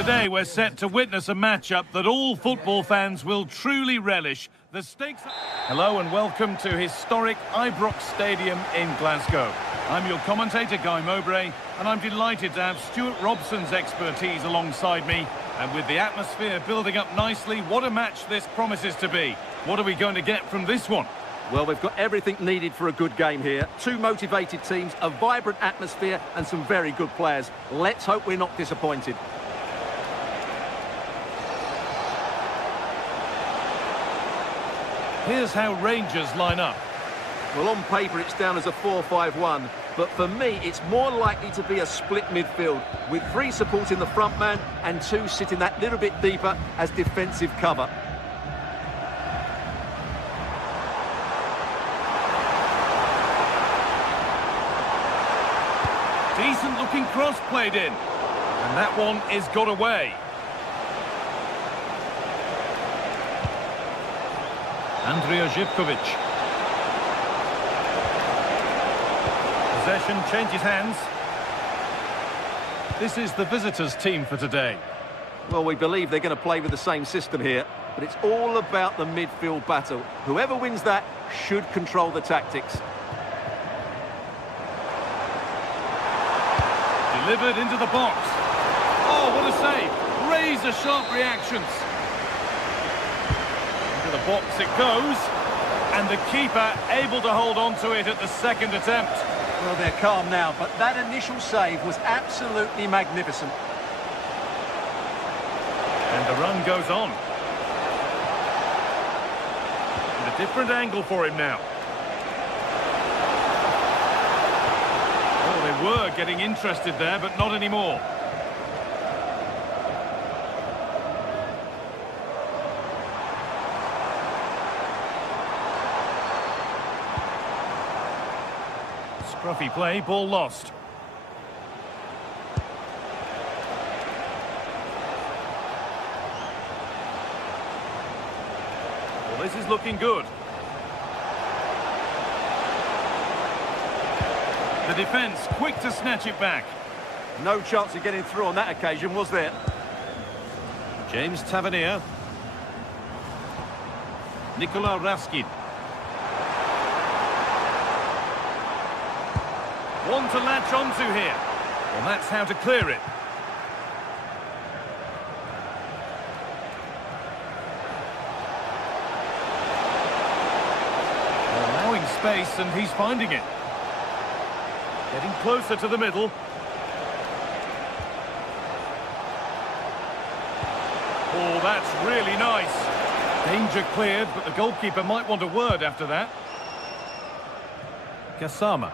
Today we're set to witness a matchup that all football fans will truly relish. The stakes are... Hello and welcome to historic Ibrox Stadium in Glasgow. I'm your commentator, Guy Mowbray, and I'm delighted to have Stuart Robson's expertise alongside me. And with the atmosphere building up nicely, what a match this promises to be. What are we going to get from this one? Well, we've got everything needed for a good game here. Two motivated teams, a vibrant atmosphere and some very good players. Let's hope we're not disappointed. Here's how Rangers line up. Well, on paper it's down as a 4-5-1, but for me it's more likely to be a split midfield, with three supporting the front man and two sitting that little bit deeper as defensive cover. Decent looking cross played in, and that one is got away. Andrija Živković. Possession changes hands. This is the visitors' team for today. Well, we believe they're going to play with the same system here, but it's all about the midfield battle. Whoever wins that should control the tactics. Delivered into the box. Oh, what a save. Razor-sharp reactions. Into the box it goes. And the keeper able to hold on to it at the second attempt. Well, they're calm now, but that initial save was absolutely magnificent. And the run goes on. And a different angle for him now. Oh, they were getting interested there, but not anymore. Scruffy play, ball lost. Well, this is looking good. The defence quick to snatch it back. No chance of getting through on that occasion, was there? James Tavernier. Nikola Raskin. One to latch onto here. Well, that's how to clear it. Allowing space, and he's finding it. Getting closer to the middle. Oh, that's really nice. Danger cleared, but the goalkeeper might want a word after that. Gassama.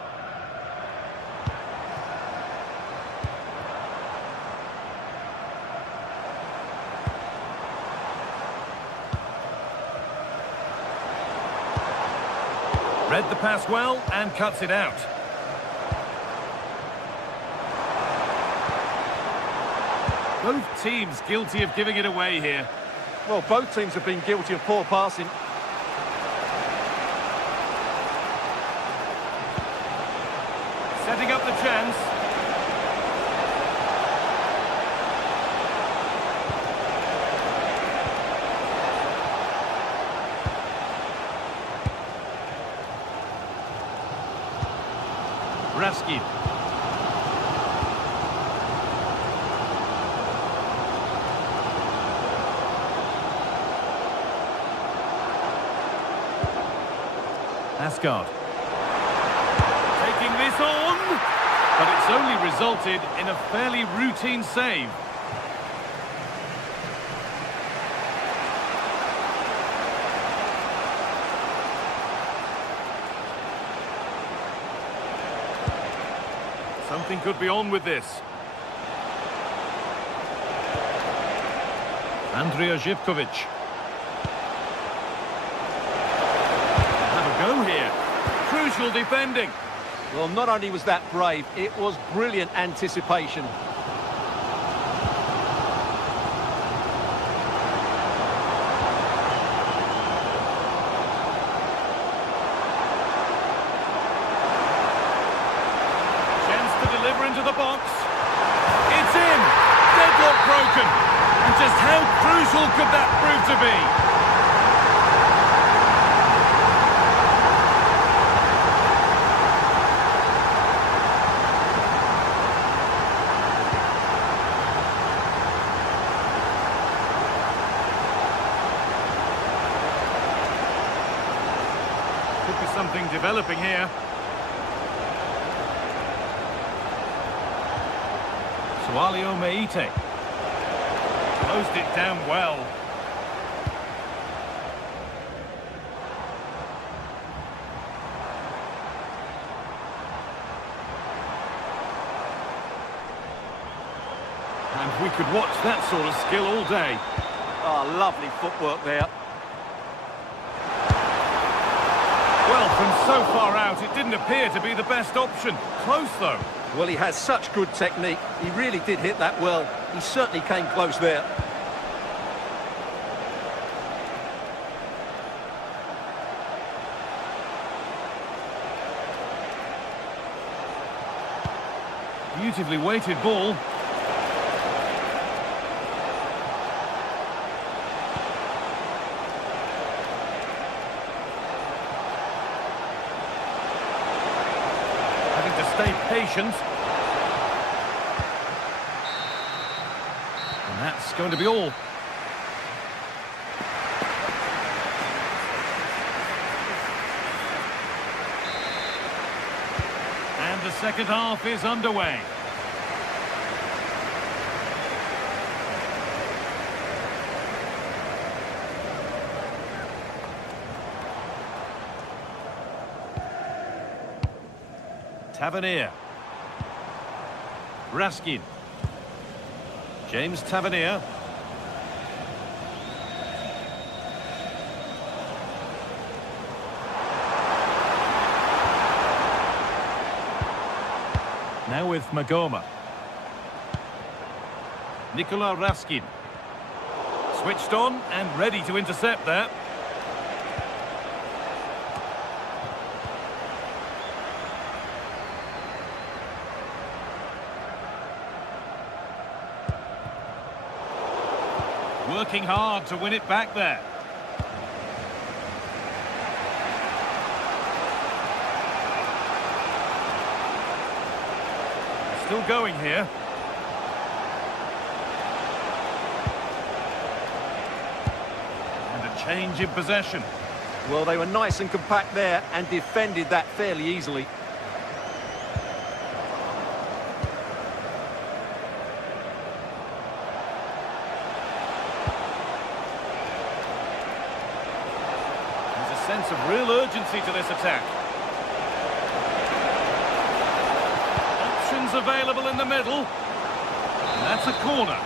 Read the pass well and cuts it out. Both teams guilty of giving it away here. Well, both teams have been guilty of poor passing. Setting up the chance. Raskin. Asgard. Taking this on, but it's only resulted in a fairly routine save. Something could be on with this. Andrija Živković. Have a go here. Crucial defending. Well, not only was that brave, it was brilliant anticipation. Chance to deliver into the box. It's in. Deadlock broken. broken. And just how crucial could that prove to be? Could be something developing here. Sualio Meite. Closed it down well. And we could watch that sort of skill all day. Oh, lovely footwork there. Well, from so far out, it didn't appear to be the best option. Close, though. Well, he has such good technique. He really did hit that well. He certainly came close there. Beautifully weighted ball. Stay patient. And that's going to be all. And the second half is underway. Tavernier. Raskin. James Tavernier. Now with Magoma. Nikola Raskin. Switched on and ready to intercept there. Working hard to win it back there. Still going here. And a change in possession. Well, they were nice and compact there and defended that fairly easily. Sense of real urgency to this attack. Options available in the middle. And that's a corner.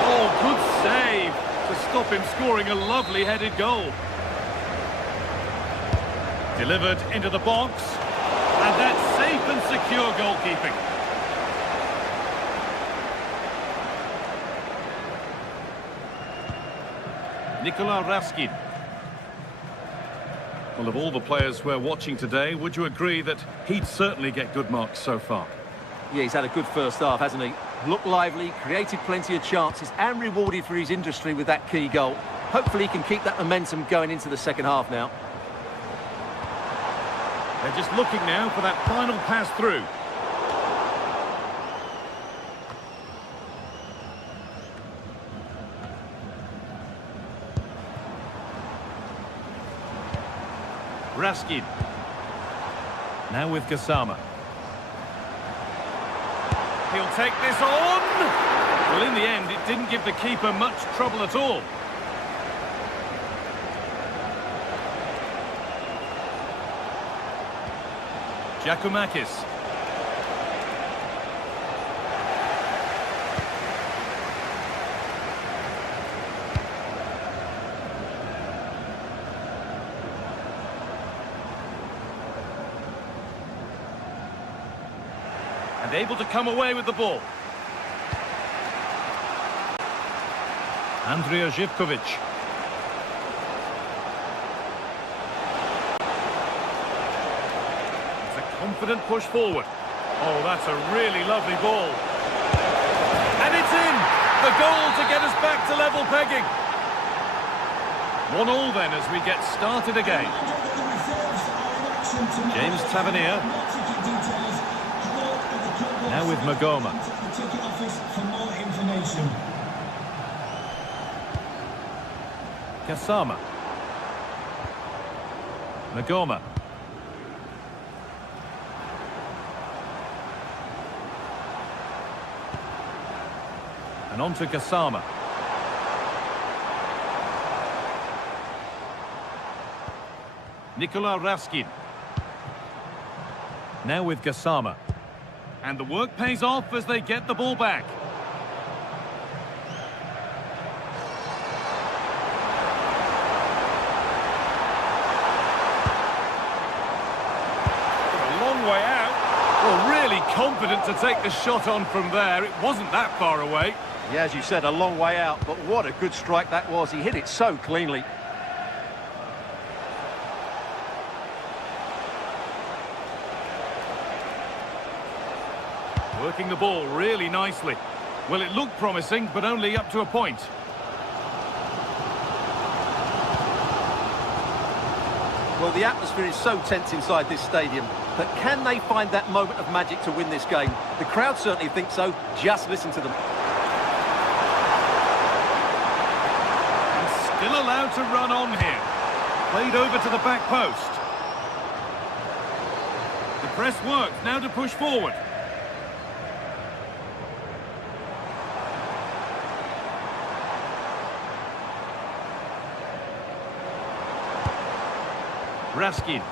Oh, good save to stop him scoring a lovely headed goal. Delivered into the box. And that's safe and secure goalkeeping. Nikola Raskin. Well, of all the players we're watching today, would you agree that he'd certainly get good marks so far? Yeah, he's had a good first half, hasn't he? Looked lively, created plenty of chances and rewarded for his industry with that key goal. Hopefully he can keep that momentum going into the second half now. They're just looking now for that final pass through. Raskin. Now with Gassama. He'll take this on. Well, in the end, it didn't give the keeper much trouble at all. Giacomakis. And able to come away with the ball. Andrija Živković. It's a confident push forward. Oh, that's a really lovely ball. And it's in! The goal to get us back to level pegging. 1-1 then as we get started again. James Tavernier. Now with Magoma. Kasama. Magoma. And on to Kasama. Nikola Raskin. Now with Kasama. And the work pays off as they get the ball back. A long way out. Well, really confident to take the shot on from there. It wasn't that far away. Yeah, as you said, a long way out, but what a good strike that was. He hit it so cleanly. Working the ball really nicely. Well, it looked promising, but only up to a point. Well, the atmosphere is so tense inside this stadium, but can they find that moment of magic to win this game? The crowd certainly think so. Just listen to them. And still allowed to run on here. Played over to the back post. The press works, now to push forward. Raskin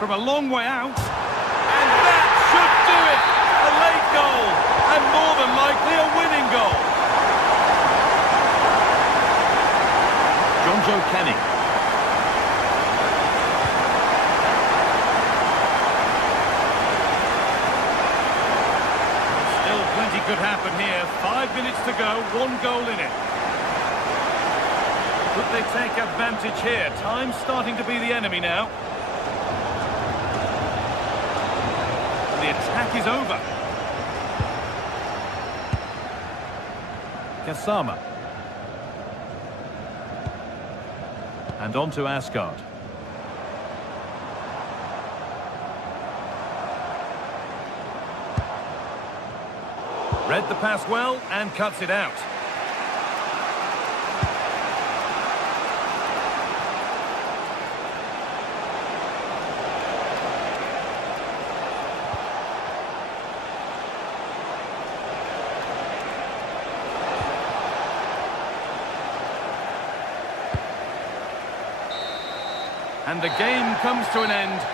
from a long way out, and that should do it. A late goal, and more than likely a winning goal. John Joe Kenny. Still plenty could happen here. 5 minutes to go, 1 goal in it. Could they take advantage here? Time's starting to be the enemy now. And the attack is over. Kasama. And on to Asgard. Read the pass well and cuts it out. And the game comes to an end.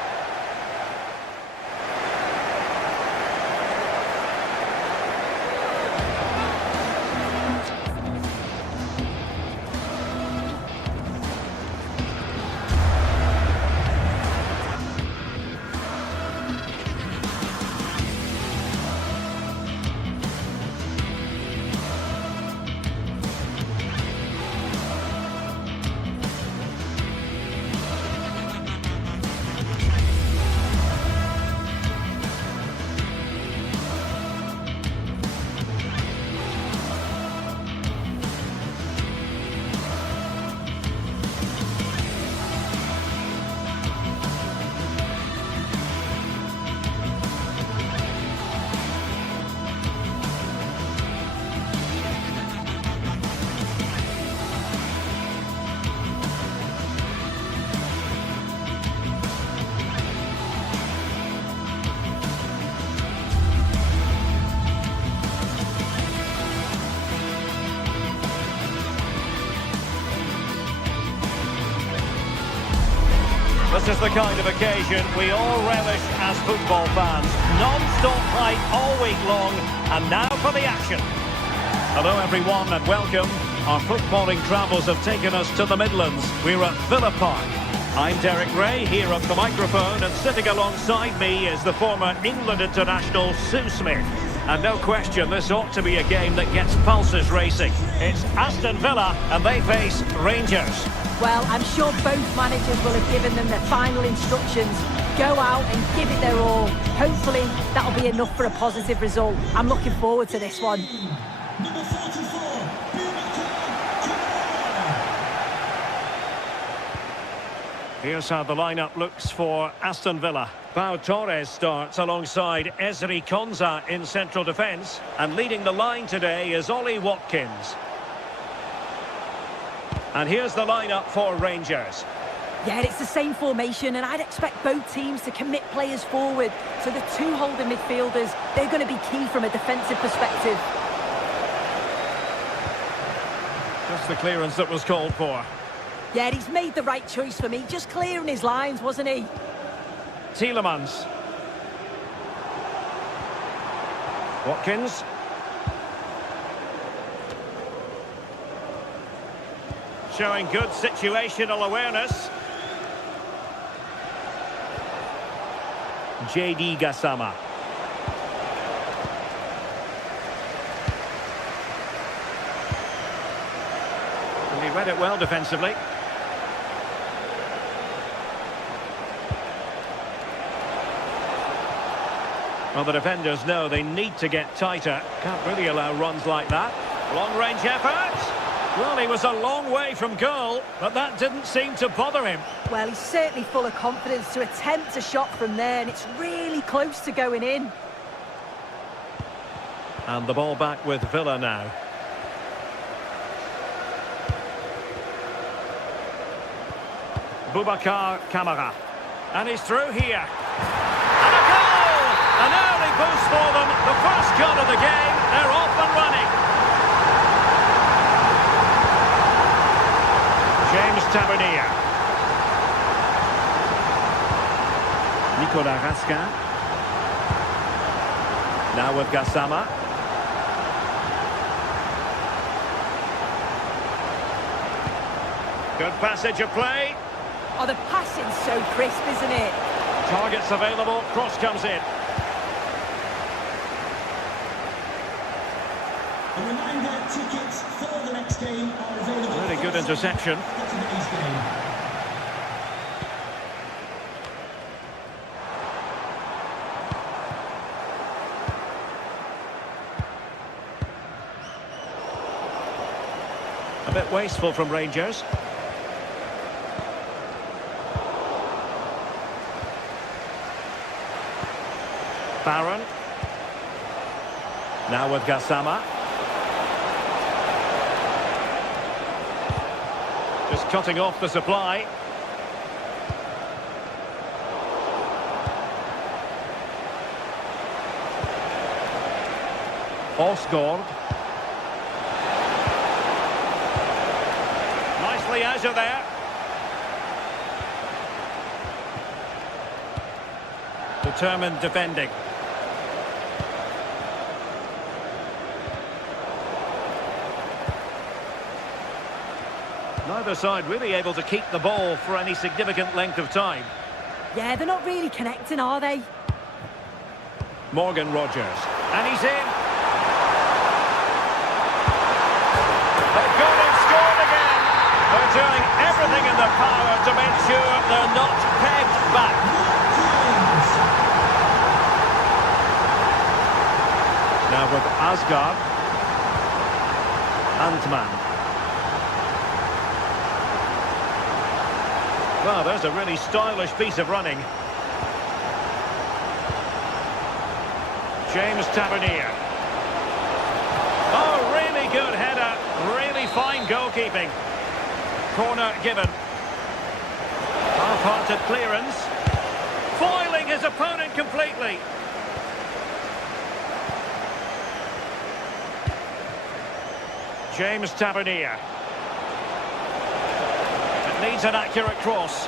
This is the kind of occasion we all relish as football fans. Non-stop hype all week long, and now for the action. Hello everyone and welcome. Our footballing travels have taken us to the Midlands. We're at Villa Park. I'm Derek Ray, here at the microphone, and sitting alongside me is the former England international Sue Smith. And no question, this ought to be a game that gets pulses racing. It's Aston Villa, and they face Rangers. Well, I'm sure both managers will have given them their final instructions. go out and give it their all. Hopefully, that'll be enough for a positive result. I'm looking forward to this one. Here's how the lineup looks for Aston Villa. Pau Torres starts alongside Ezri Konsa in central defence. And leading the line today is Ollie Watkins. And here's the lineup for Rangers. Yeah, it's the same formation, and I'd expect both teams to commit players forward. So the two holding midfielders, they're going to be key from a defensive perspective. Just the clearance that was called for. Yeah, he's made the right choice for me. Just clearing his lines, wasn't he? Tielemans. Watkins. Showing good situational awareness. JD Gassama. And he read it well defensively. Well, the defenders know they need to get tighter. Can't really allow runs like that. Long-range effort. Well, he was a long way from goal, but that didn't seem to bother him. Well, he's certainly full of confidence to attempt a shot from there, and it's really close to going in. And the ball back with Villa now. Boubacar Kamara. And he's through here. And a goal! An early boost for them. The first goal of the game. They're off and running. James Tavernier. Nicolas Raskin. Now with Gassama. Good passage of play. Oh, the passing's so crisp, isn't it? Targets available, cross comes in. A reminder, tickets for the next game are available. Really good interception. A bit wasteful from Rangers. Barron. Now with Gassama. Just cutting off the supply. Osgård. Nicely out of there. Determined defending. Neither side really able to keep the ball for any significant length of time. Yeah, they're not really connecting, are they? Morgan Rogers. And he's in. They've gone and scored again. They're doing everything in their power to make sure they're not pegged back. Now with Asgard. Antman. Well, there's a really stylish piece of running. James Tavernier. Oh, really good header. Really fine goalkeeping. Corner given. Half-hearted clearance. Foiling his opponent completely. James Tavernier. Needs an accurate cross.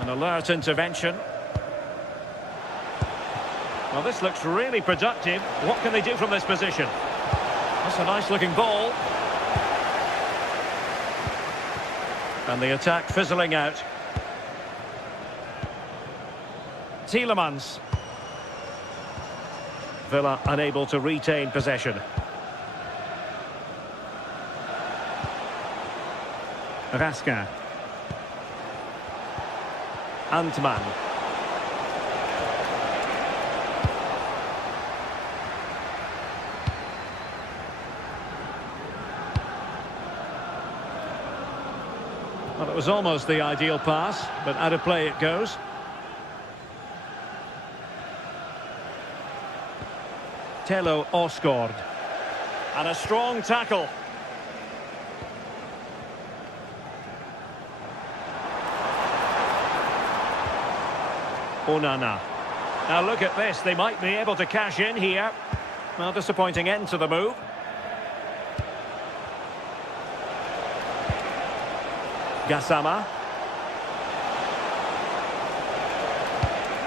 An alert intervention. Well, this looks really productive. What can they do from this position? That's a nice looking ball. And the attack fizzling out. Tielemans. Villa unable to retain possession. Raskin. Antman. Well, it was almost the ideal pass, but out of play it goes. Telo Osgård. And a strong tackle. Onana. Now look at this, they might be able to cash in here. Well, disappointing end to the move. Gassama.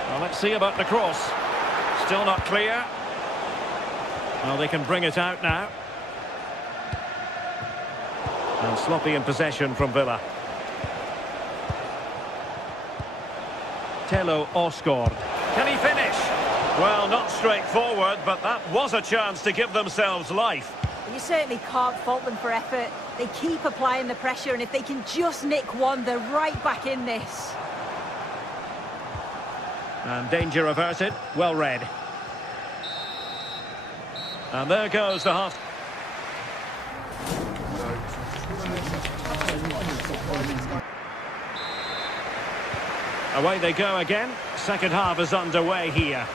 Well, let's see about the cross. Still not clear. Well, they can bring it out now. And sloppy in possession from Villa. Telo Osgård. Can he finish? Well, not straightforward, but that was a chance to give themselves life. You certainly can't fault them for effort. They keep applying the pressure, and if they can just nick one, they're right back in this. And danger averted. Well read. And there goes the half. Away they go again. Second half is underway here.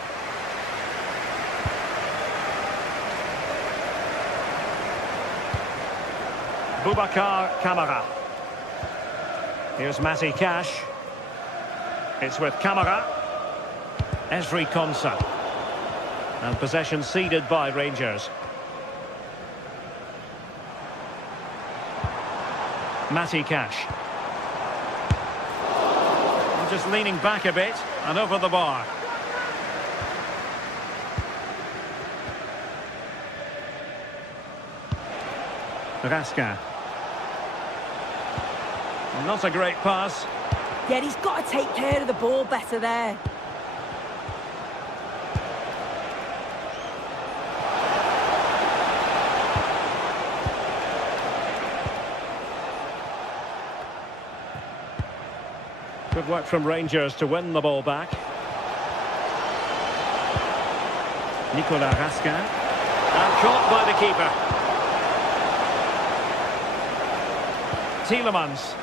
Boubacar Kamara. Here's Matty Cash. It's with Kamara. Esri Konsa. And possession ceded by Rangers. Matty Cash. Just leaning back a bit and over the bar. Raskin. Not a great pass. Yeah, he's got to take care of the ball better there. Good work from Rangers to win the ball back. Nicolas Raskin. And caught by the keeper. Tielemans.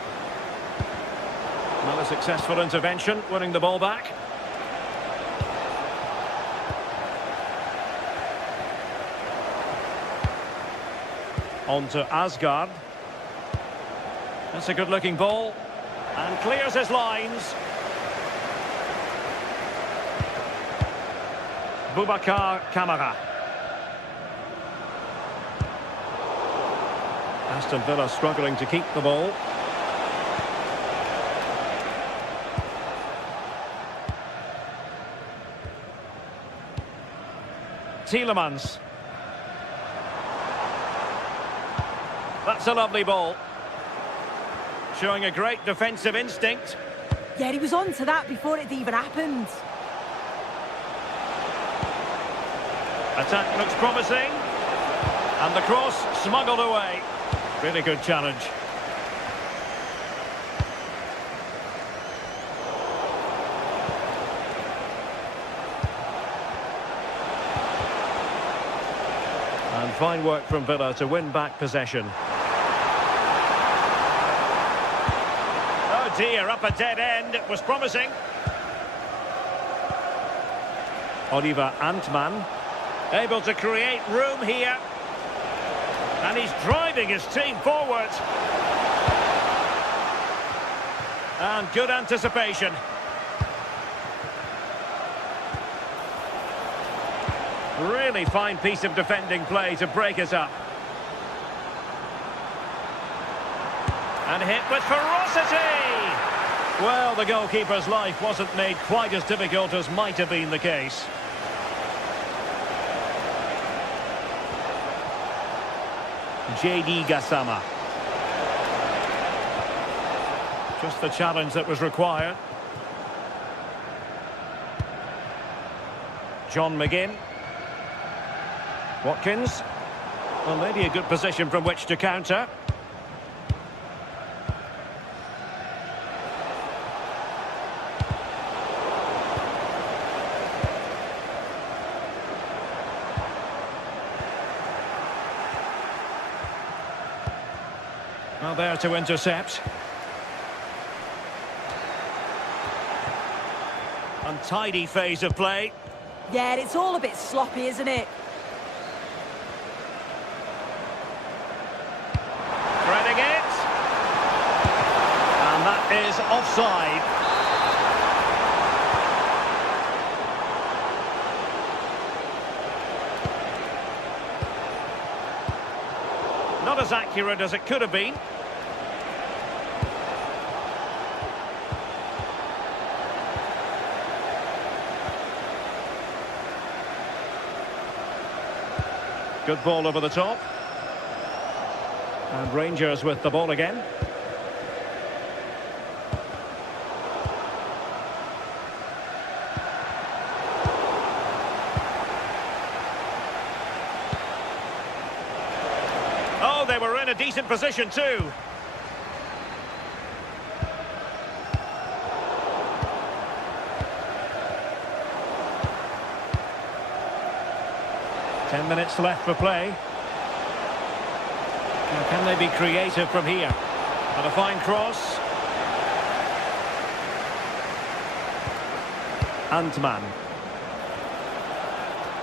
Well, a successful intervention, winning the ball back. On to Asgard. That's a good-looking ball. And clears his lines. Boubacar Kamara. Aston Villa struggling to keep the ball. Tielemans. That's a lovely ball. Showing a great defensive instinct. Yeah, he was on to that before it even happened. Attack looks promising. And the cross smuggled away. Really good challenge. And fine work from Villa to win back possession. Oh dear, up a dead end. It was promising. Oliver Antman. Able to create room here. And he's driving his team forward. And good anticipation. Really fine piece of defending play to break us up. And hit with ferocity! Well, the goalkeeper's life wasn't made quite as difficult as might have been the case. J.D. Gassama. Just the challenge that was required. John McGinn. Watkins. Well, maybe a good position from which to counter. Well, there to intercept. Untidy phase of play. Yeah, it's all a bit sloppy, isn't it? Threading it. And that is offside. Not as accurate as it could have been. Good ball over the top. And Rangers with the ball again. Oh, they were in a decent position too. Ten minutes left for play. Now, can they be creative from here? And a fine cross. Antman.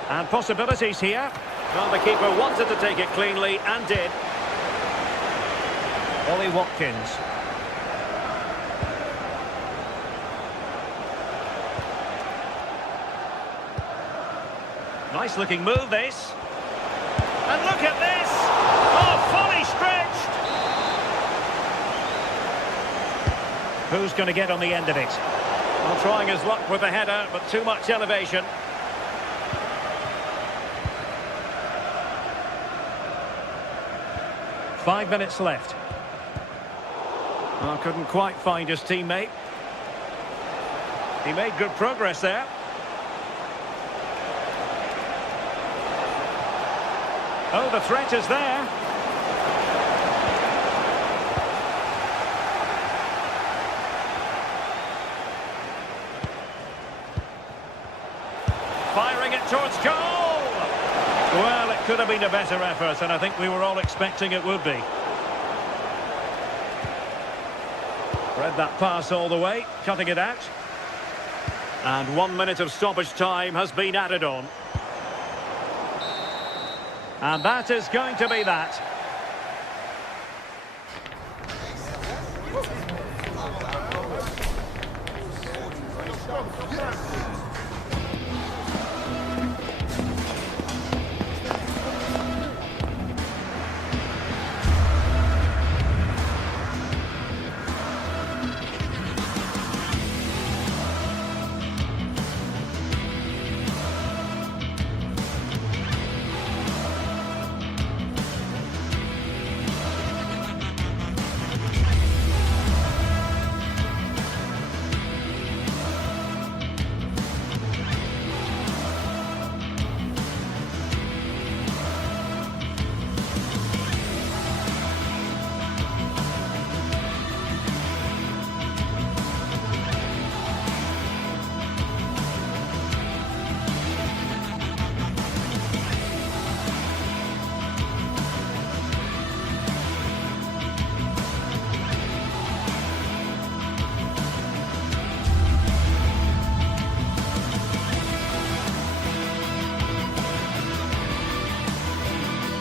And possibilities here. Well, the keeper wanted to take it cleanly and did. Ollie Watkins. Nice looking move, this. And look at this! Oh, fully stretched! Who's going to get on the end of it? Well, trying his luck with the header, but too much elevation. Five minutes left. Well, couldn't quite find his teammate. He made good progress there. Oh, the threat is there. Firing it towards goal. Well, it could have been a better effort, and I think we were all expecting it would be. Read that pass all the way, cutting it out. And 1 minute of stoppage time has been added on. And that is going to be that.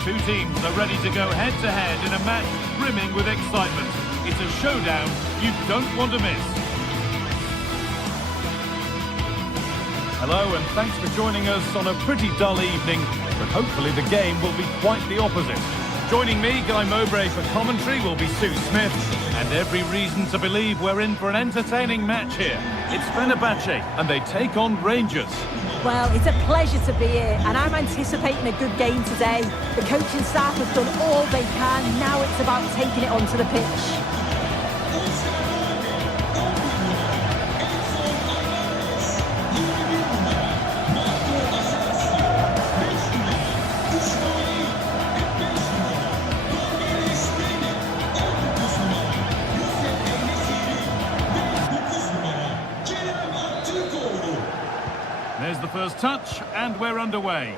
Two teams are ready to go head-to-head in a match brimming with excitement. It's a showdown you don't want to miss. Hello and thanks for joining us on a pretty dull evening, but hopefully the game will be quite the opposite. Joining me, Guy Mowbray, for commentary will be Sue Smith, and every reason to believe we're in for an entertaining match here. It's Fenerbahce, and they take on Rangers. Well, it's a pleasure to be here, and I'm anticipating a good game today. The coaching staff have done all they can. Now it's about taking it onto the pitch. There's the first touch, and we're underway.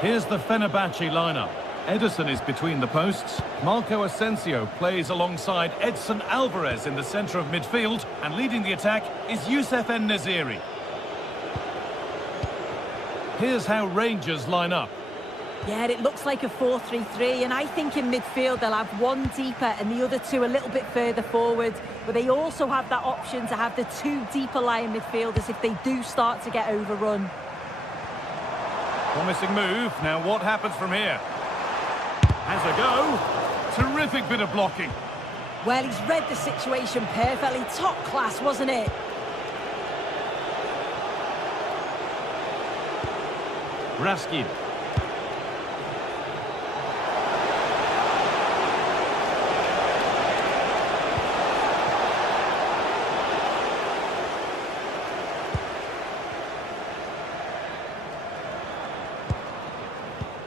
Here's the Fenerbahce lineup. Ederson is between the posts. Marco Asensio plays alongside Edson Alvarez in the centre of midfield. And leading the attack is Youssef En-Nesyri. Here's how Rangers line up. Yeah, it looks like a 4-3-3, and I think in midfield they'll have one deeper and the other two a little bit further forward. But they also have that option to have the two deeper lying midfielders if they do start to get overrun. Promising move. Now what happens from here? Has a go. Terrific bit of blocking. Well, he's read the situation perfectly. Top class, wasn't it? Raskin.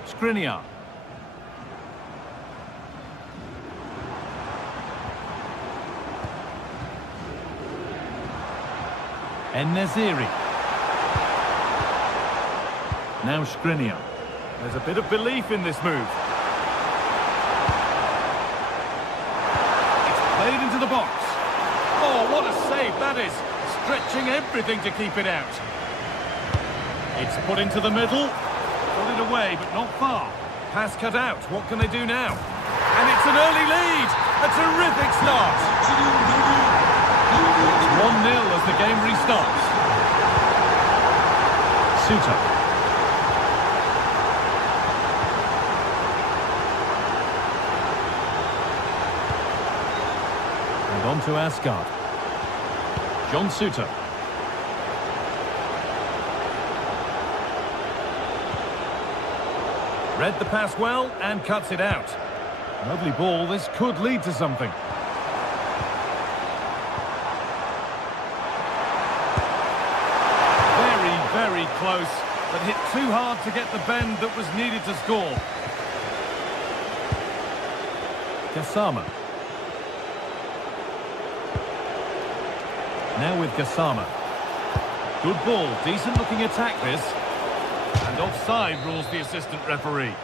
Skriniar. En-Nesyri. Now Skriniar. There's a bit of belief in this move. It's played into the box. Oh, what a save that is. Stretching everything to keep it out. It's put into the middle. Got it away, but not far. Pass cut out. What can they do now? And it's an early lead. A terrific start. It's 1-0 as the game restarts. Suter. And on to Asgard. John Suter. Read the pass well and cuts it out. Lovely ball. This could lead to something. Very close, but hit too hard to get the bend that was needed to score. Gassama. Now with Gassama. Good ball, decent looking attack this. And offside rules the assistant referee.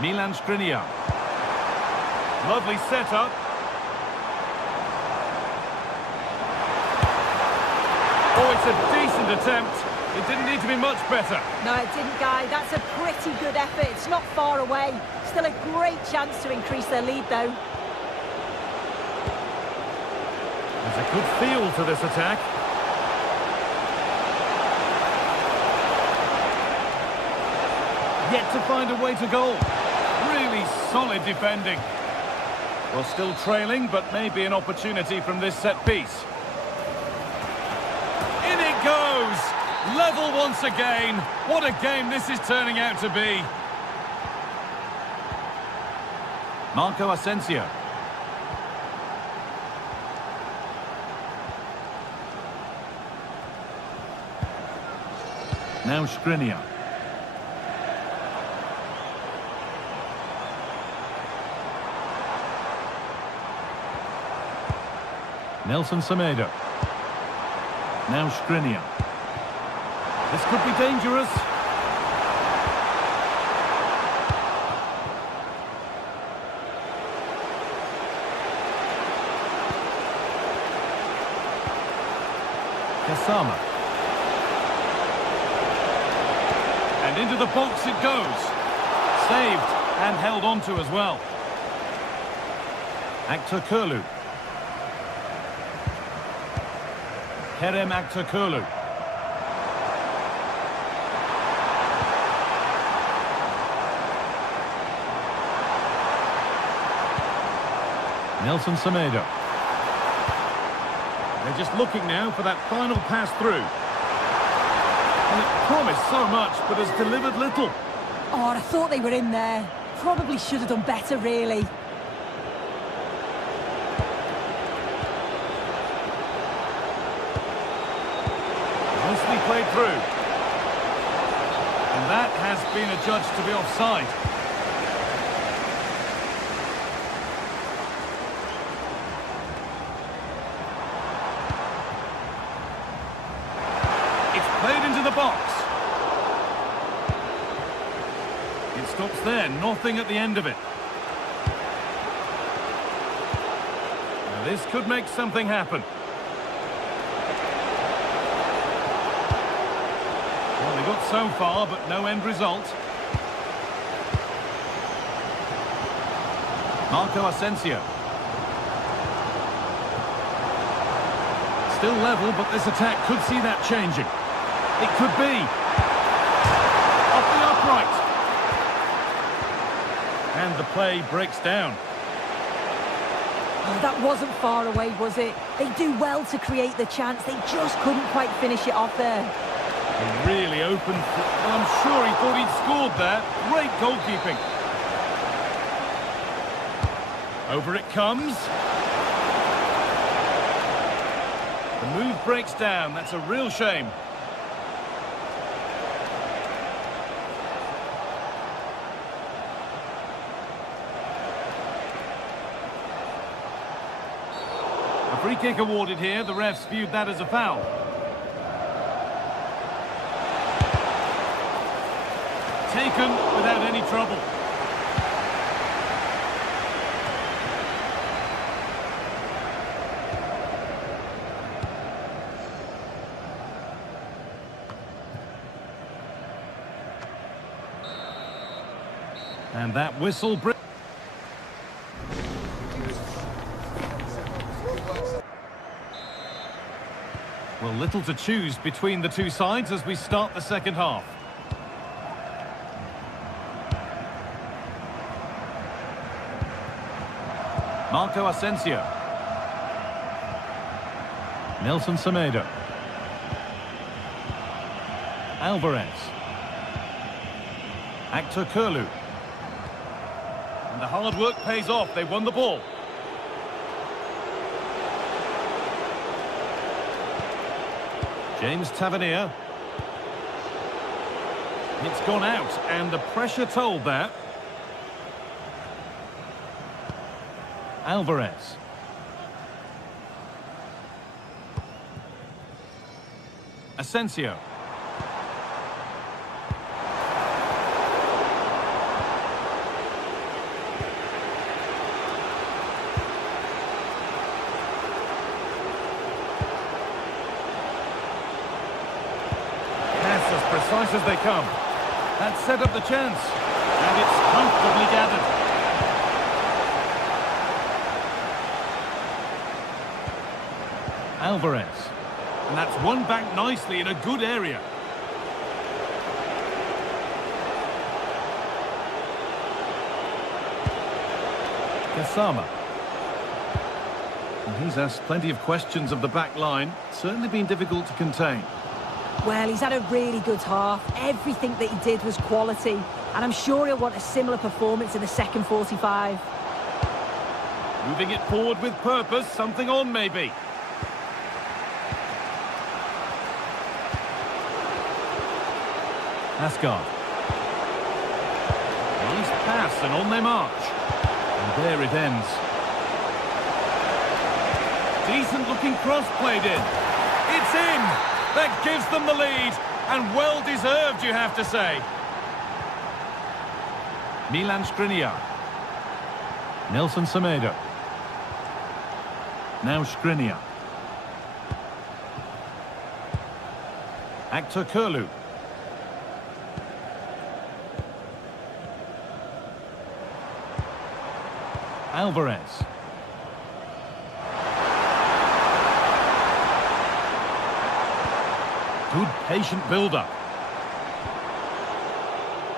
Milan Skriniar. Lovely setup. Oh, it's a decent attempt. It didn't need to be much better. No, it didn't, Guy. That's a pretty good effort. It's not far away. Still a great chance to increase their lead, though. There's a good feel to this attack. Yet to find a way to goal. Really solid defending. Well, still trailing, but maybe an opportunity from this set piece. In it goes! Level once again. What a game this is turning out to be. Marco Asensio. Now Skriniar. Nelson Semedo. Now Skriniar. This could be dangerous. Gassama. And into the box it goes. Saved and held onto as well. Aktürkoğlu. Kerem Aktürkoğlu. Nelson Semedo. They're just looking now for that final pass through. And it promised so much, but has delivered little. Oh, I thought they were in there. Probably should have done better, really. Nicely played through. And that has been adjudged to be offside. It stops there, nothing at the end of it. Now this could make something happen. Well, they got so far, but no end result. Marco Asensio. Still level, but this attack could see that changing. It could be. Off the upright. And the play breaks down. Oh, that wasn't far away, was it? They do well to create the chance. They just couldn't quite finish it off there. A really open... Well, I'm sure he thought he'd scored there. Great goalkeeping. Over it comes. The move breaks down. That's a real shame. A free kick awarded here. The refs viewed that as a foul. Taken without any trouble. And that whistle... Well, little to choose between the two sides as we start the second half. Marco Asensio. Nelson Semedo. Alvarez. Actor Curlew. And the hard work pays off. They won the ball. James Tavernier. It's gone out, and the pressure told that. Alvarez. Asensio. Precise as they come. That set up the chance, and it's comfortably gathered. Alvarez, and that's won back nicely in a good area. Kasama. And he's asked plenty of questions of the back line. Certainly been difficult to contain. Well, he's had a really good half. Everything that he did was quality. And I'm sure he'll want a similar performance in the second 45. Moving it forward with purpose. Something on, maybe. Asgard. Nice pass, and on they march. And there it ends. Decent-looking cross played in. It's in! That gives them the lead, and well-deserved, you have to say. Milan Skriniar. Nelson Semedo. Now Skriniar. Actor Curlew. Alvarez. Good patient build-up.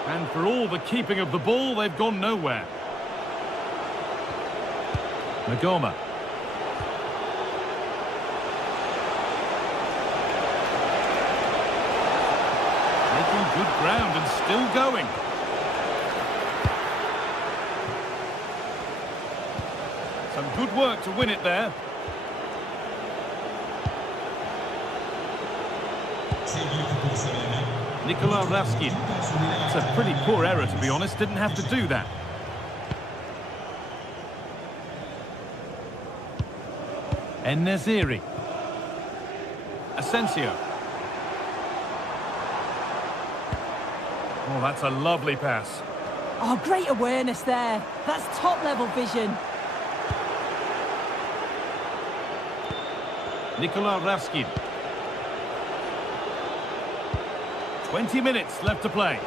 And for all the keeping of the ball, they've gone nowhere. Magoma. Making good ground and still going. Some good work to win it there. Nikola Ravskin. It's a pretty poor error, to be honest. Didn't have to do that. En-Nesyri. Asensio. Oh, that's a lovely pass. Oh, great awareness there. That's top-level vision. Nikola Raskin. 20 minutes left to play.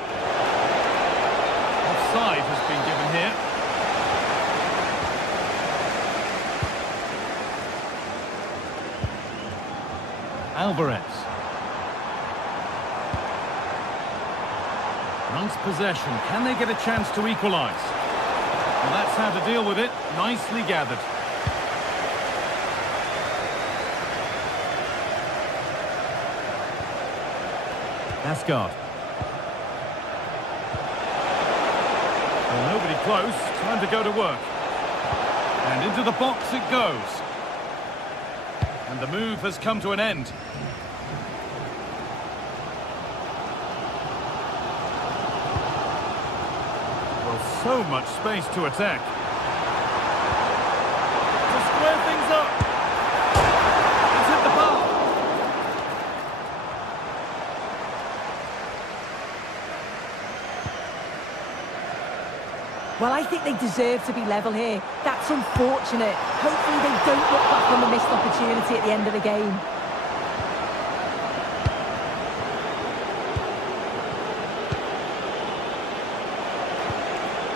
Offside has been given here. Alvarez. Nice possession. Can they get a chance to equalise? Well, that's how to deal with it. Nicely gathered. Asgard. Well, nobody close. Time to go to work. And into the box it goes. And the move has come to an end. Well, so much space to attack. To square things up. It's hit the bar. Well, I think they deserve to be level here. That's unfortunate. Hopefully they don't look back on the missed opportunity at the end of the game.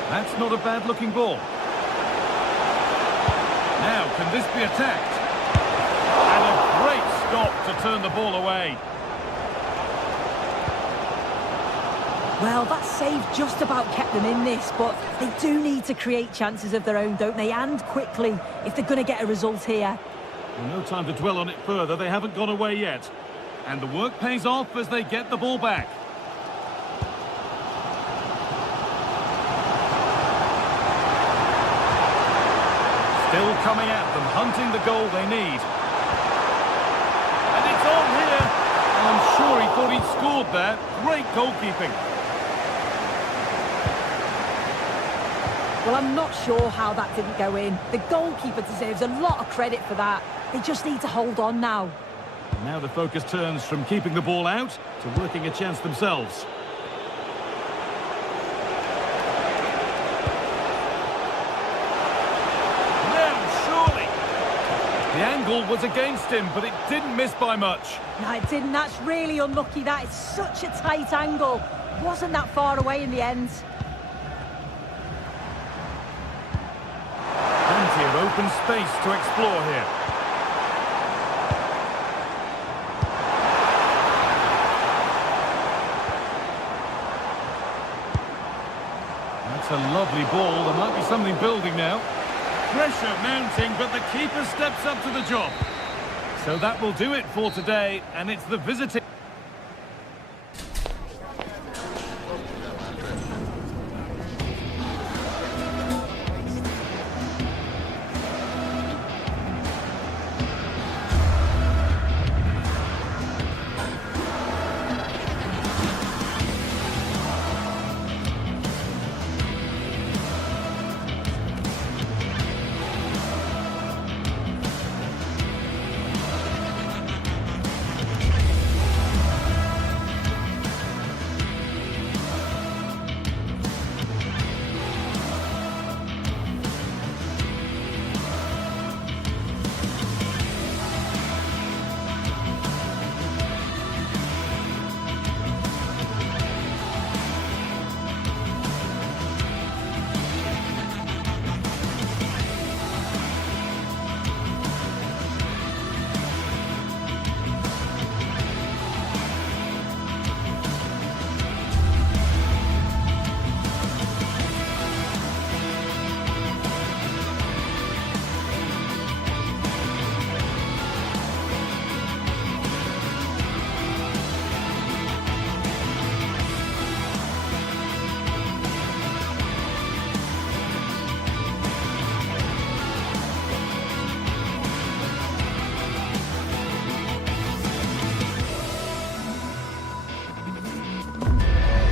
That's not a bad-looking ball. Now, can this be attacked? And a great stop to turn the ball away. Well, that save just about kept them in this, but they do need to create chances of their own, don't they? And quickly, if they're going to get a result here. Well, no time to dwell on it further. They haven't gone away yet. And the work pays off as they get the ball back. Still coming at them, hunting the goal they need. And it's on here. I'm sure he thought he'd scored there. Great goalkeeping. Well, I'm not sure how that didn't go in. The goalkeeper deserves a lot of credit for that. They just need to hold on now. Now the focus turns from keeping the ball out to working a chance themselves. The angle was against him, but it didn't miss by much. No, it didn't. That's really unlucky. That is such a tight angle. Wasn't that far away in the end. Plenty of open space to explore here. That's a lovely ball. There might be something building now. Pressure mounting, but the keeper steps up to the job. So that will do it for today, and it's the visiting...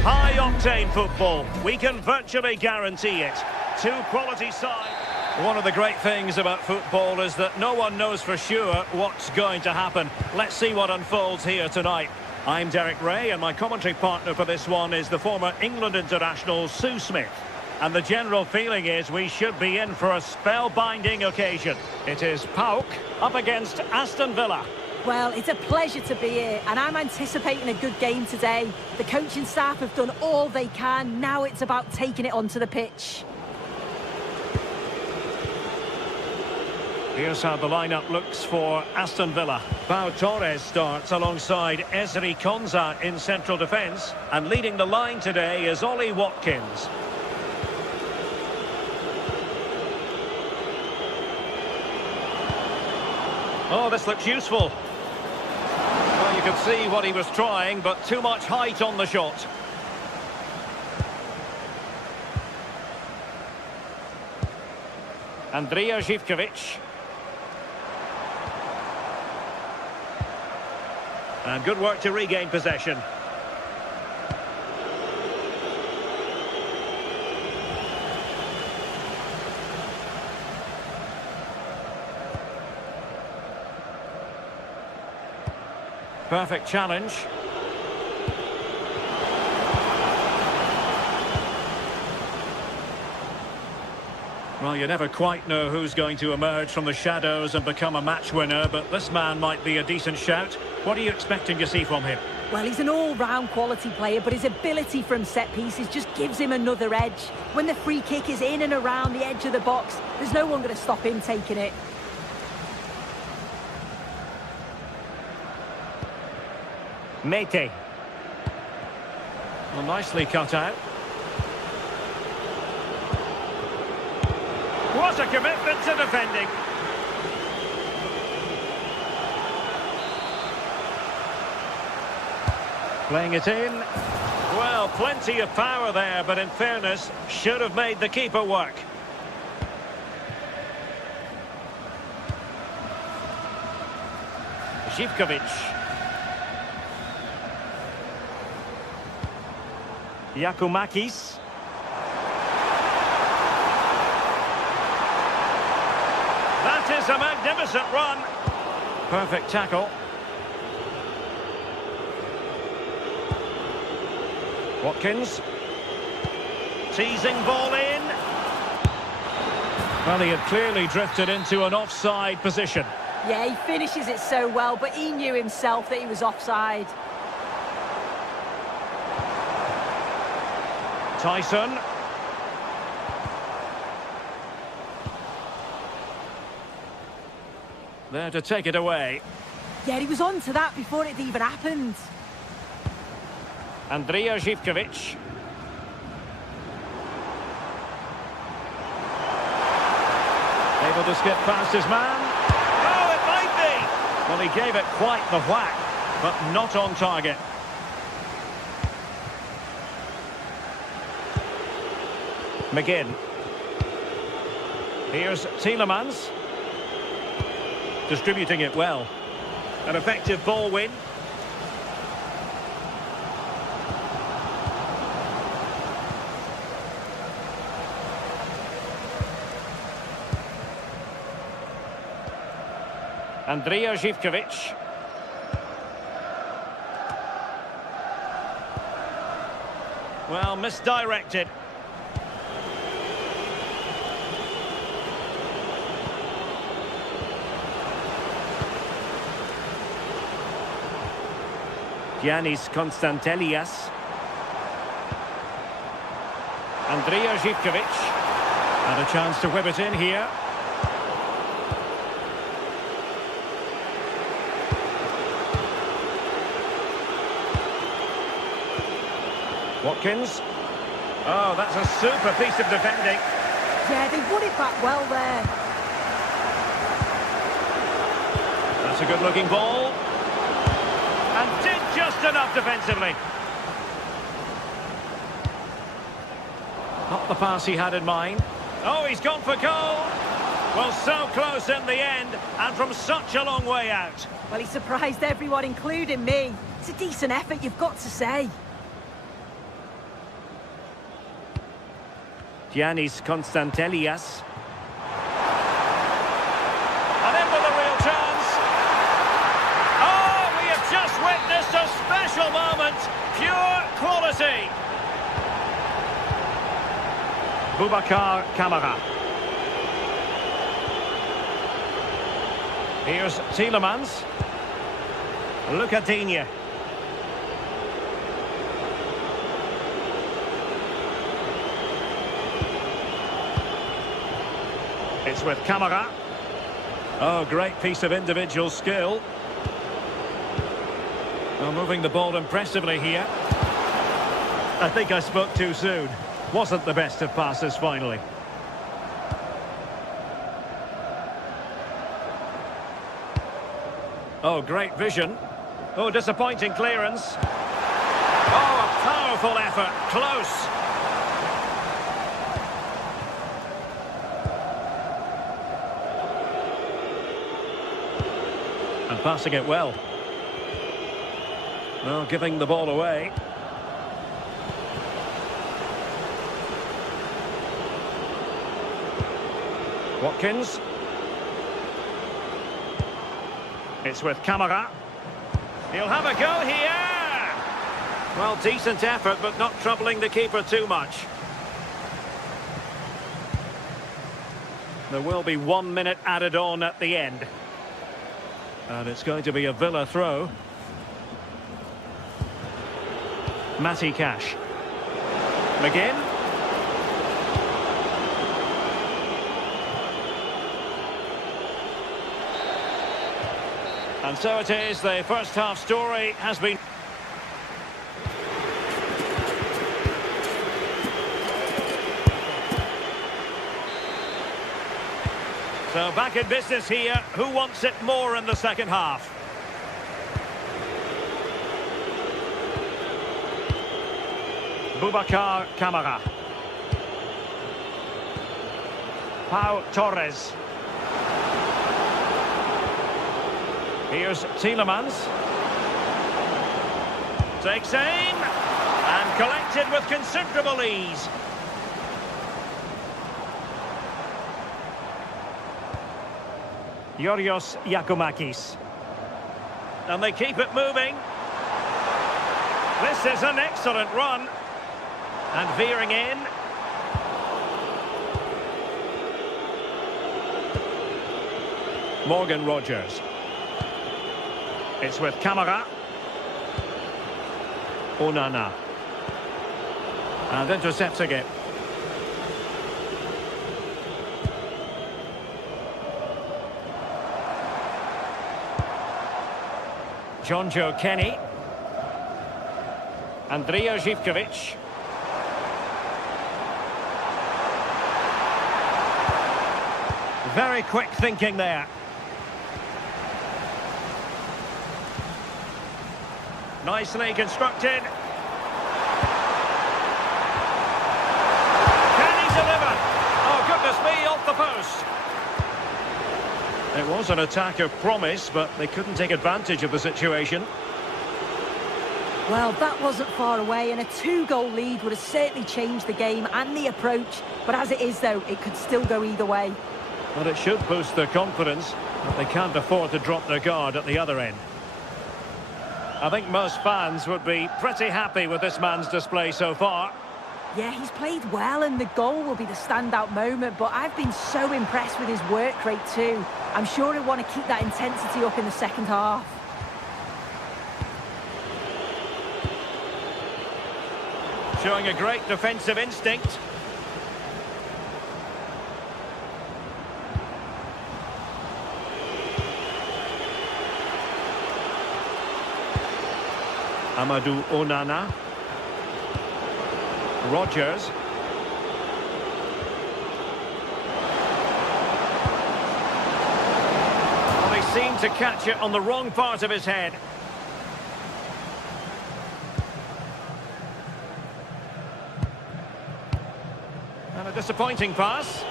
High-octane football, we can virtually guarantee it. Two quality sides. One of the great things about football is that no one knows for sure what's going to happen. Let's see what unfolds here tonight. I'm Derek Ray, and my commentary partner for this one is the former England international Sue Smith. And the general feeling is we should be in for a spellbinding occasion. It is PAOK up against Aston Villa. Well, it's a pleasure to be here, and I'm anticipating a good game today. The coaching staff have done all they can. Now it's about taking it onto the pitch. Here's how the lineup looks for Aston Villa. Pau Torres starts alongside Ezri Konsa in central defence. And leading the line today is Ollie Watkins. Oh, this looks useful. Well, you could see what he was trying, but too much height on the shot. Andrija Živković. And good work to regain possession. Perfect challenge. Well, you never quite know who's going to emerge from the shadows and become a match winner, but this man might be a decent shout. What are you expecting to see from him? Well, he's an all-round quality player, but his ability from set pieces just gives him another edge. When the free kick is in and around the edge of the box, there's no one going to stop him taking it. Mete. Well, nicely cut out. What a commitment to defending. Playing it in. Well, plenty of power there, but in fairness, should have made the keeper work. Živković. Giacomakis. That is a magnificent run. Perfect tackle. Watkins. Teasing ball in. Well, he had clearly drifted into an offside position. Yeah, he finishes it so well, but he knew himself that he was offside. Tyson. There to take it away. Yeah, he was on to that before it even happened. Andrija Živković. Able to skip past his man. Oh, it might be! Well, he gave it quite the whack, but not on target. McGinn. Here's Tielemans. Distributing it well. An effective ball win. Andrija Živković. Well, misdirected. Giannis Konstantelias. Andrija Živković. And a chance to whip it in here. Watkins. Oh, that's a super piece of defending. Yeah, they won it back well there. That's a good-looking ball. And did just enough defensively. Not the pass he had in mind. Oh, he's gone for goal. Well, so close in the end, and from such a long way out. Well, he surprised everyone, including me. It's a decent effort, you've got to say. Giannis Konstantelias. And in with a real chance. Oh, we have just witnessed a special Boubacar Kamara. Here's Tielemans. Lucadinha. It's with Kamara. Oh, great piece of individual skill. Well, moving the ball impressively here. I think I spoke too soon. Wasn't the best of passes finally. Oh, great vision. Oh, disappointing clearance. Oh, a powerful effort. Close. And passing it well. Well, giving the ball away. Watkins. It's with Kamara. He'll have a go here. Well, decent effort, but not troubling the keeper too much. There will be 1 minute added on at the end. And it's going to be a Villa throw. Matty Cash. McGinn. And so it is, the first half story has been... So back in business here, who wants it more in the second half? Boubacar Kamara. Pau Torres. Here's Tielemans. Takes aim and collected with considerable ease. Yorios Giacomakis. And they keep it moving. This is an excellent run. And veering in. Morgan Rogers. It's with Kamara. Onana. And intercepting it. Jonjo Kenny. Andrija Živković. Very quick thinking there. Nicely constructed. Can he deliver? Oh, goodness me, off the post. It was an attack of promise, but they couldn't take advantage of the situation. Well, that wasn't far away, and a 2-goal lead would have certainly changed the game and the approach. But as it is, though, it could still go either way. Well, it should boost their confidence, but they can't afford to drop their guard at the other end. I think most fans would be pretty happy with this man's display so far. Yeah, he's played well, and the goal will be the standout moment, but I've been so impressed with his work rate too. I'm sure he'll want to keep that intensity up in the second half. Showing a great defensive instinct. Amadou Onana. Rogers. Well, they seem to catch it on the wrong part of his head. And a disappointing pass.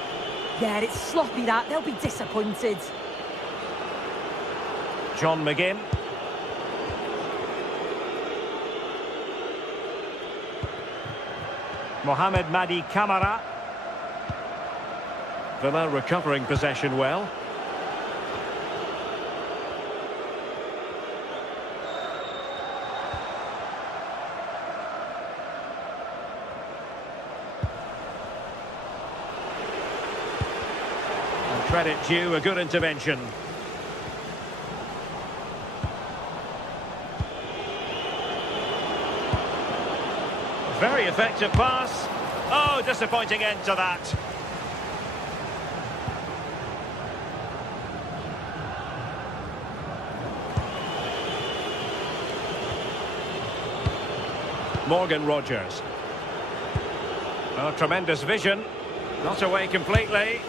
Yeah, it's sloppy that. They'll be disappointed. John McGinn. Mohamed Madi Kamara. Villa recovering possession well. Credit due, a good intervention. Very effective pass. Oh, disappointing end to that. Morgan Rogers. Well, tremendous vision. Not away completely.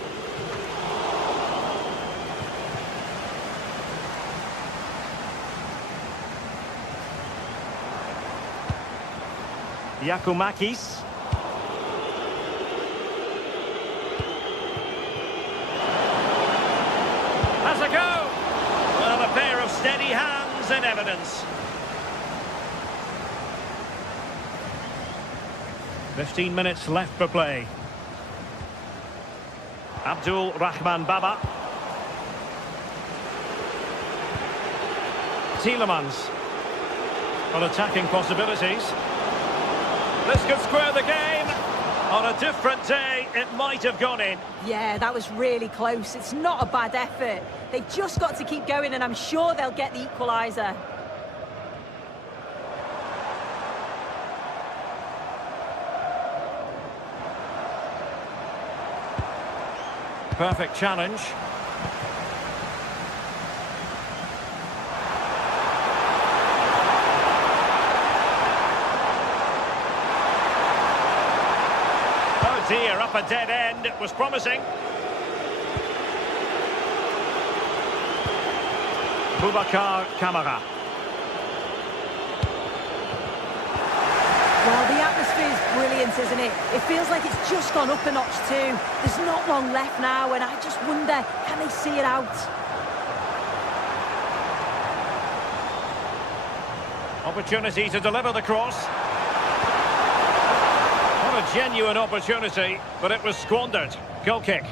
Giacomakis. Has a go. Well, a pair of steady hands in evidence. 15 minutes left for play. Abdul Rahman Baba. Tielemans. On attacking possibilities. This could square the game. On a different day, it might have gone in. Yeah, that was really close. It's not a bad effort. They've just got to keep going, and I'm sure they'll get the equaliser. Perfect challenge. Oh dear, up a dead end. It was promising. Boubacar Kamara. Well, the atmosphere is brilliant, isn't it? It feels like it's just gone up a notch too. There's not long left now, and I just wonder, can they see it out? Opportunity to deliver the cross. What a genuine opportunity, but it was squandered. Goal kick.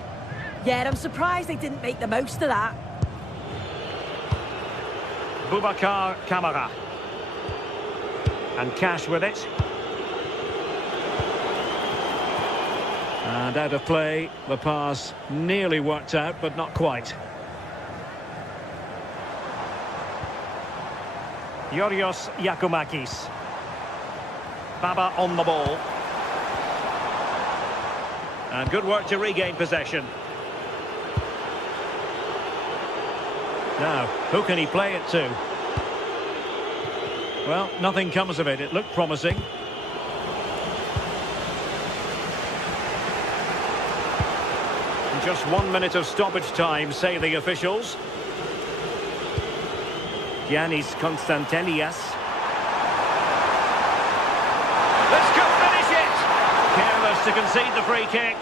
Yeah, I'm surprised they didn't make the most of that. Boubacar Kamara. And Cash with it. And out of play, the pass nearly worked out, but not quite. Yorios Giacomakis. Baba on the ball. And good work to regain possession. Now, who can he play it to? Well, nothing comes of it. It looked promising. Just 1 minute of stoppage time, say the officials. Giannis Konstantelias. This could finish it! Careless to concede the free kick.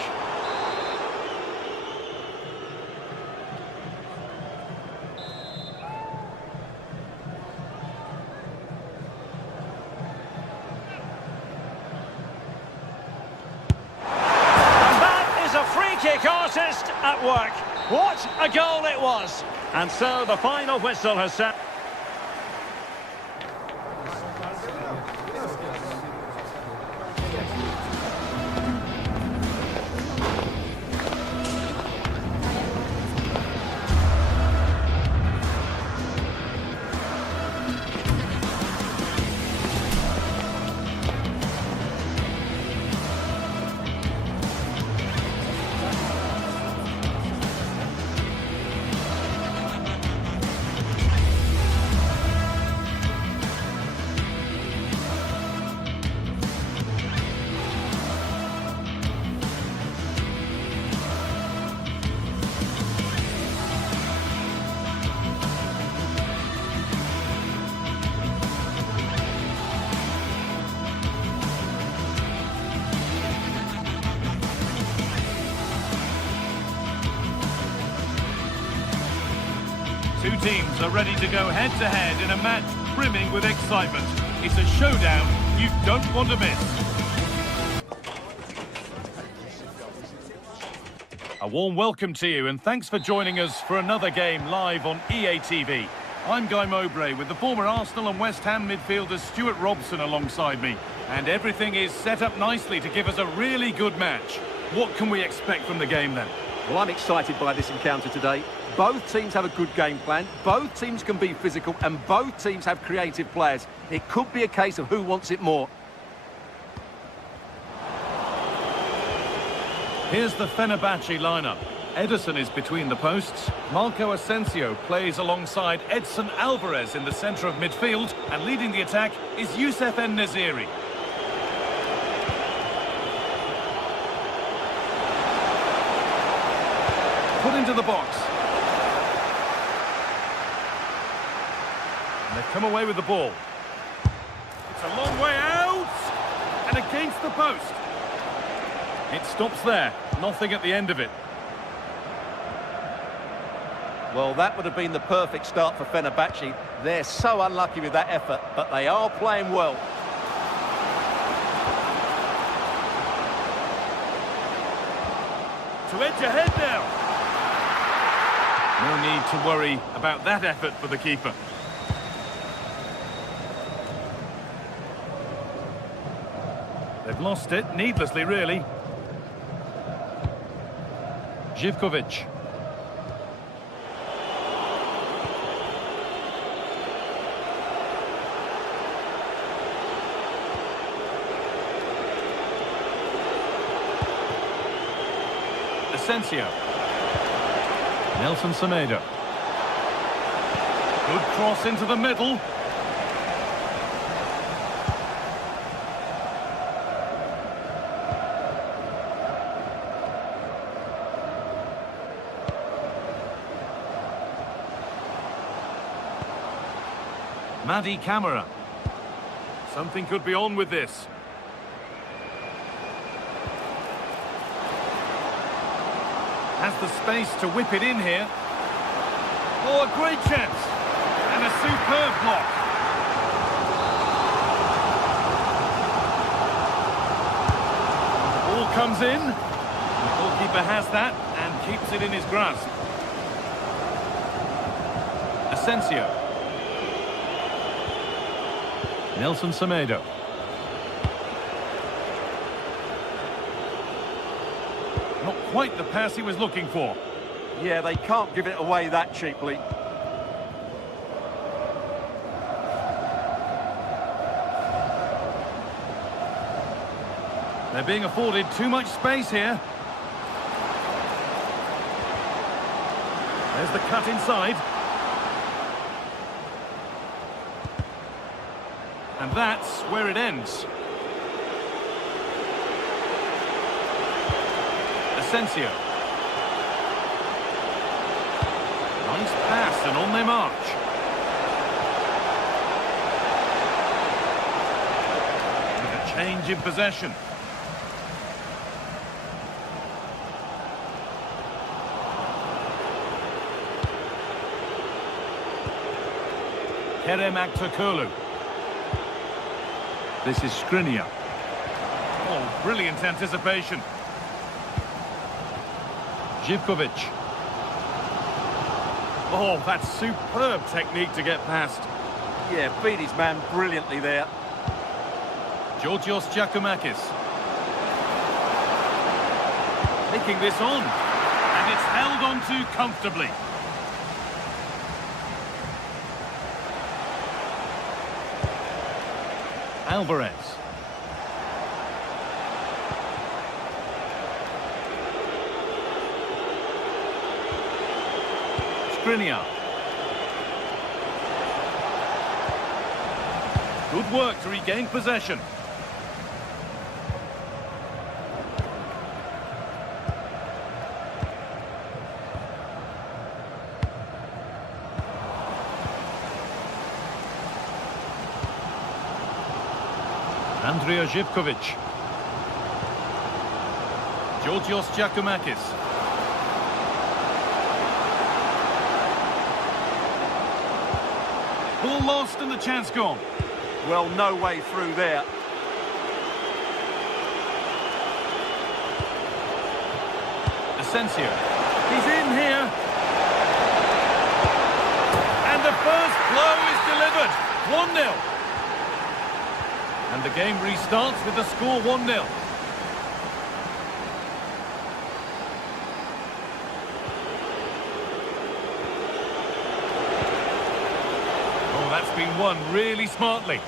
Kick artist at work. What a goal it was! And so the final whistle has sounded. Two teams are ready to go head-to-head in a match brimming with excitement. It's a showdown you don't want to miss. A warm welcome to you, and thanks for joining us for another game live on EA TV. I'm Guy Mowbray with the former Arsenal and West Ham midfielder Stuart Robson alongside me. And everything is set up nicely to give us a really good match. What can we expect from the game then? Well, I'm excited by this encounter today. Both teams have a good game plan, both teams can be physical, and both teams have creative players. It could be a case of who wants it more. Here's the Fenerbahce lineup. Ederson is between the posts. Marco Asensio plays alongside Edson Alvarez in the centre of midfield. And leading the attack is Youssef En-Nesyri. Put into the box. And they've come away with the ball. It's a long way out. And against the post. It stops there. Nothing at the end of it. Well, that would have been the perfect start for Fenerbahce. They're so unlucky with that effort, but they are playing well. To edge ahead now. No need to worry about that effort for the keeper. They've lost it, needlessly really. Živković. Asensio. Nelson Semedo. Good cross into the middle. Madi Camara. Something could be on with this. Has the space to whip it in here. Oh, a great chance. And a superb block. The ball comes in. The goalkeeper has that and keeps it in his grasp. Asensio. Nelson Semedo. Not quite the pass he was looking for. Yeah, they can't give it away that cheaply. They're being afforded too much space here. There's the cut inside. And that's where it ends. Asensio. Nice pass, and on they march. With a change in possession. Kerem Aktürkoğlu. This is Skriniar. Oh, brilliant anticipation. Živković. Oh, that's superb technique to get past. Yeah, beat his man brilliantly there. Georgios Giacomakis. Taking this on. And it's held on to comfortably. Alvarez. Skriniar. Good work to regain possession. Andrea Živković. Georgios Giacomakis. Ball lost and the chance gone. Well, no way through there. Asensio. He's in here. And the first blow is delivered. 1-0. And the game restarts with the score 1-0. been won really smartly.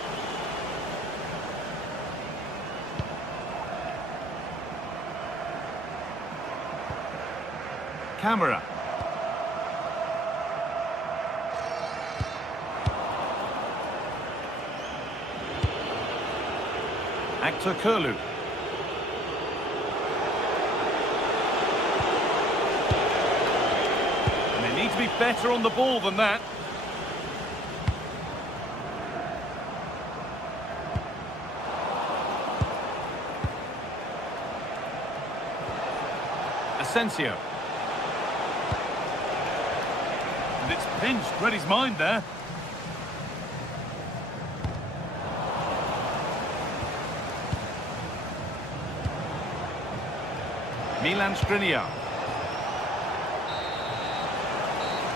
Camera. Actor Kurlu. And they need to be better on the ball than that. Asensio. And it's pinched, read his mind there. Milan Skriniar.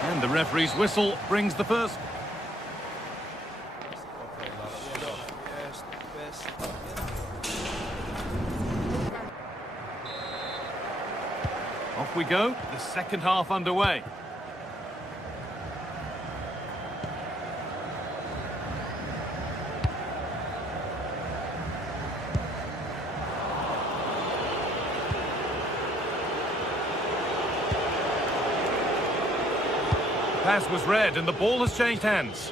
And the referee's whistle brings the first. Off we go, the second half underway. Pass was read and the ball has changed hands.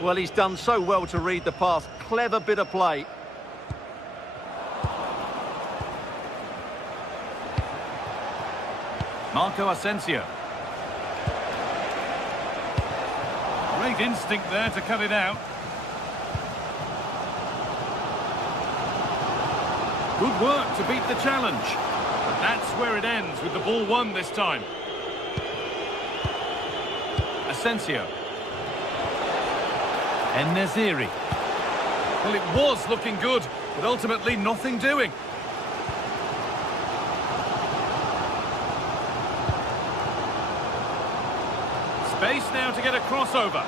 Well, he's done so well to read the pass. Clever bit of play. Marco Asensio. Great instinct there to cut it out. Good work to beat the challenge. But that's where it ends, with the ball won this time. Asensio. En-Nesyri. Well, it was looking good, but ultimately nothing doing. Space now to get a crossover.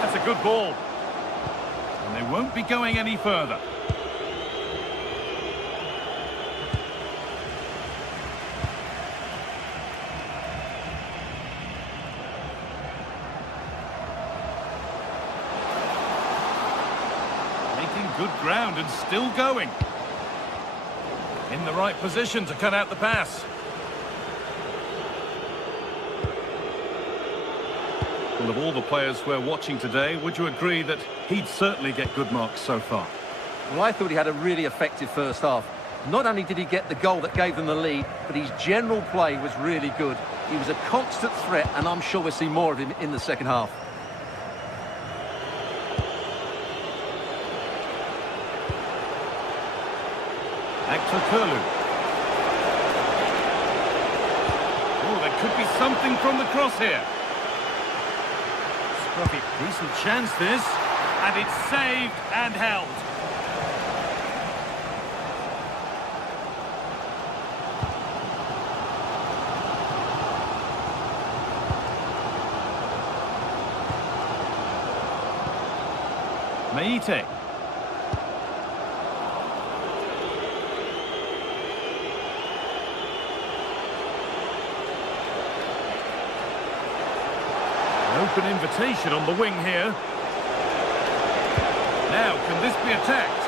That's a good ball. And they won't be going any further. Making good ground and still going. In the right position to cut out the pass. Well, of all the players we're watching today, would you agree that he'd certainly get good marks so far? Well, I thought he had a really effective first half. Not only did he get the goal that gave them the lead, but his general play was really good. He was a constant threat, and I'm sure we'll see more of him in the second half. Actor Kurlu. Oh, there could be something from the cross here. Scruffy, decent chance this, and it's saved and held. Meite. Open invitation on the wing here. Now, can this be attacked?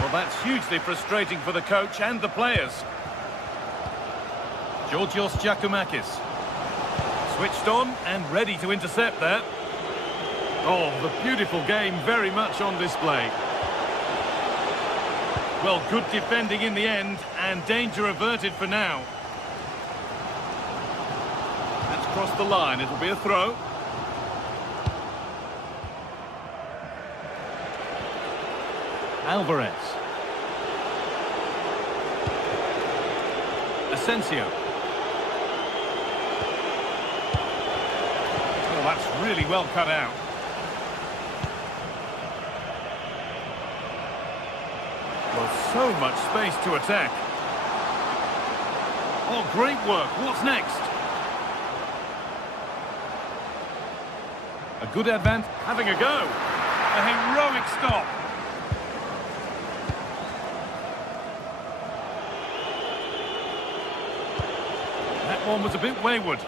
Well, that's hugely frustrating for the coach and the players. Georgios Giacomakis. Switched on and ready to intercept that. Oh, the beautiful game very much on display. Well, good defending in the end, and danger averted for now. That's crossed the line, it'll be a throw. Alvarez. Asensio. Oh, that's really well cut out. Well, so much space to attack. Oh, great work. What's next? A good advance. Having a go. A heroic stop. That one was a bit wayward.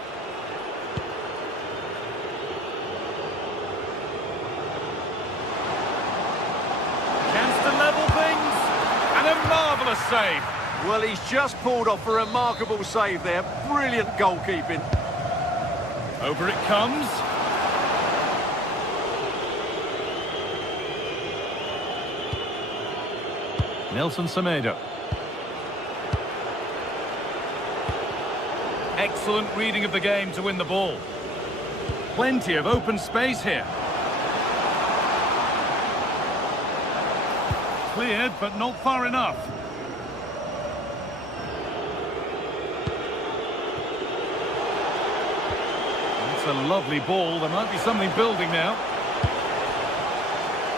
marvellous save. Well, he's just pulled off a remarkable save there. Brilliant goalkeeping. Over it comes. Nelson Semedo. Excellent reading of the game to win the ball. Plenty of open space here. Cleared, but not far enough. It's a lovely ball. There might be something building now.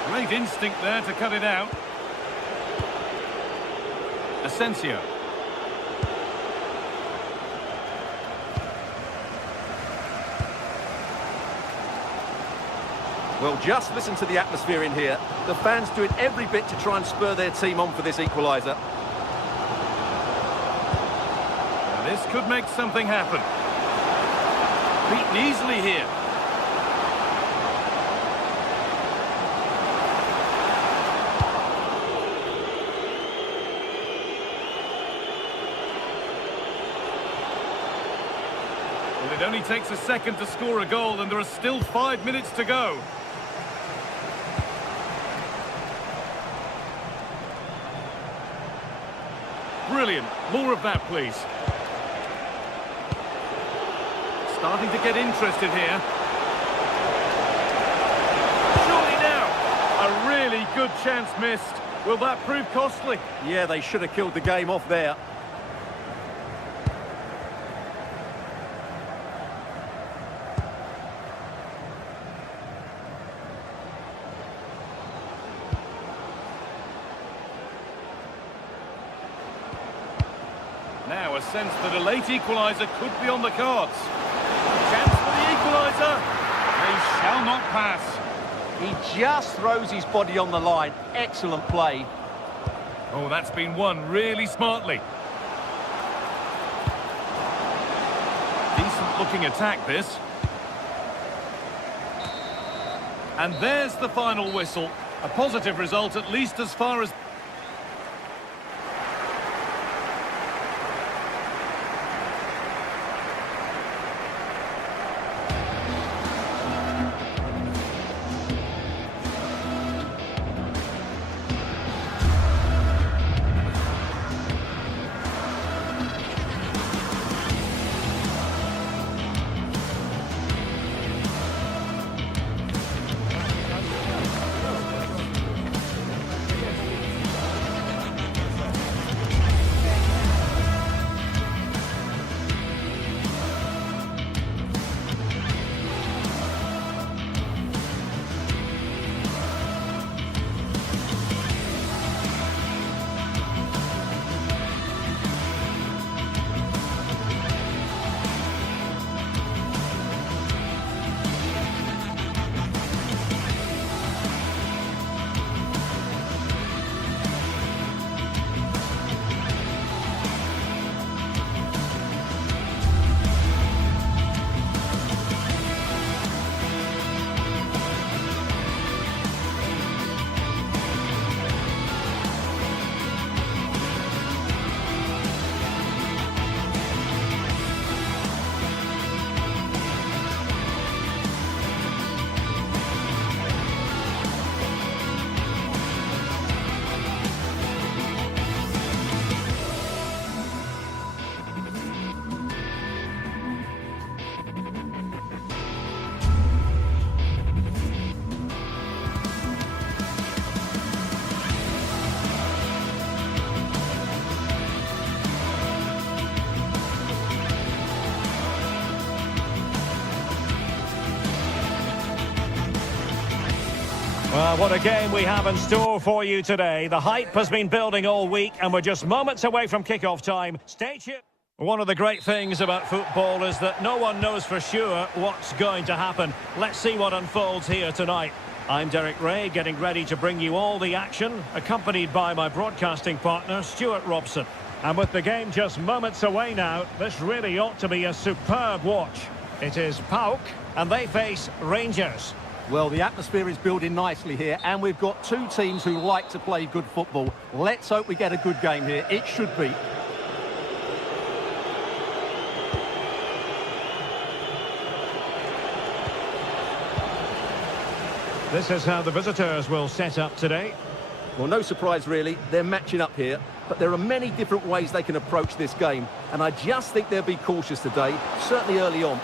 Great instinct there to cut it out. Asensio. Well, just listen to the atmosphere in here. The fans doing every bit to try and spur their team on for this equaliser. This could make something happen. Beaten easily here. Well, it only takes a second to score a goal, and there are still 5 minutes to go. Brilliant. More of that, please. Starting to get interested here. Surely now. A really good chance missed. Will that prove costly? Yeah, they should have killed the game off there. Now a sense that a late equaliser could be on the cards. Chance for the equaliser. They shall not pass. He just throws his body on the line. Excellent play. Oh, that's been won really smartly. Decent looking attack, this. And there's the final whistle. A positive result, at least as far as... Well, what a game we have in store for you today. The hype has been building all week, and we're just moments away from kick-off time. Stay tuned. One of the great things about football is that no one knows for sure what's going to happen. Let's see what unfolds here tonight. I'm Derek Ray, getting ready to bring you all the action, accompanied by my broadcasting partner, Stuart Robson. And with the game just moments away now, this really ought to be a superb watch. It is PAOK, and they face Rangers. Well, the atmosphere is building nicely here, and we've got two teams who like to play good football. Let's hope we get a good game here. It should be. This is how the visitors will set up today. Well, no surprise, really. They're matching up here, but there are many different ways they can approach this game, and I just think they'll be cautious today, certainly early on.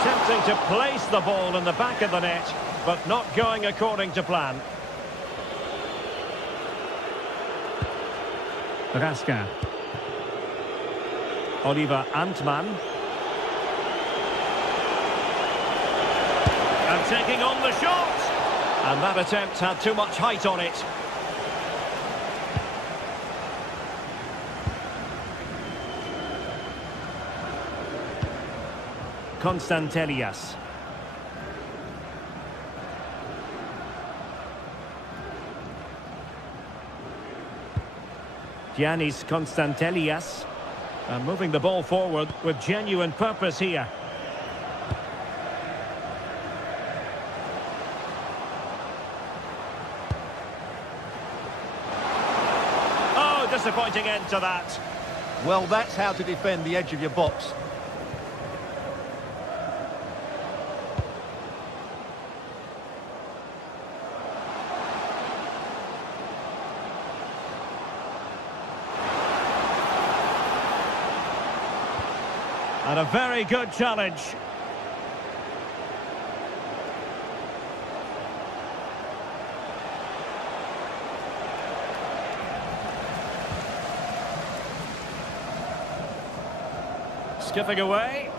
Attempting to place the ball in the back of the net, but not going according to plan. Raska. Oliver Antman. And taking on the shot. And that attempt had too much height on it. Constantelias. Giannis Constantelias. Moving the ball forward with genuine purpose here. Oh, disappointing end to that. Well, that's how to defend the edge of your box. And a very good challenge. Skipping away.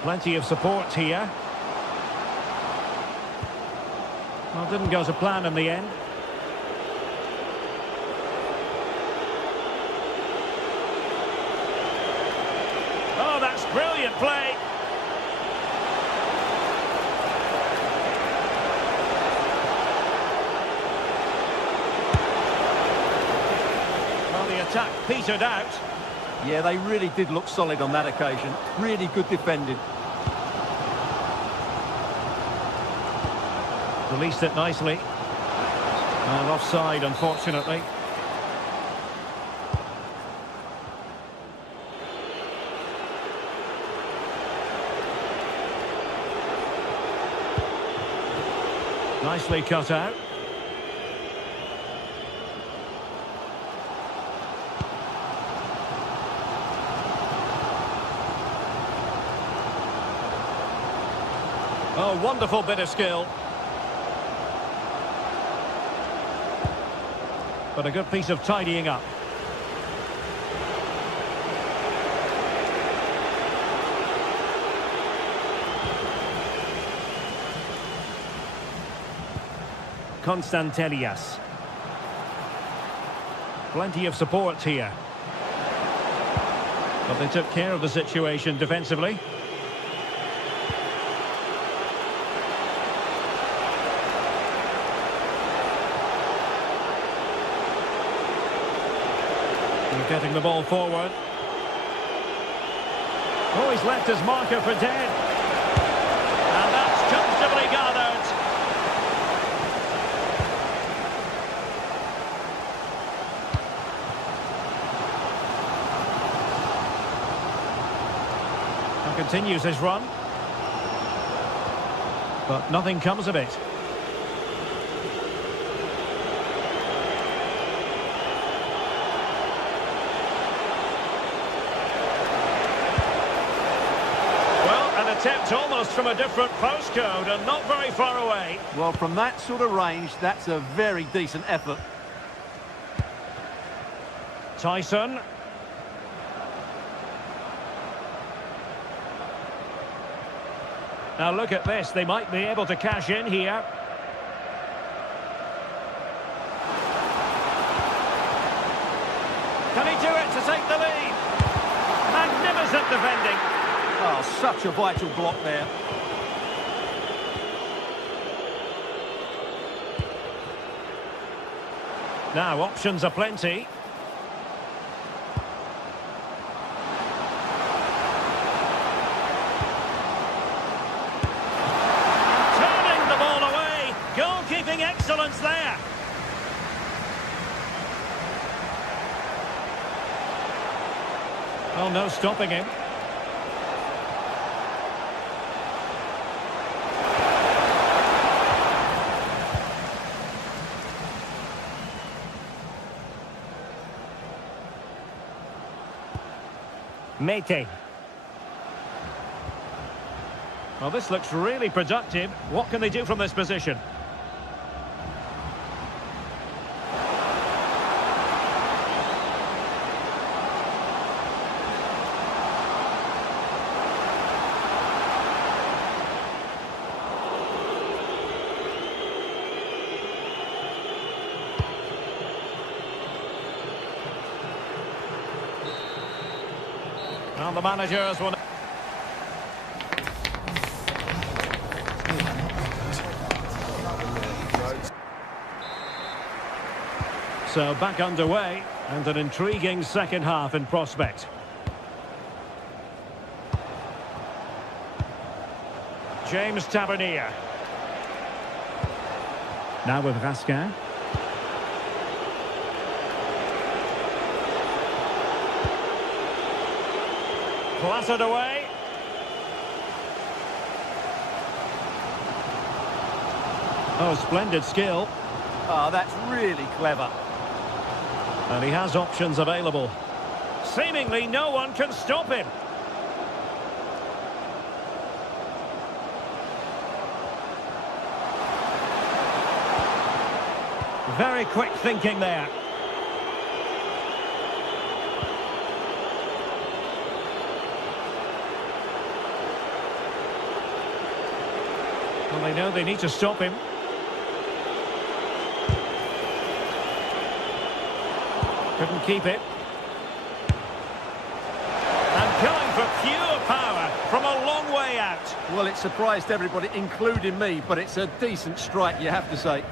Plenty of support here. Well, didn't go to plan in the end. Oh, that's brilliant play. Well, the attack petered out. Yeah, they really did look solid on that occasion. Really good defending. Released it nicely. And offside, unfortunately. Nicely cut out. Oh, wonderful bit of skill. But a good piece of tidying up. Constantelias. Plenty of support here. But they took care of the situation defensively. They're getting the ball forward. Oh, he's left his marker for dead. And that's comfortably gathered. Continues his run, but nothing comes of it. Well, an attempt almost from a different postcode and not very far away. Well, from that sort of range, that's a very decent effort. Tyson. Now look at this, they might be able to cash in here. Can he do it to take the lead? Magnificent defending. Oh, such a vital block there. Now options are plenty. no stopping him. Mete. Well, this looks really productive. What can they do from this position? Well, the managers will... So back underway, and an intriguing second half in prospect. James Tavernier. Now with Raskin. Clattered away. Oh, splendid skill. Oh, that's really clever. And he has options available. Seemingly no one can stop him. Very quick thinking there. Well, they know they need to stop him. Couldn't keep it. And going for pure power from a long way out. Well, it surprised everybody, including me, but it's a decent strike, you have to say.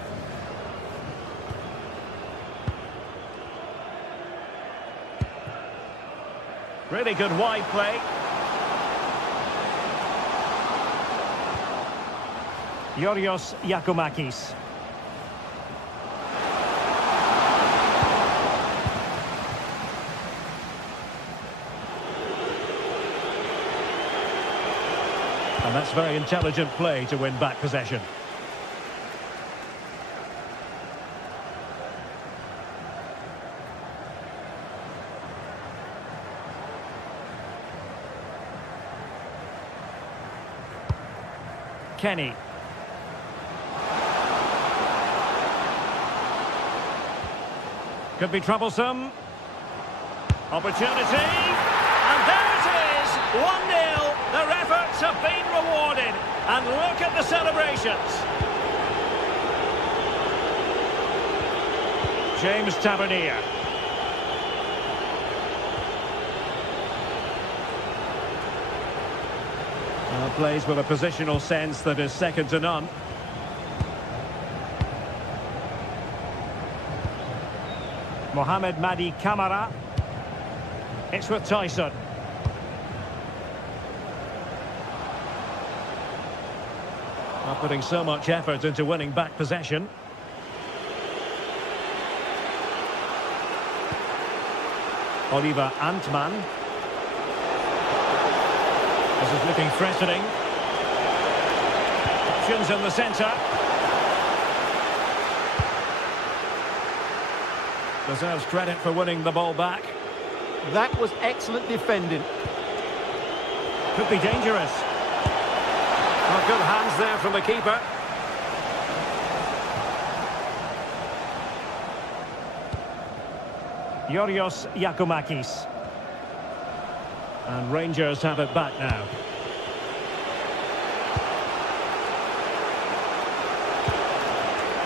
Really good wide play. Yorios Giacomakis. And that's very intelligent play to win back possession. Kenny. Could be troublesome. Opportunity. And there it is. 1-0. Their efforts have been rewarded. And look at the celebrations. James Tavernier. Plays with a positional sense that is second to none. Mohamed Madi Camara. It's with Tyson. Not putting so much effort into winning back possession. Oliver Antman. This is looking threatening. Options in the centre. Deserves credit for winning the ball back. That was excellent defending. Could be dangerous. Well, good hands there from the keeper. Yorios Giacomakis. And Rangers have it back now.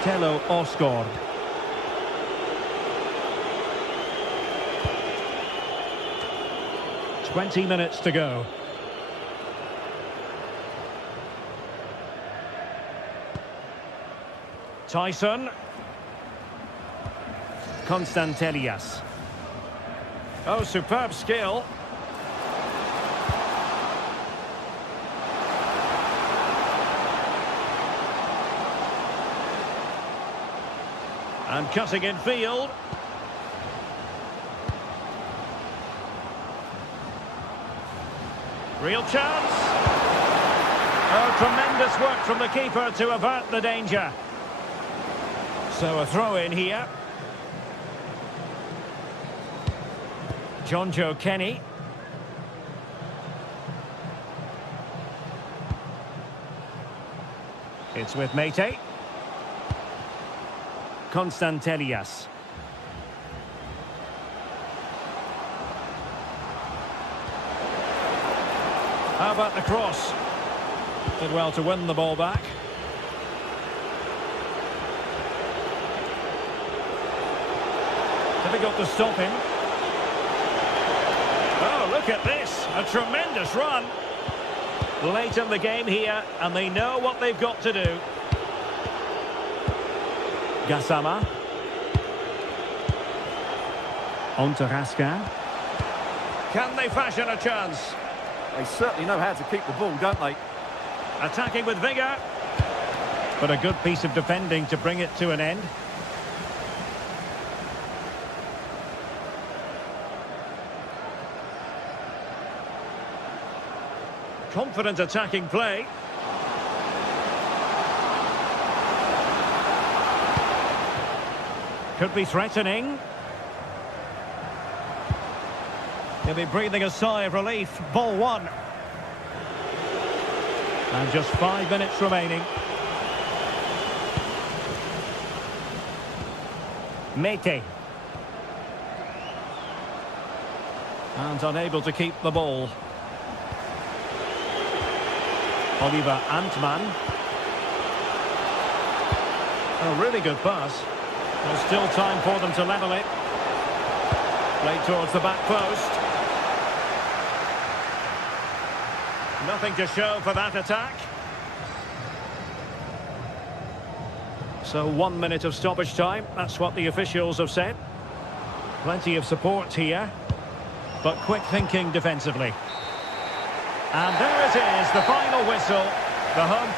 Tello Osgård. "20 minutes to go. Tyson. Konstantelias. Oh, superb skill. And cutting in field. Real chance. Oh, tremendous work from the keeper to avert the danger. So a throw in here. John Joe Kenny. It's with Mete. Constantelias. How about the cross? Did well to win the ball back. Difficult to stop him. Oh, look at this. A tremendous run. Late in the game here, and they know what they've got to do. Gassama. On to Raskin. Can they fashion a chance? They certainly know how to keep the ball, don't they? Attacking with vigour. But a good piece of defending to bring it to an end. Confident attacking play. Could be threatening. He'll be breathing a sigh of relief. Ball one. And just 5 minutes remaining. Mete. And unable to keep the ball. Oliver Antman. A really good pass. There's still time for them to level it. Played towards the back post. Nothing to show for that attack. So 1 minute of stoppage time. That's what the officials have said. Plenty of support here. But quick thinking defensively. And there it is, the final whistle. The home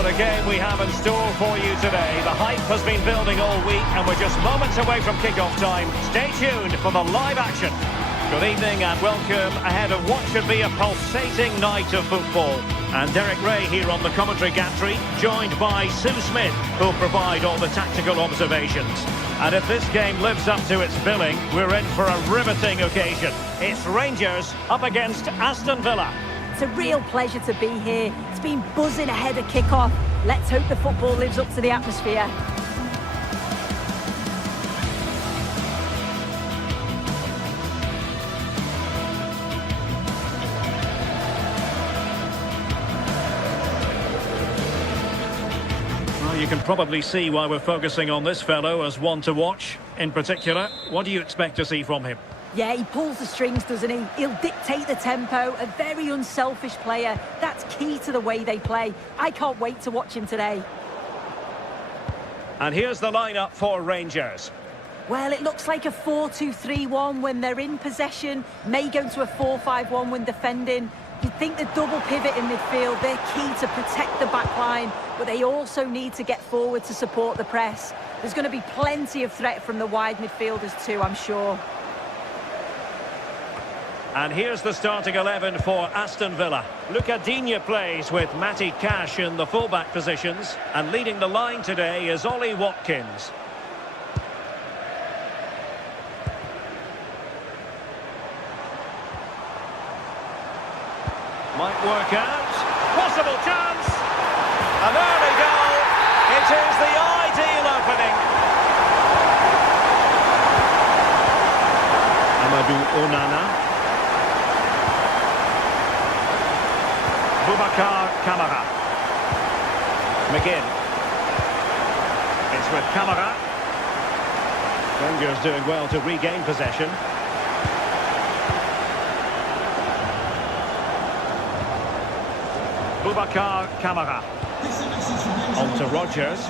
What a game we have in store for you today. The hype has been building all week and we're just moments away from kick-off time. Stay tuned for the live action. Good evening and welcome ahead of what should be a pulsating night of football. And Derek Ray here on the commentary gantry, joined by Sue Smith, who'll provide all the tactical observations. And if this game lives up to its billing, we're in for a riveting occasion. It's Rangers up against Aston Villa. It's a real pleasure to be here. It's been buzzing ahead of kick-off. Let's hope the football lives up to the atmosphere. Well, you can probably see why we're focusing on this fellow as one to watch. In particular, what do you expect to see from him? Yeah, he pulls the strings, doesn't he? He'll dictate the tempo, a very unselfish player. That's key to the way they play. I can't wait to watch him today. And here's the lineup for Rangers. Well, it looks like a 4-2-3-1 when they're in possession. May go to a 4-5-1 when defending. You'd think the double pivot in midfield, they're key to protect the back line, but they also need to get forward to support the press. There's going to be plenty of threat from the wide midfielders too, I'm sure. And here's the starting 11 for Aston Villa. Luca Digne plays with Matty Cash in the fullback positions. And leading the line today is Ollie Watkins. Might work out. Possible chance. An early goal. It is the ideal opening. Amadou Onana. Boubacar Kamara. McGinn. It's with Kamara. Rangers doing well to regain possession. Boubacar Kamara. On to Rodgers.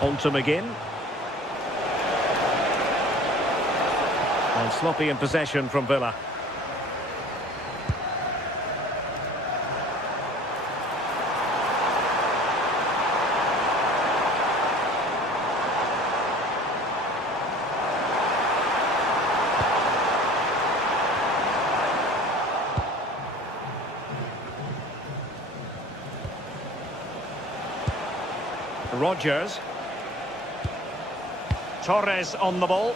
On to McGinn. And sloppy in possession from Villa. Rodgers. Torres on the ball.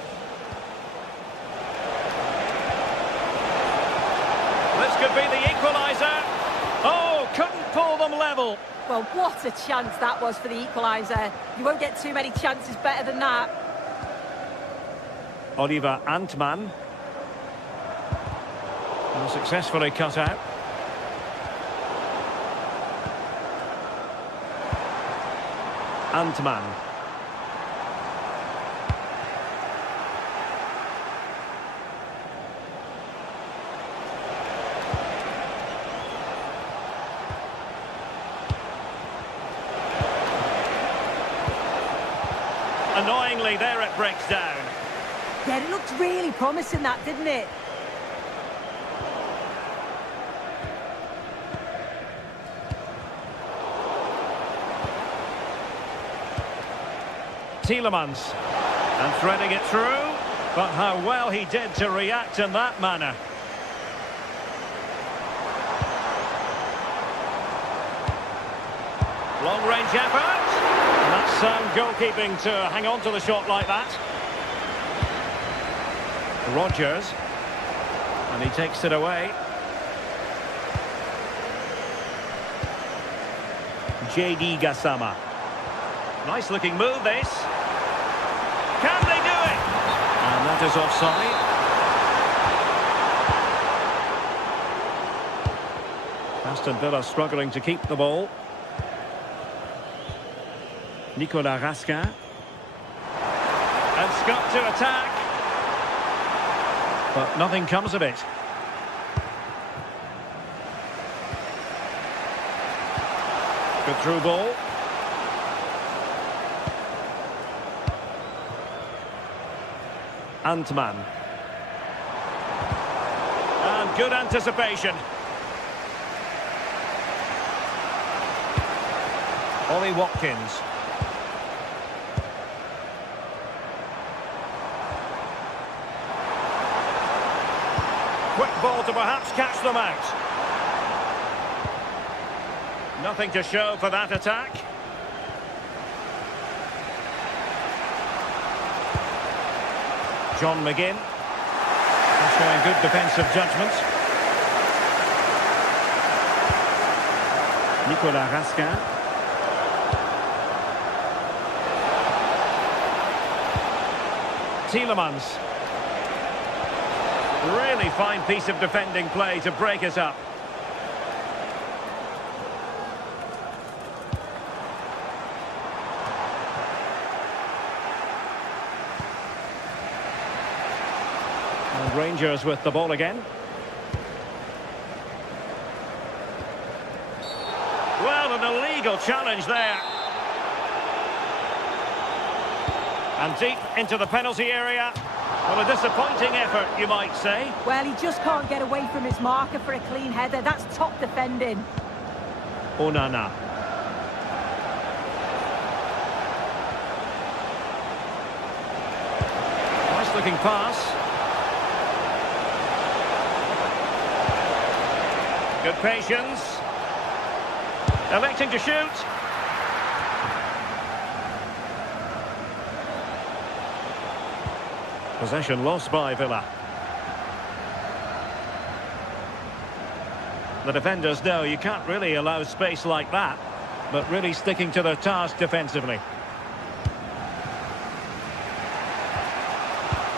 This could be the equaliser. Oh, couldn't pull them level. Well, what a chance that was for the equaliser. You won't get too many chances better than that. Oliver Antman. And successfully cut out. Antman. Annoyingly, there it breaks down. Yeah, it looked really promising, that, didn't it? Tielemans. And threading it through. But how well he did to react in that manner. Long-range effort. And that's sound goalkeeping to hang on to the shot like that. Rodgers. And he takes it away. JD Gassama. Nice looking move, this. Can they do it? And that is offside. Aston Villa struggling to keep the ball. Nicolas Raskin. And Scott to attack. But nothing comes of it. Good through ball. Antman. And good anticipation. Ollie Watkins. Quick ball to perhaps catch them out. Nothing to show for that attack. John McGinn. Showing good defensive judgment. Nicolas Raskin. Tielemans. Really fine piece of defending play to break us up. And Rangers with the ball again. Well, an illegal challenge there. And deep into the penalty area. Well, a disappointing effort, you might say. Well, he just can't get away from his marker for a clean header. That's top defending. Onana. looking pass. Good patience. Electing to shoot. Possession lost by Villa. The defenders know you can't really allow space like that, but really sticking to their task defensively.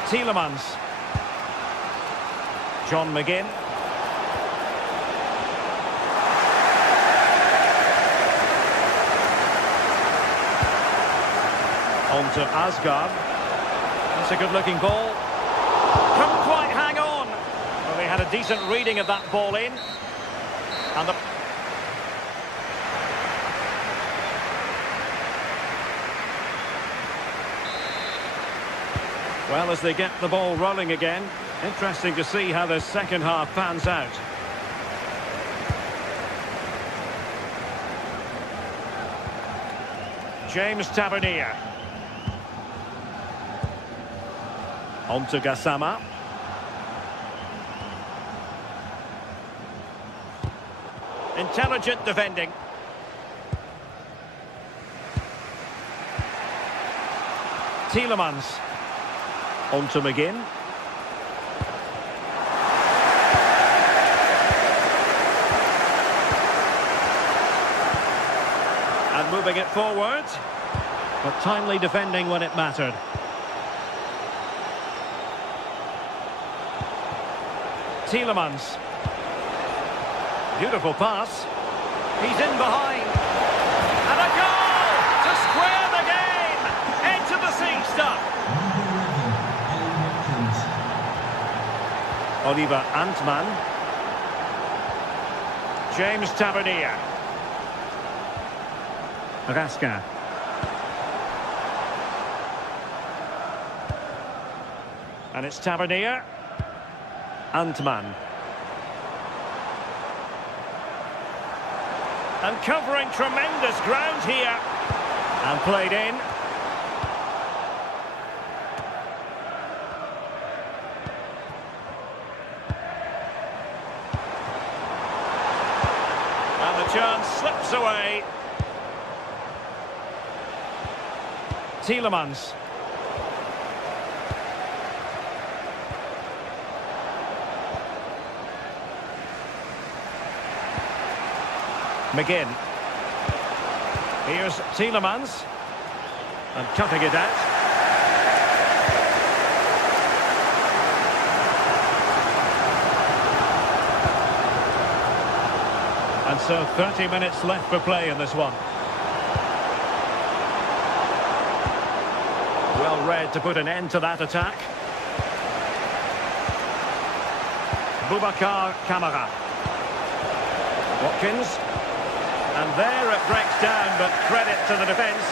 Tielemans. John McGinn. On to Asgard. That's a good-looking ball. Couldn't quite hang on. Well, they had a decent reading of that ball in. And the... Well, as they get the ball rolling again, interesting to see how the second half pans out. James Tavernier. On to Gassama. Intelligent defending. Tielemans. On to McGinn. And moving it forward. But timely defending when it mattered. Tielemans. Beautiful pass. He's in behind. And a goal to square the game. Into the sea stuff. Oliver Antman. James Tavernier. Raskin. And it's Tavernier. Antman. And covering tremendous ground here. And played in. And the chance slips away. Tielemans. McGinn. Here's Tielemans. And cutting it out. And so 30 minutes left for play in this one. Well read to put an end to that attack. Boubacar Kamara. Watkins. And there it breaks down, but credit to the defence.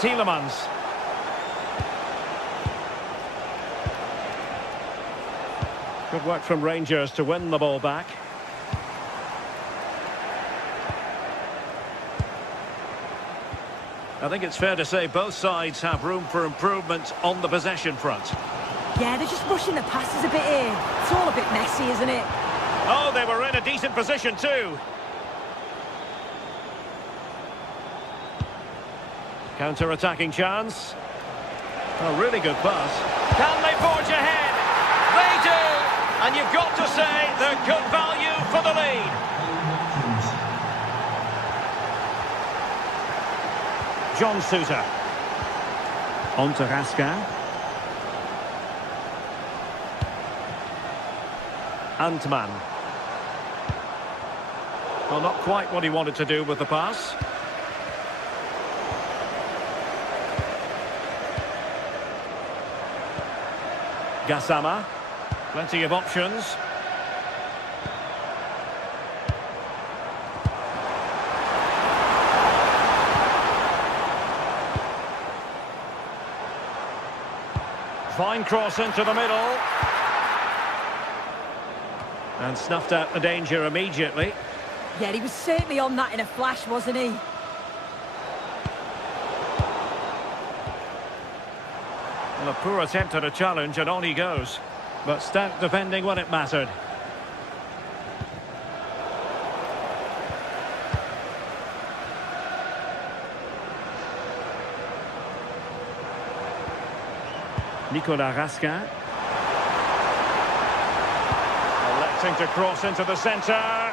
Tielemans. Good work from Rangers to win the ball back. I think it's fair to say both sides have room for improvement on the possession front. Yeah, they're just rushing the passes a bit here. It's all a bit messy, isn't it? Oh, they were in a decent position too. Counter-attacking chance. A really good pass. Can they forge ahead? They do! And you've got to say they're good value for the lead. John Sousa. On to Raskin. Antman. Well, not quite what he wanted to do with the pass. Gassama. Plenty of options. Fine cross into the middle. And snuffed out the danger immediately. Yeah, he was certainly on that in a flash, wasn't he? Well, a poor attempt at a challenge, and on he goes. But stout defending when it mattered. Nicolas Raskin. Electing to cross into the centre.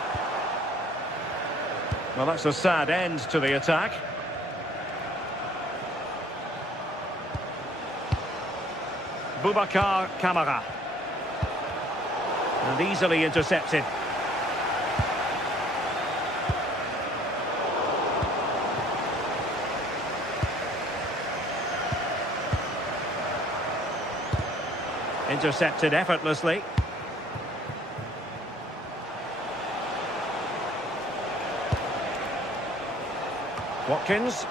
Well, that's a sad end to the attack. Boubacar Kamara. And easily intercepted. Intercepted effortlessly. Watkins.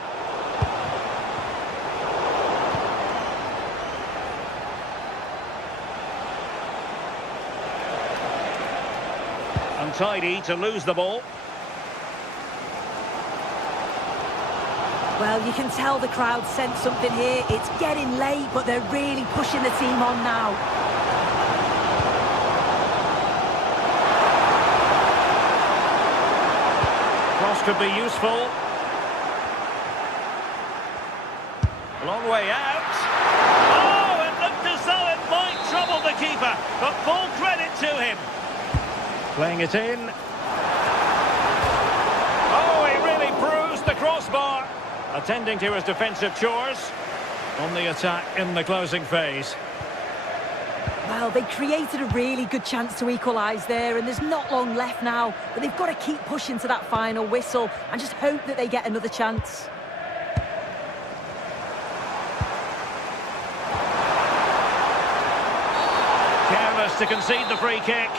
Untidy to lose the ball. Well, you can tell the crowd sense something here. It's getting late, but they're really pushing the team on now. Cross could be useful. Long way out. Oh, it looked as though it might trouble the keeper, but full credit to him. Playing it in. Oh, he really bruised the crossbar. Attending to his defensive chores. On the attack in the closing phase. Well, they created a really good chance to equalise there, and there's not long left now, but they've got to keep pushing to that final whistle and just hope that they get another chance. Careless to concede the free kick.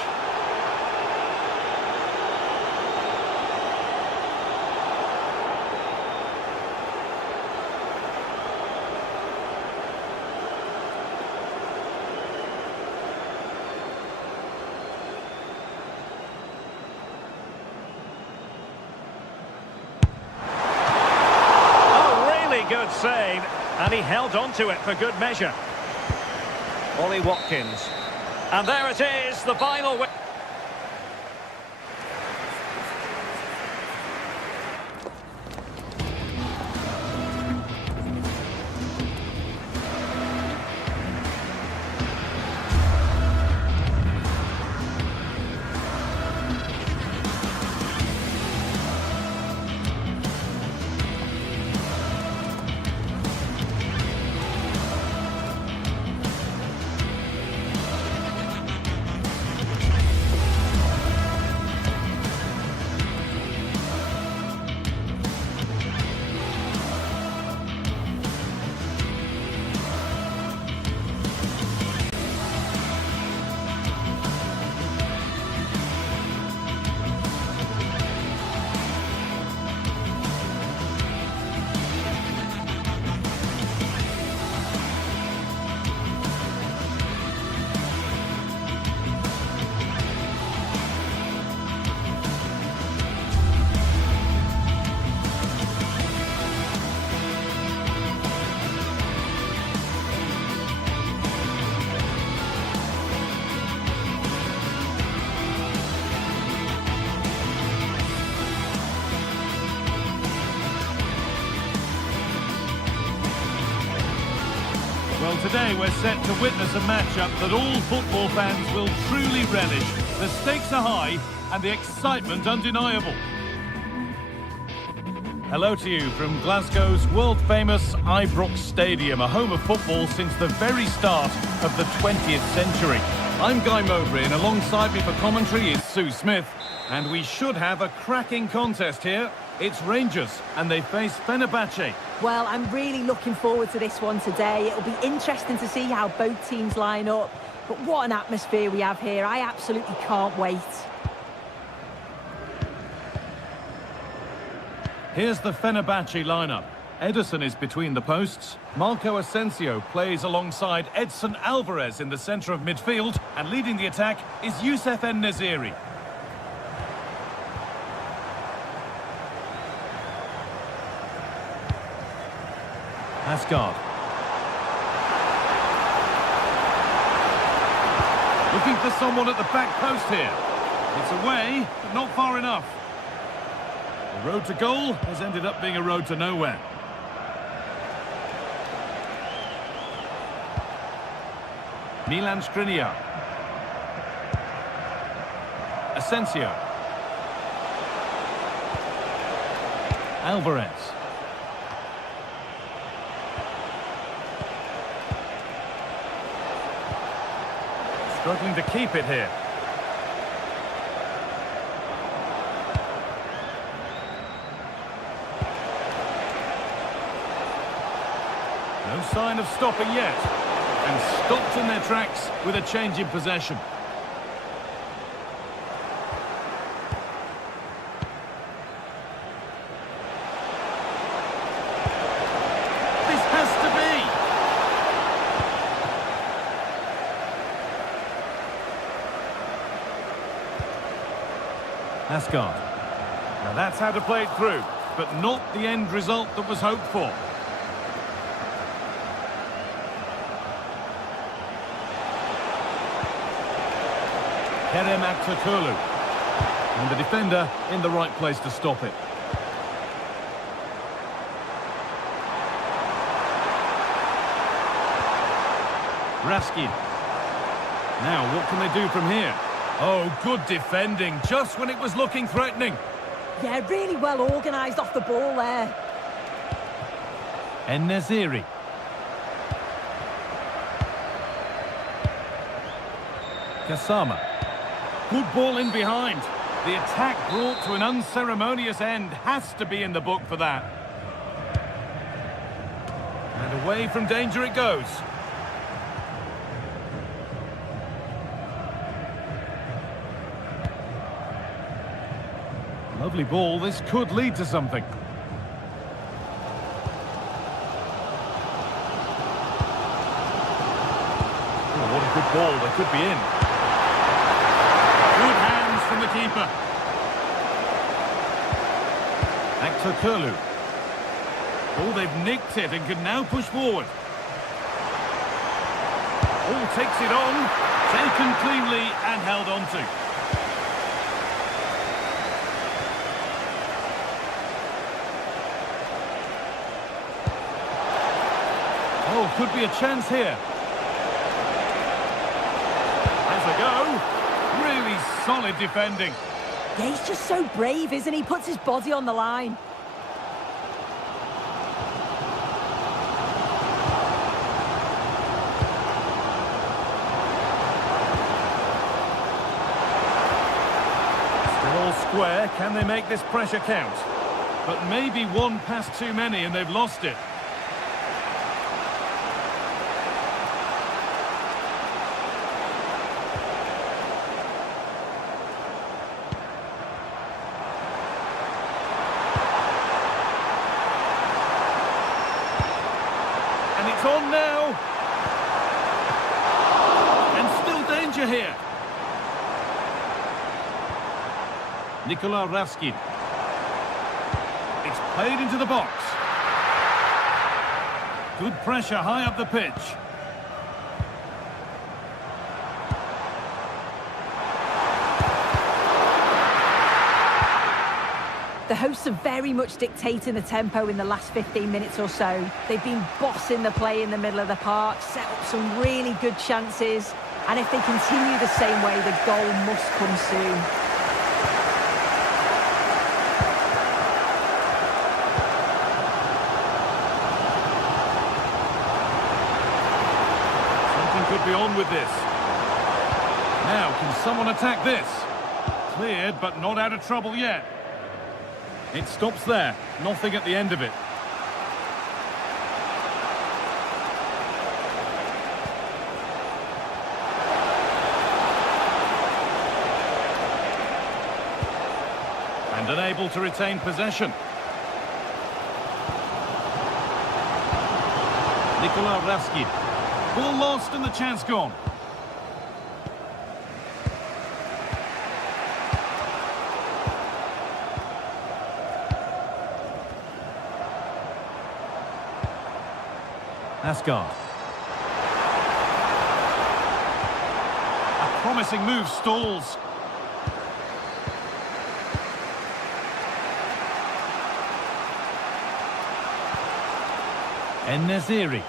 Good save, and he held on to it for good measure. Ollie Watkins. And there it is, the final win. Well, today we're set to witness a matchup that all football fans will truly relish. The stakes are high and the excitement undeniable. Hello to you from Glasgow's world-famous Ibrox Stadium, a home of football since the very start of the 20th century. I'm Guy Mowbray, and alongside me for commentary is Sue Smith. And we should have a cracking contest here. It's Rangers, and they face Fenerbahce. Well, I'm really looking forward to this one today. It'll be interesting to see how both teams line up. But what an atmosphere we have here. I absolutely can't wait. Here's the Fenerbahce lineup. Ederson is between the posts. Marco Asensio plays alongside Edson Alvarez in the centre of midfield. And leading the attack is Youssef En-Nesyri. Asgard. Looking for someone at the back post here. It's away, but not far enough. The road to goal has ended up being a road to nowhere. Milan Skriniar. Asensio. Alvarez. Struggling to keep it here. No sign of stopping yet. And stopped in their tracks with a change in possession. This has to be. Asgard. Now that's how to play it through, but not the end result that was hoped for. Kerem Aktürkoğlu. And the defender in the right place to stop it. Raskin. Now, what can they do from here? Oh, good defending, just when it was looking threatening. Yeah, really well organised off the ball there. En-Nesyri. Kasama. Good ball in behind. The attack brought to an unceremonious end. Has to be in the book for that. And away from danger it goes. Lovely ball. This could lead to something. Oh, what a good ball. They could be in. Good hands from the keeper. Aktürkoğlu. Oh, they've nicked it and can now push forward. Oh, takes it on. Taken cleanly and held on to. Oh, could be a chance here. Has a go. Really solid defending. Yeah, he's just so brave, isn't he? Puts his body on the line. Still all square. Can they make this pressure count? But maybe one pass too many and they've lost it. And it's on now. And still danger here. Nikola Raskin. It's played into the box. Good pressure high up the pitch. The hosts are very much dictating the tempo in the last 15 minutes or so. They've been bossing the play in the middle of the park, set up some really good chances, and if they continue the same way, the goal must come soon. Something could be on with this. Now, can someone attack this? Cleared, but not out of trouble yet. It stops there. Nothing at the end of it. And unable to retain possession. Nikola Raskin. Ball lost and the chance gone. Asgard. A promising move stalls. En-Nesyri.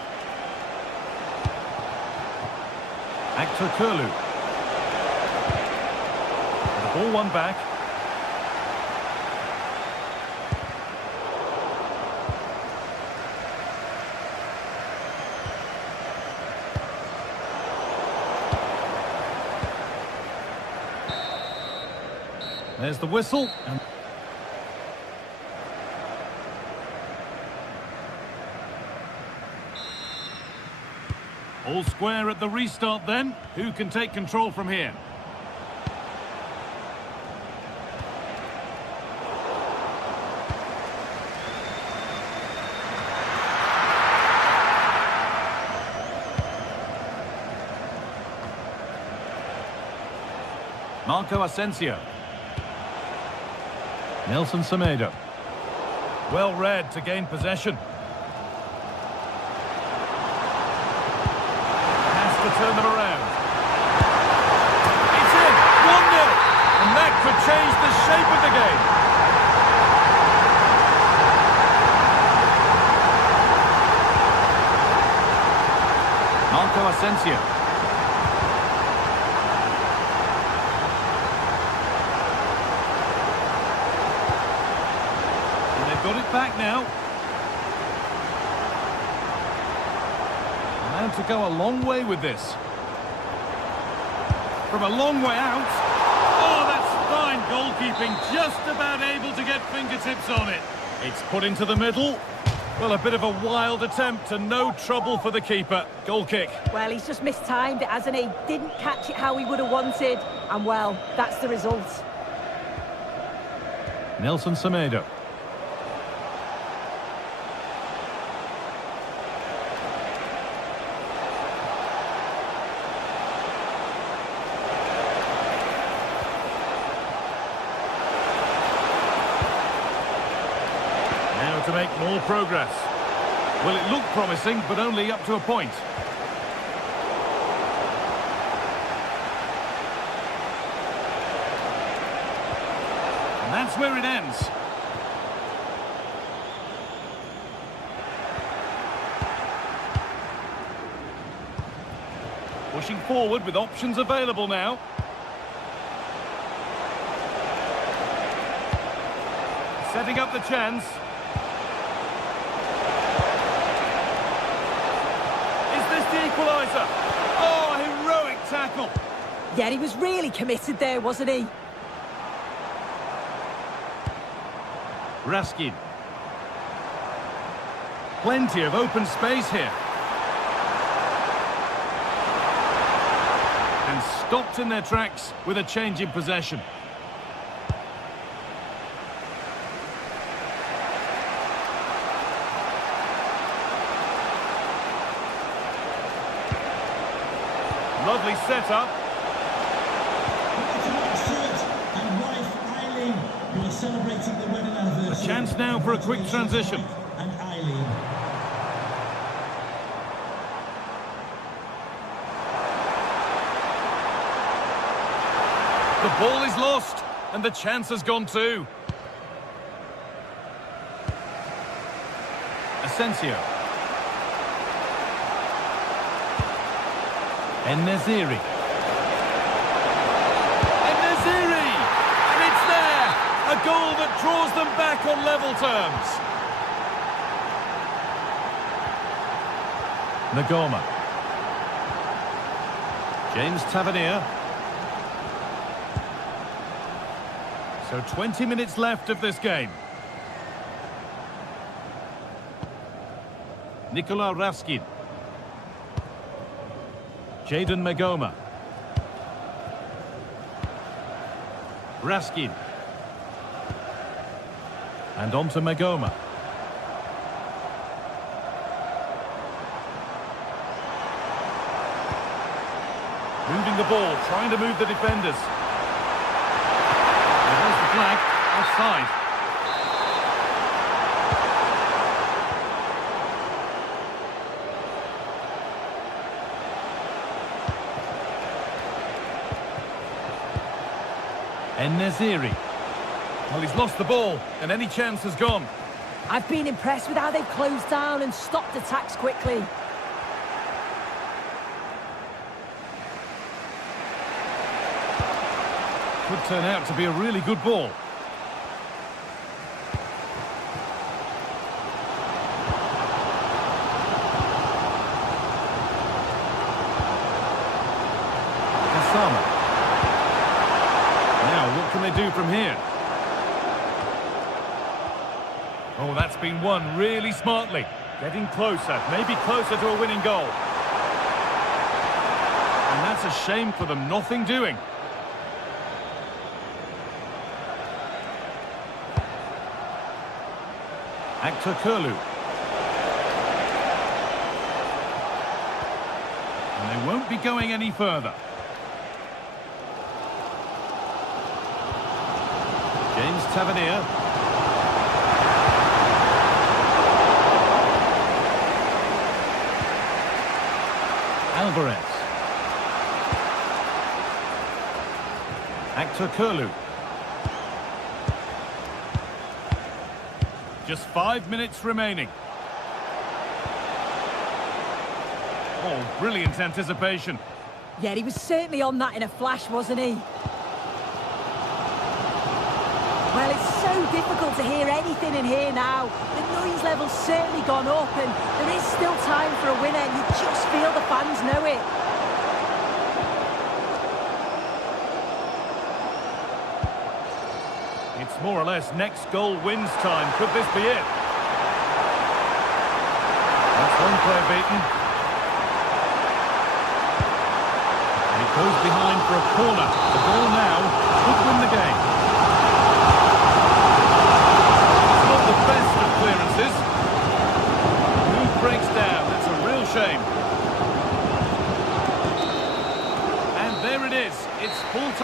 Actor Kurlu. The ball won back. There's the whistle. All square at the restart then. Who can take control from here? Marco Asensio. Nelson Semedo. Well read to gain possession. Has to turn them around. It's in! 1-0! And that could change the shape of the game. Marco Asensio. Got it back now. And to go a long way with this. From a long way out. Oh, that's fine goalkeeping. Just about able to get fingertips on it. It's put into the middle. Well, a bit of a wild attempt and no trouble for the keeper. Goal kick. Well, he's just mistimed it, hasn't he? Didn't catch it how he would have wanted. And, well, that's the result. Nelson Semedo. To make more progress. Well, it looked promising, but only up to a point. And that's where it ends. Pushing forward with options available now. Setting up the chance. The equaliser. Oh, heroic tackle. Yeah, he was really committed there, wasn't he? Raskin. Plenty of open space here. And stopped in their tracks with a change in possession. Lovely setup. And wife Eileen, who are celebrating the wedding anniversary. A chance now for a quick transition. And Eileen. The ball is lost, and the chance has gone too. Asensio. En-Nesyri. En-Nesyri! And it's there! A goal that draws them back on level terms. Nagoma. James Tavernier. So 20 minutes left of this game. Nikola Raskin. Jadon Magoma. Raskin. And on to Magoma. Moving the ball, trying to move the defenders. And there's the flag, offside. En-Nesyri. Well, he's lost the ball, and any chance has gone. I've been impressed with how they've closed down and stopped attacks quickly. Could turn out to be a really good ball. Now, what can they do from here? Oh, that's been won really smartly. Getting closer, maybe closer to a winning goal. And that's a shame for them, nothing doing. Actor Kurlu. And they won't be going any further. James Tavernier. Alvarez. Actor Kurlu. Just 5 minutes remaining. Oh, brilliant anticipation. Yeah, he was certainly on that in a flash, wasn't he? Well, it's so difficult to hear anything in here now. The noise level's certainly gone up, and there is still time for a winner. You just feel the fans know it. It's more or less next goal wins time. Could this be it? That's one player beaten. And it goes behind for a corner. The ball now could win the game. It's not the best of clearances. The move breaks down. That's a real shame. And there it is. It's full time.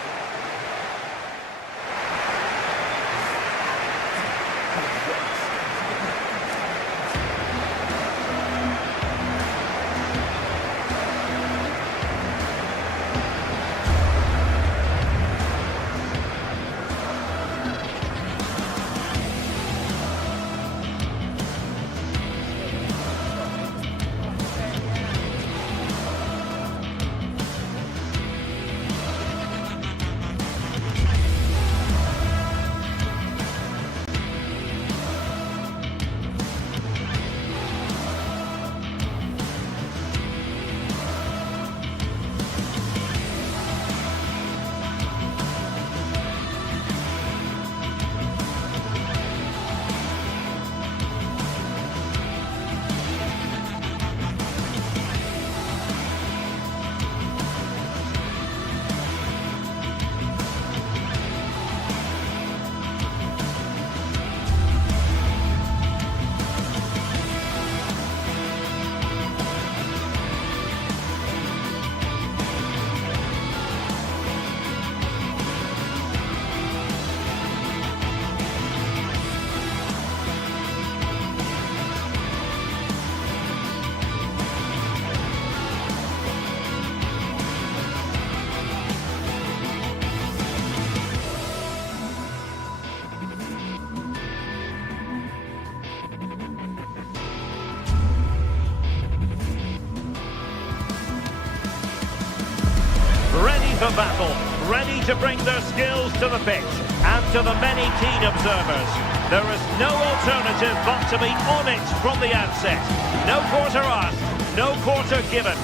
For battle, ready to bring their skills to the pitch, and to the many keen observers, there is no alternative but to be on it from the outset. No quarter asked, no quarter given.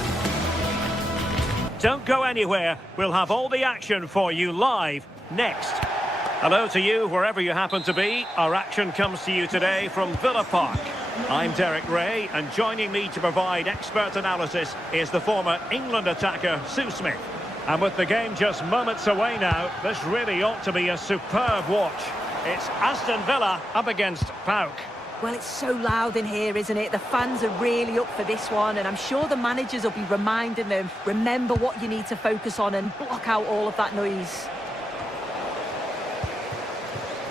Don't go anywhere, we'll have all the action for you live next. Hello to you wherever you happen to be. Our action comes to you today from Villa Park. I'm Derek Ray, and joining me to provide expert analysis is the former England attacker Sue Smith. And with the game just moments away now, this really ought to be a superb watch. It's Aston Villa up against PAOK. Well, it's so loud in here, isn't it? The fans are really up for this one, and I'm sure the managers will be reminding them, remember what you need to focus on and block out all of that noise.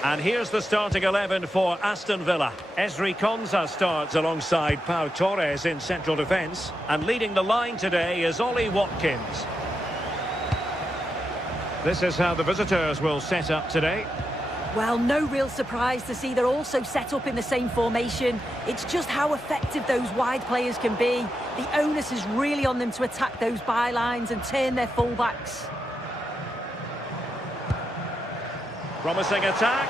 And here's the starting 11 for Aston Villa. Ezri Konsa starts alongside Pau Torres in central defence. And leading the line today is Ollie Watkins. This is how the visitors will set up today. Well, no real surprise to see they're also set up in the same formation. It's just how effective those wide players can be. The onus is really on them to attack those bylines and turn their fullbacks. Promising attack.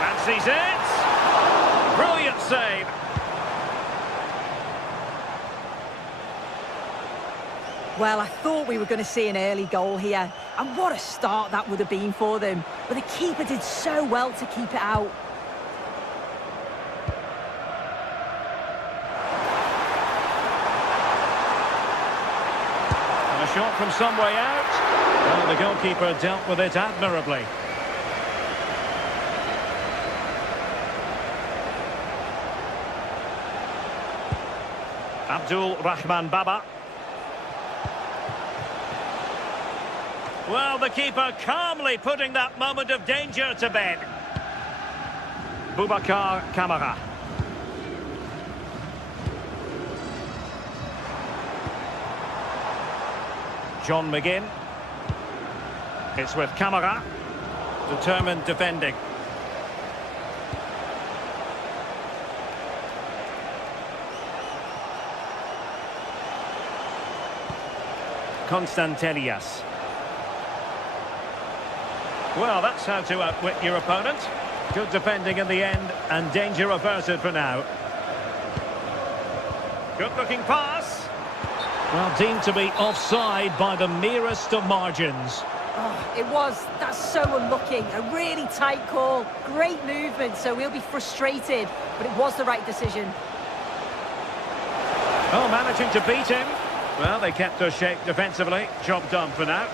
Fancies it. Brilliant save. Well, I thought we were going to see an early goal here. And what a start that would have been for them. But the keeper did so well to keep it out. And a shot from some way out. Well, the goalkeeper dealt with it admirably. Abdul Rahman Baba. Well, the keeper calmly putting that moment of danger to bed. Boubacar Kamara. John McGinn. It's with Kamara. Determined defending. Constantelias. Well, that's how to outwit your opponent. Good defending in the end, and danger averted for now. Good-looking pass. Well, deemed to be offside by the merest of margins. Oh, it was. That's so unlucky. A really tight call. Great movement, so we'll be frustrated. But it was the right decision. Oh, managing to beat him. Well, they kept their shape defensively. Job done for now.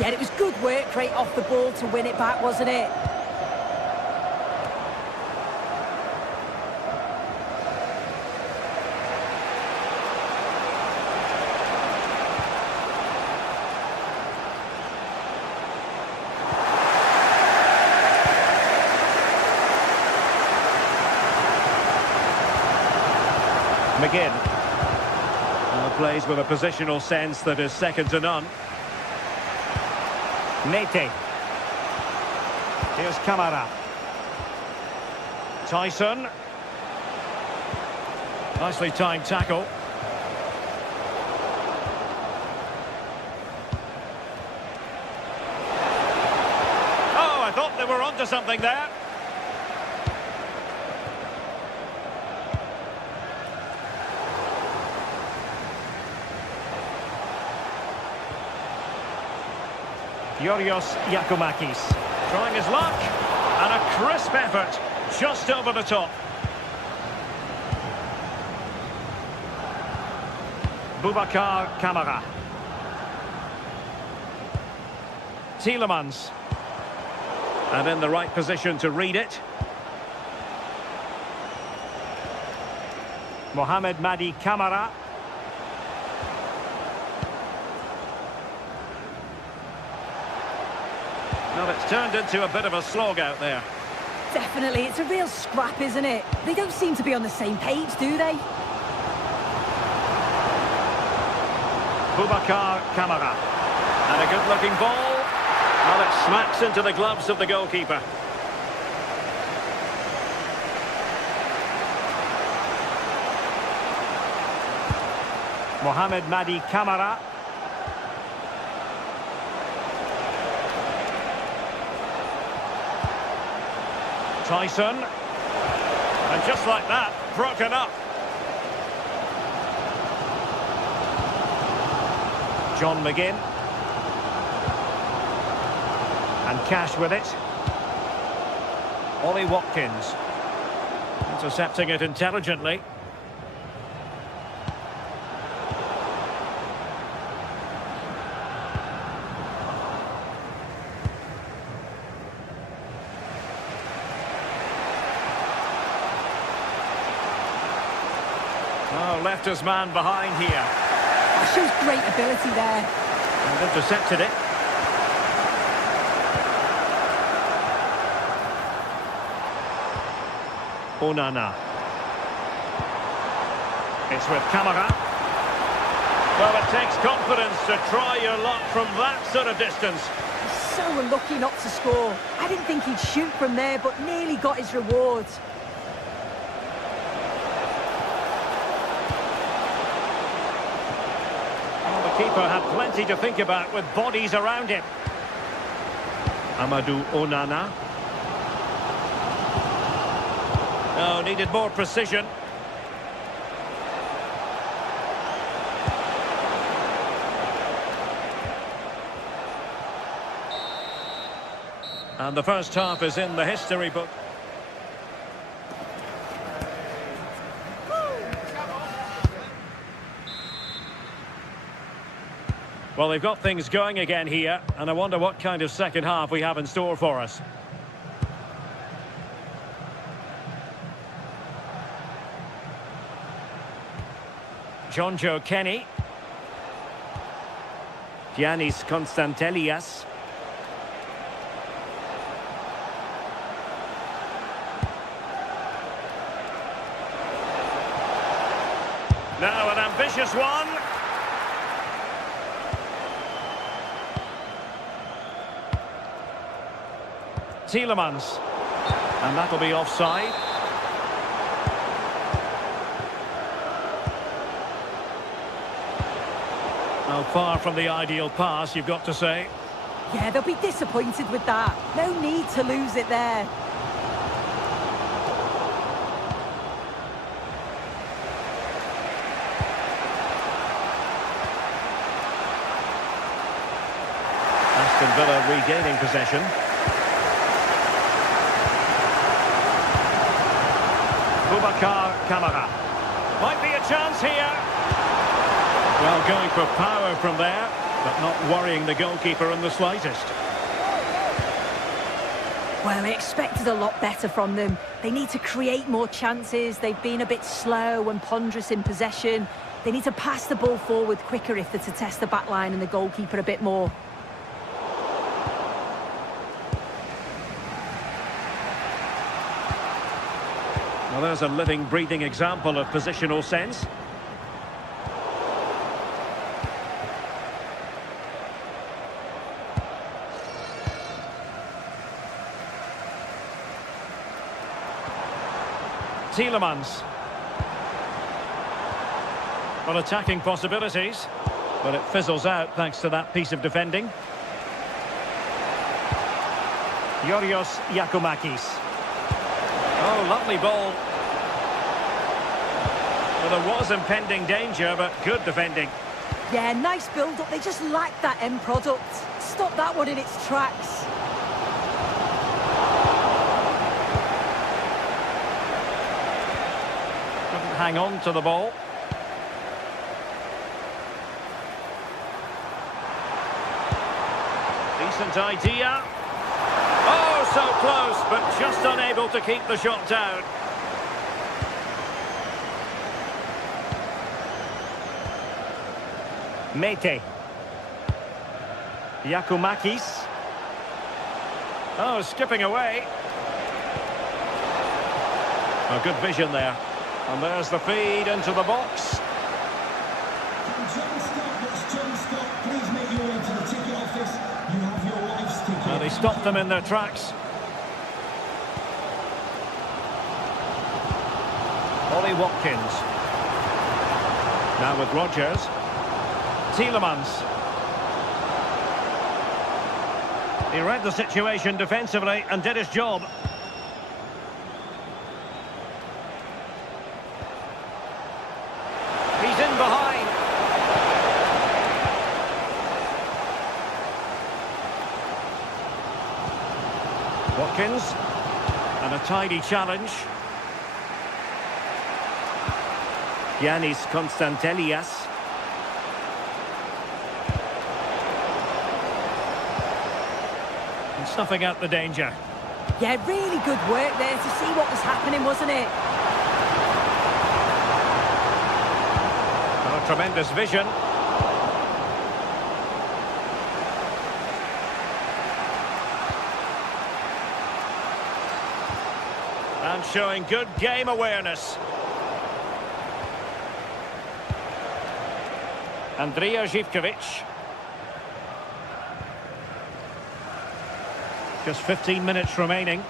Yeah, it was good work rate off the ball to win it back, wasn't it? McGinn. Plays with a positional sense that is second to none. Nete. Here's Kamara. Tyson. Nicely timed tackle. Oh, I thought they were onto something there. Yorios Yakumakis trying his luck, and a crisp effort just over the top. Boubacar Kamara. Tielemans. And in the right position to read it. Mohamed Madi Kamara. Well, it's turned into a bit of a slog out there. Definitely, it's a real scrap, isn't it? They don't seem to be on the same page, do they? Boubacar Kamara. And a good-looking ball. Well, it smacks into the gloves of the goalkeeper. Mohamed Madi Kamara. Tyson, and just like that, broken up. John McGinn, and Cash with it. Ollie Watkins, intercepting it intelligently. Oh, left his man behind here. Oh, shows great ability there. And intercepted it. Onana. It's with Kamara. Well, it takes confidence to try your luck from that sort of distance. So unlucky not to score. I didn't think he'd shoot from there, but nearly got his reward. Well, the keeper had plenty to think about with bodies around him. Amadou Onana. Oh, needed more precision. And the first half is in the history book. Well, they've got things going again here, and I wonder what kind of second half we have in store for us. John Joe Kenny. Giannis Constantelias. Now an ambitious one. Tielemans. And that'll be offside. Well, far from the ideal pass, you've got to say. Yeah, they'll be disappointed with that. No need to lose it there. Aston Villa regaining possession. Boubacar Kamara. Might be a chance here. Well, going for power from there, but not worrying the goalkeeper in the slightest. Well, I expected a lot better from them. They need to create more chances. They've been a bit slow and ponderous in possession. They need to pass the ball forward quicker if they're to test the back line and the goalkeeper a bit more. Well, there's a living, breathing example of positional sense. Tielemans. Well, attacking possibilities, but it fizzles out thanks to that piece of defending. Yorios Yakumakis. Oh, lovely ball. Well, there was impending danger, but good defending. Yeah, nice build-up. They just lack that end product. Stop that one in its tracks. Couldn't hang on to the ball. Decent idea. Oh, so close, but just unable to keep the shot down. Mete. Yakumakis. Oh, skipping away. Oh, good vision there. And there's the feed into the box. Please make your way to the ticket office. You have your wife's ticket. And they stopped them in their tracks. Ollie Watkins. Now with Rodgers. Tielemans. He read the situation defensively and did his job. He's in behind. Watkins. And a tidy challenge. Giannis Constantelias. And snuffing out the danger. Yeah, really good work there to see what was happening, wasn't it? Oh, tremendous vision. And showing good game awareness. Andrija Zivkovic. Just 15 minutes remaining.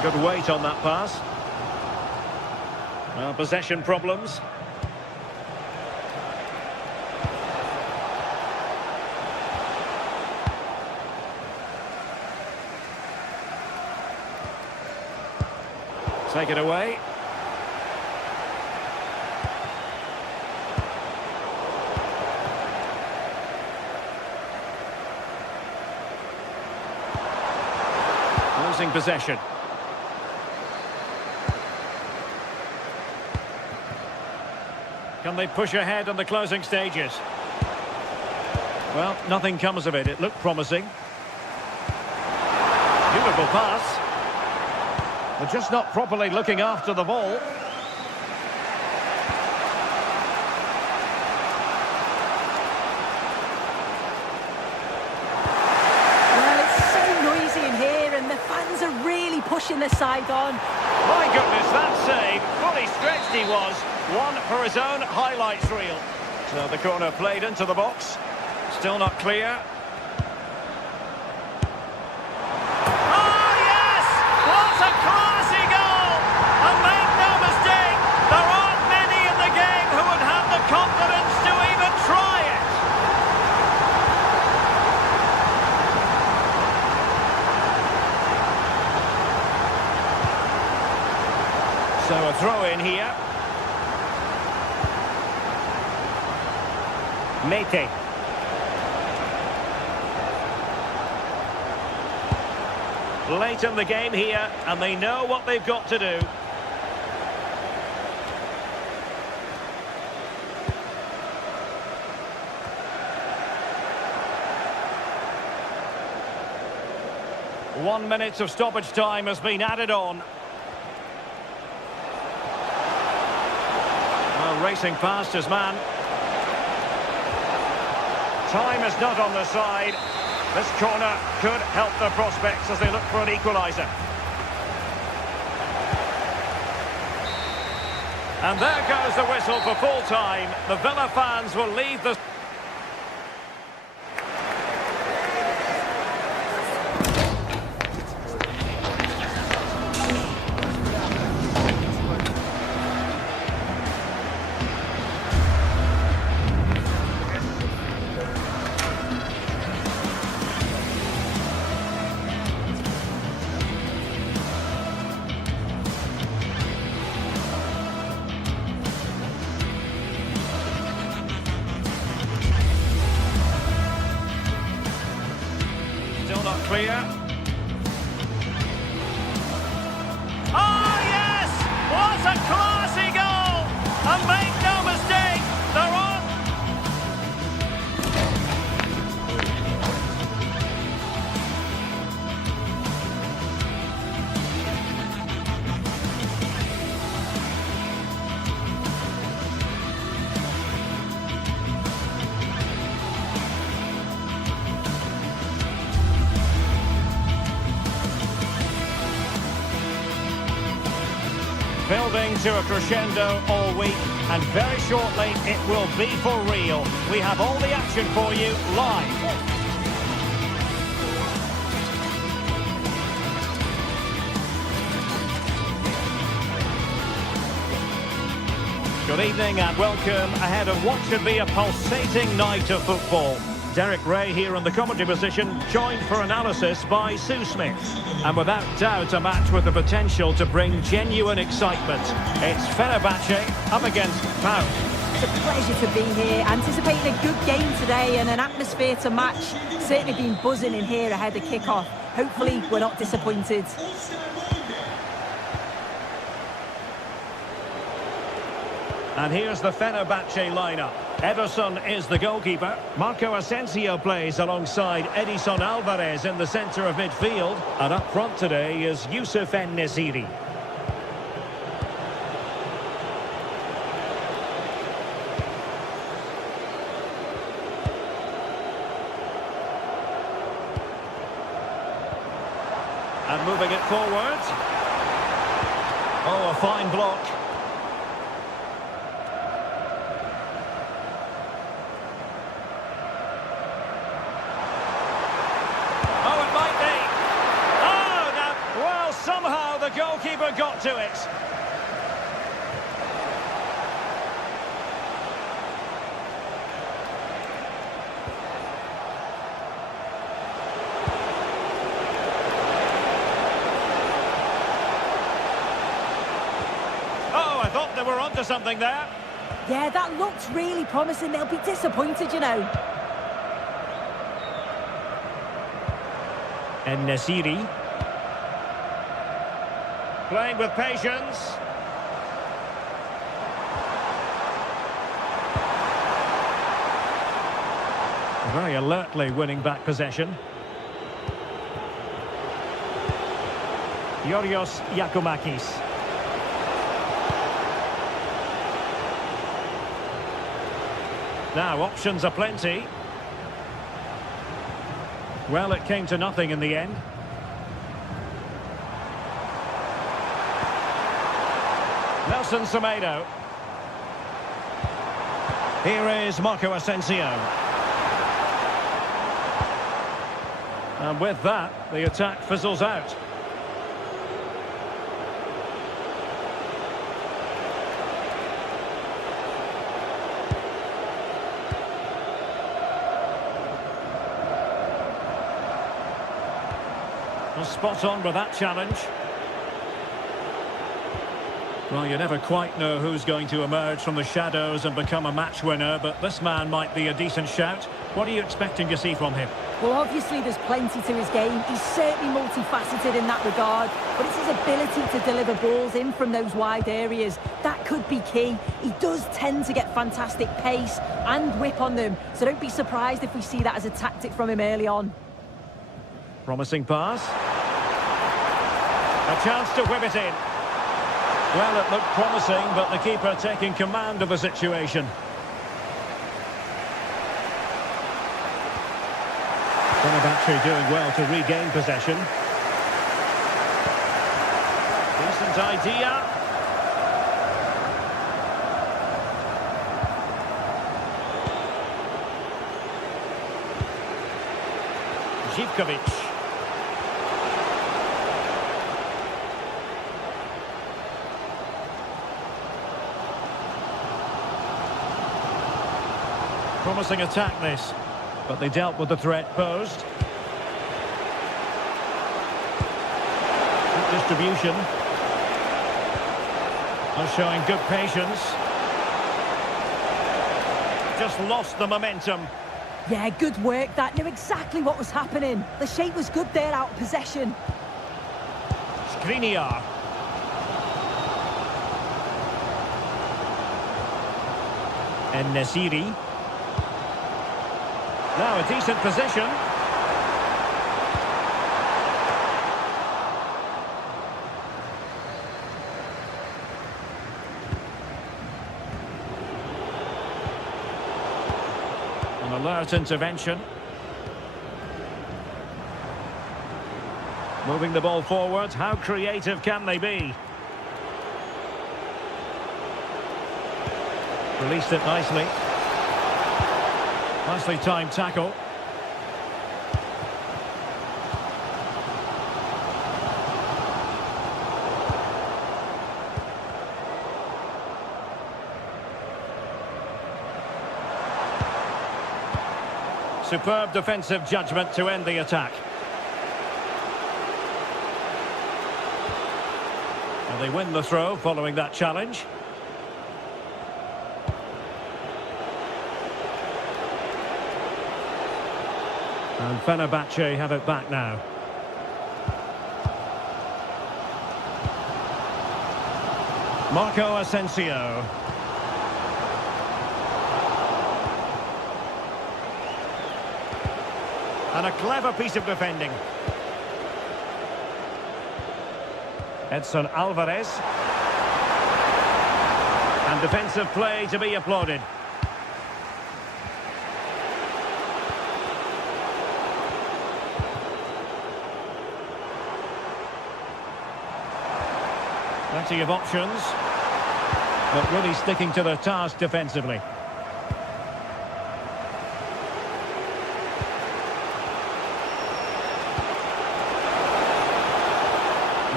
Good weight on that pass. Well, possession problems. Take it away. Losing possession. Can they push ahead in the closing stages? Well, nothing comes of it. It looked promising. Beautiful pass. They're just not properly looking after the ball. Well, it's so noisy in here and the fans are really pushing the side on. My goodness, that save. Fully stretched he was. One for his own highlights reel. So the corner played into the box. Still not clear. Oh, yes! What a classy goal! And make no mistake, there aren't many in the game who would have the confidence to even try it. So a throw in here. Mete. Late in the game here, and they know what they've got to do. One minute of stoppage time has been added on. Well, racing past his man. Time is not on the side. This corner could help their prospects as they look for an equaliser. And there goes the whistle for full time. The Villa fans will leave the... Not clear. Oh, yes! What a classy goal! And make no mistake, they're on. Building to a crescendo all week, and very shortly it will be for real. We have all the action for you live. Good evening and welcome ahead of what should be a pulsating night of football. Derek Ray here in the commentary position, joined for analysis by Sue Smith. And without doubt, a match with the potential to bring genuine excitement. It's Fenerbahce up against Pau. It's a pleasure to be here, anticipating a good game today and an atmosphere to match. Certainly been buzzing in here ahead of kick-off. Hopefully we're not disappointed. And here's the Fenerbahce lineup. Ederson is the goalkeeper. Marco Asensio plays alongside Edison Alvarez in the centre of midfield. And up front today is Youssef En-Nesyri. And moving it forward. Oh, a fine block. got to it. Oh, I thought they were onto something there. Yeah, that looked really promising. They'll be disappointed, you know. And Nasiri. Playing with patience. Very alertly winning back possession. Yorios Yakumakis. Now, options are plenty. Well, it came to nothing in the end. Nelson Semedo. Here is Marco Asensio. And with that, the attack fizzles out. Well, spot on with that challenge. Well, you never quite know who's going to emerge from the shadows and become a match winner, but this man might be a decent shout. What are you expecting to see from him? Well, obviously there's plenty to his game. He's certainly multifaceted in that regard, but it's his ability to deliver balls in from those wide areas. That could be key. He does tend to get fantastic pace and whip on them, so don't be surprised if we see that as a tactic from him early on. Promising pass. A chance to whip it in. Well, it looked promising, but the keeper taking command of the situation. Fenerbahce doing well to regain possession. Decent idea. Zivkovic. Promising attack this, but they dealt with the threat posed. Good distribution. Are showing good patience. Just lost the momentum. Yeah, good work. That knew exactly what was happening. The shape was good there out of possession. Skriniar. And Nasiri. Now a decent position. An alert intervention. Moving the ball forward. How creative can they be? Released it nicely. Nicely timed tackle. Superb defensive judgment to end the attack. And they win the throw following that challenge. And Fenerbahce have it back now. Marco Asensio. And a clever piece of defending. Edson Alvarez. And defensive play to be applauded. Plenty of options, but really sticking to the task defensively.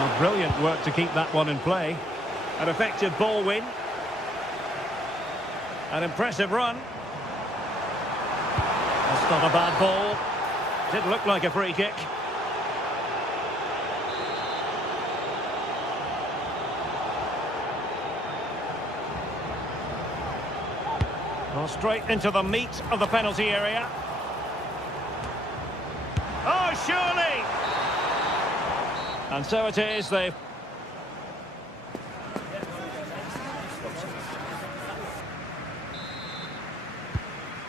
Well, brilliant work to keep that one in play. An effective ball win. An impressive run. That's not a bad ball. Did look like a free kick. Well, straight into the meat of the penalty area. Oh, surely! And so it is, they've...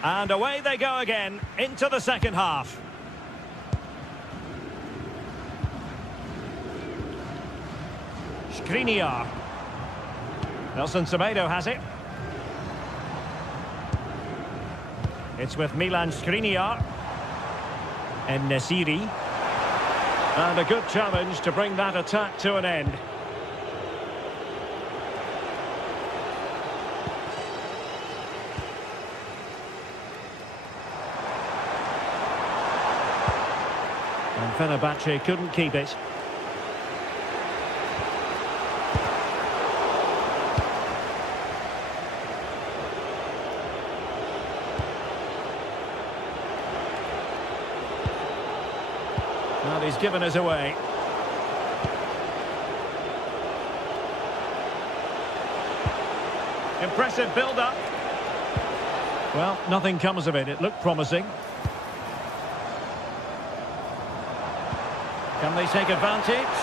And away they go again, into the second half. Skriniar. Nelson Semedo has it. It's with Milan Skriniar. And Nesiri. And a good challenge to bring that attack to an end. And Fenerbahce couldn't keep it. Well, he's given us away. Impressive build-up. Well, nothing comes of it. It looked promising. Can they take advantage?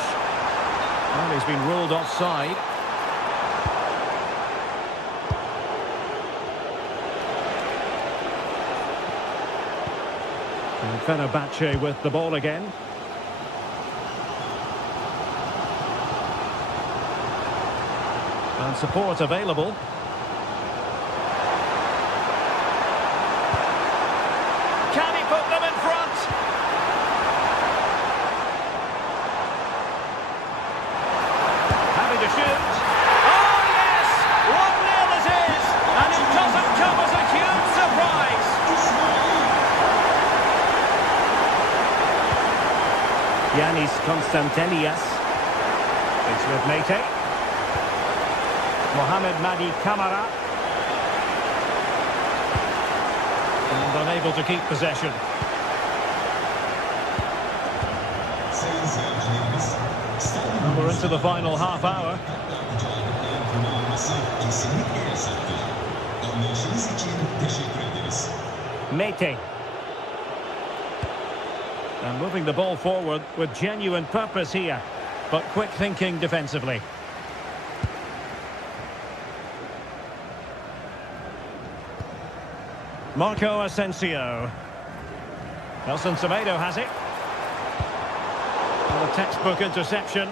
Well, he's been ruled offside. And Fenerbahce with the ball again. And support available. Can he put them in front? Having to shoot. Oh, yes! 1-0 it is! And it doesn't come as a huge surprise. Yanis Constantelias. It's with Mete. Mohamed Madi Kamara. And unable to keep possession. And we're into the final half hour. Mete. And moving the ball forward with genuine purpose here, but quick thinking defensively. Marco Asensio. Nelson Semedo has it. And a textbook interception.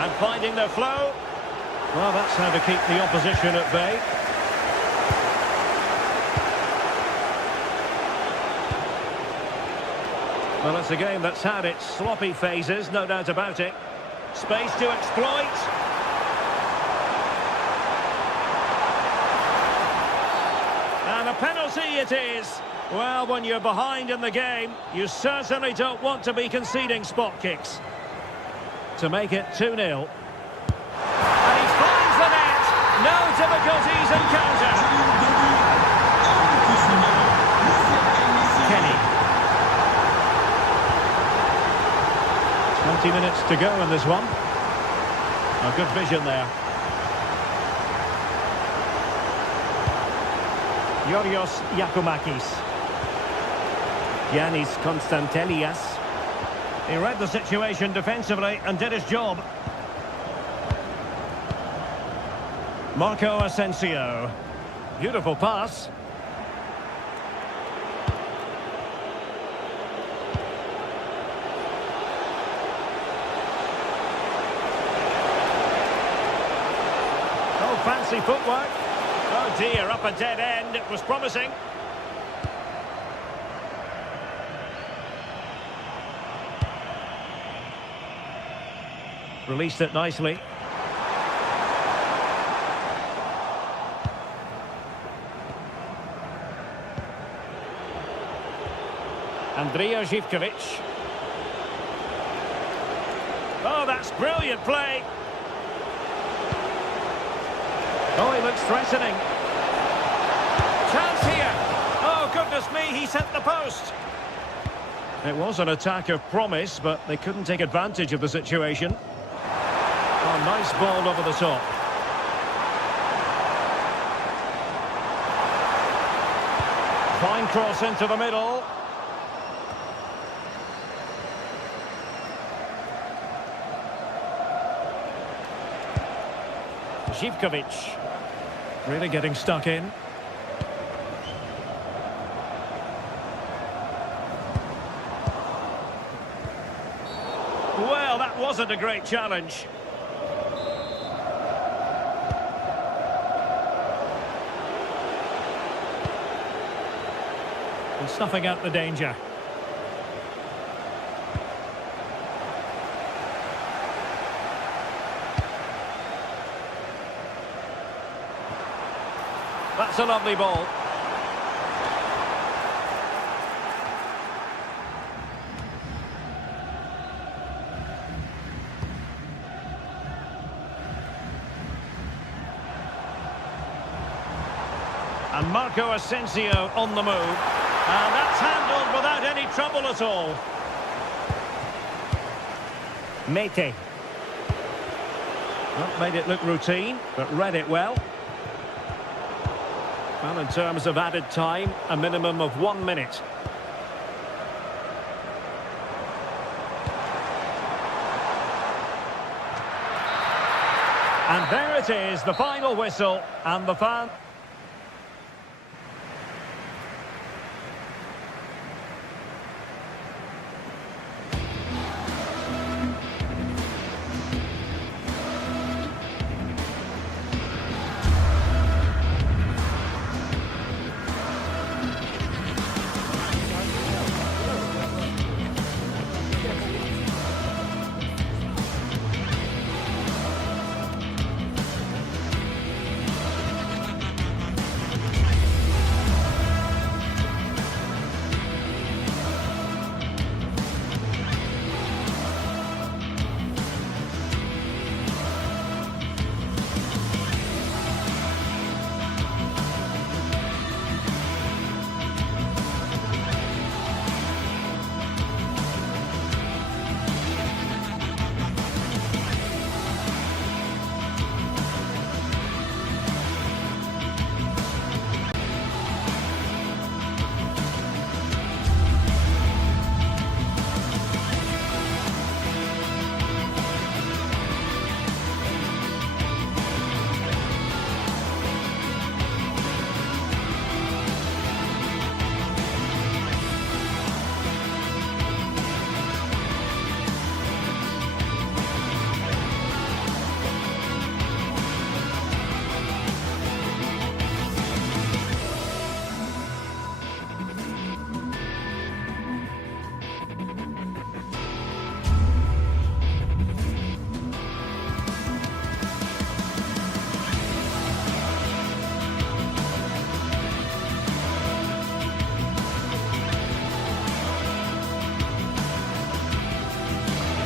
And finding their flow. Well, that's how to keep the opposition at bay. Well, it's a game that's had its sloppy phases, no doubt about it. Space to exploit. And a penalty it is. Well, when you're behind in the game, you certainly don't want to be conceding spot kicks. To make it 2-0. And he finds the net. No difficulties encountered. Kenny. 20 minutes to go in this one. A good vision there. Yorios Yakumakis. Yanis Constantelias. He read the situation defensively and did his job. Marco Asensio. Beautiful pass. Oh, fancy Fancy footwork. Oh dear, up a dead end. It was promising. Released it nicely. Andrija Živković. Oh, that's brilliant play. Oh, he looks threatening. Chance here. Oh, goodness me, he sent the post. It was an attack of promise, but they couldn't take advantage of the situation. Oh, nice ball over the top. Fine cross into the middle. Živković. Really getting stuck in. Well, that wasn't a great challenge. And snuffing out the danger. That's a lovely ball. And Marco Asensio on the move. And that's handled without any trouble at all. Mete. Not made it look routine, but read it well. Well, in terms of added time, a minimum of 1 minute. And there it is, the final whistle, and the fan...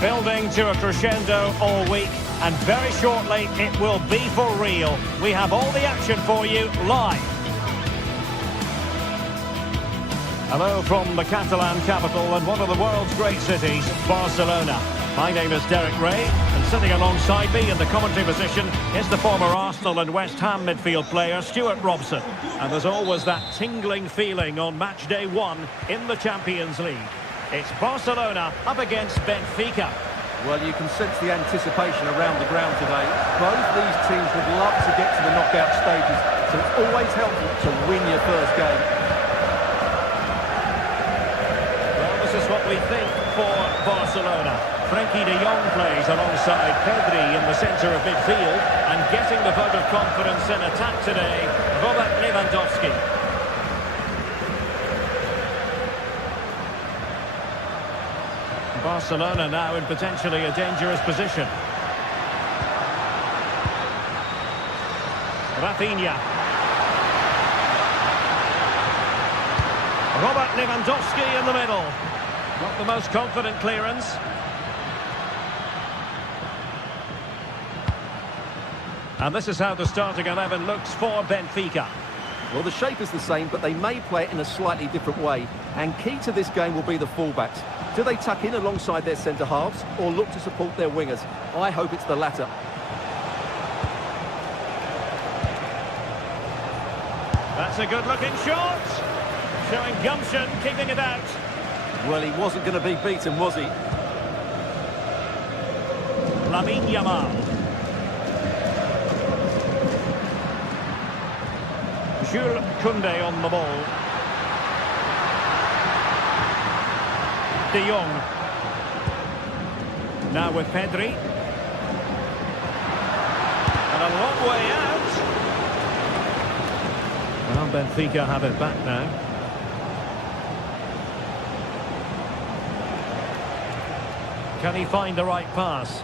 Building to a crescendo all week, and very shortly it will be for real. We have all the action for you live. Hello from the Catalan capital and one of the world's great cities, Barcelona. My name is Derek Ray, and sitting alongside me in the commentary position is the former Arsenal and West Ham midfield player, Stuart Robson. And there's always that tingling feeling on match day 1 in the Champions League. It's Barcelona up against Benfica. Well, you can sense the anticipation around the ground today. Both these teams would love to get to the knockout stages, so it's always helpful to win your first game. Well, this is what we think for Barcelona. Frenkie de Jong plays alongside Pedri in the centre of midfield, and getting the vote of confidence in attack today, Robert Lewandowski. Barcelona now in potentially a dangerous position. Rafinha. Robert Lewandowski in the middle. Not the most confident clearance. And this is how the starting 11 looks for Benfica. Well, the shape is the same, but they may play it in a slightly different way. And key to this game will be the fullbacks. Do they tuck in alongside their centre-halves or look to support their wingers? I hope it's the latter. That's a good-looking shot. Showing gumption, keeping it out. Well, he wasn't going to be beaten, was he? Lamine Yamal. Jules Koundé on the ball. De Jong. Now with Pedri. And a long way out. Well, Benfica have it back now. Can he find the right pass?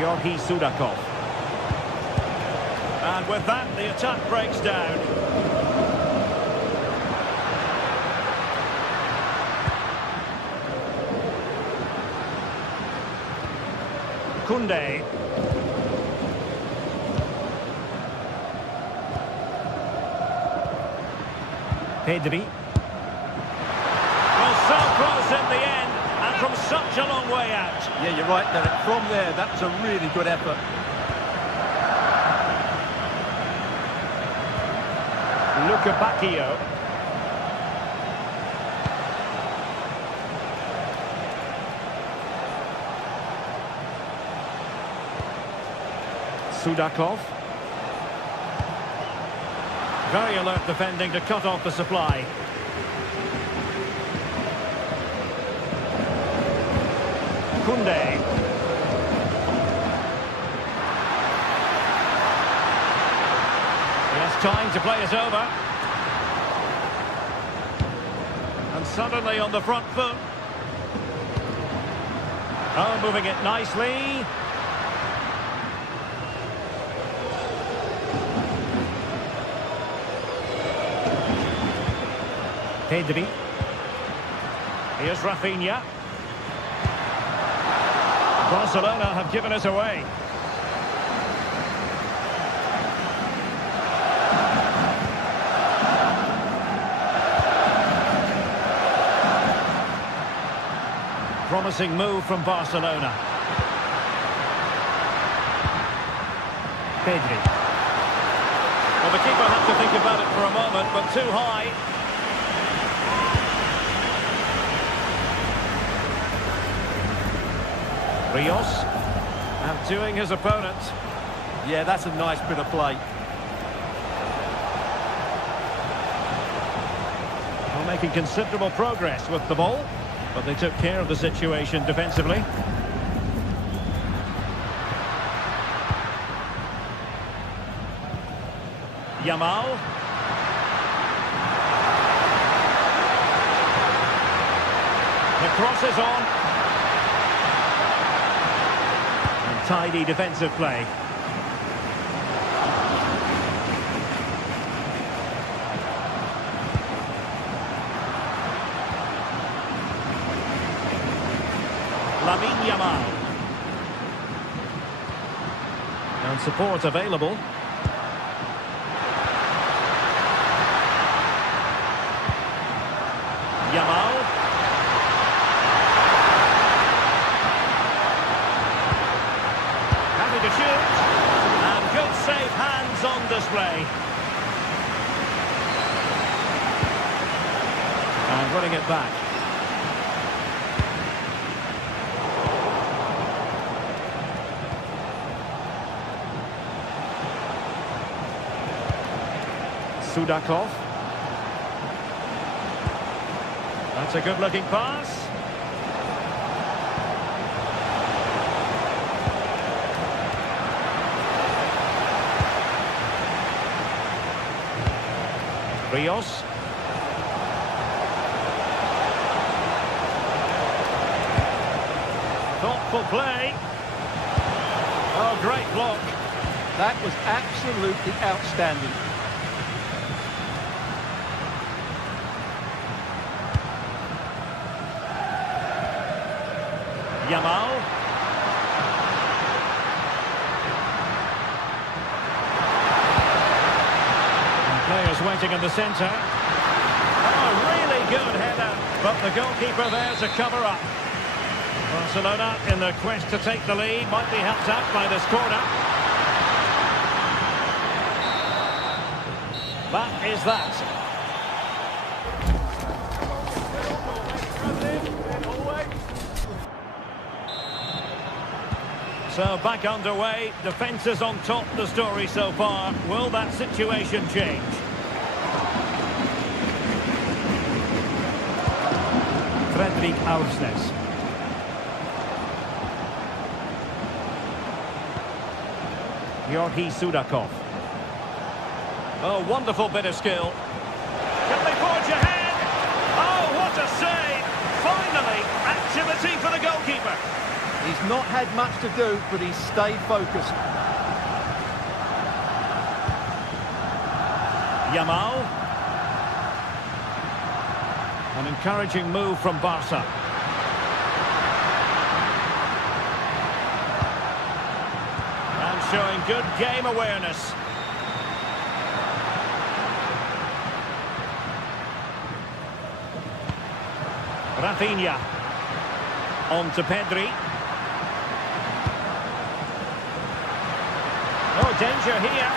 Georgi Sudakov. And with that, the attack breaks down. Koundé. Pedri. Well, so close in the end, and from such a long way out. Yeah, you're right, Derek. From there, that was a really good effort. Luca Bacchio. Sudakov. Very alert defending to cut off the supply. Koundé. He has time to play it over. And suddenly on the front foot. Oh, moving it nicely. Pedri. Here's Rafinha. Barcelona have given it away. Promising move from Barcelona. Pedri. Well, the keeper had to think about it for a moment, but too high. Rios, outdoing his opponent. Yeah, that's a nice bit of play. Well, making considerable progress with the ball, but they took care of the situation defensively. Yamal. The cross is on. Tidy defensive play. Lamine Yamal. And support available. Yamal. To shoot, and good safe hands on display. And running it back. Sudakov. That's a good-looking pass. Rios. Thoughtful play. Oh, great block. That was absolutely outstanding. Yamal. And players waiting in the centre. Oh, really good header. But the goalkeeper there to cover up. Barcelona in the quest to take the lead. Might be helped out by this corner. That is that. So back underway, defence is on top, the story so far. Will that situation change? Fredrik Aursnes. Georgi Sudakov. Oh, wonderful bit of skill. Can they forge ahead? Oh, what a save! Finally, activity for the goalkeeper. He's not had much to do, but he's stayed focused. Yamal. An encouraging move from Barca. And showing good game awareness. Rafinha. On to Pedri. Oh, danger here.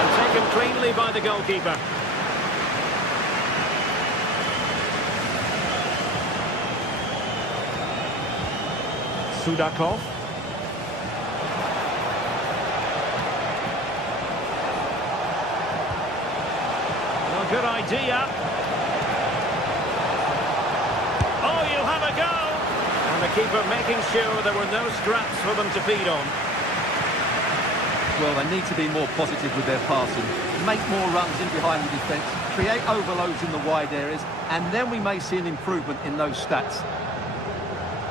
And taken cleanly by the goalkeeper. Sudakov. Well, good idea. Oh, you have a go. And the keeper making sure there were no scraps for them to feed on. Well, they need to be more positive with their passing. Make more runs in behind the defence. Create overloads in the wide areas. And then we may see an improvement in those stats.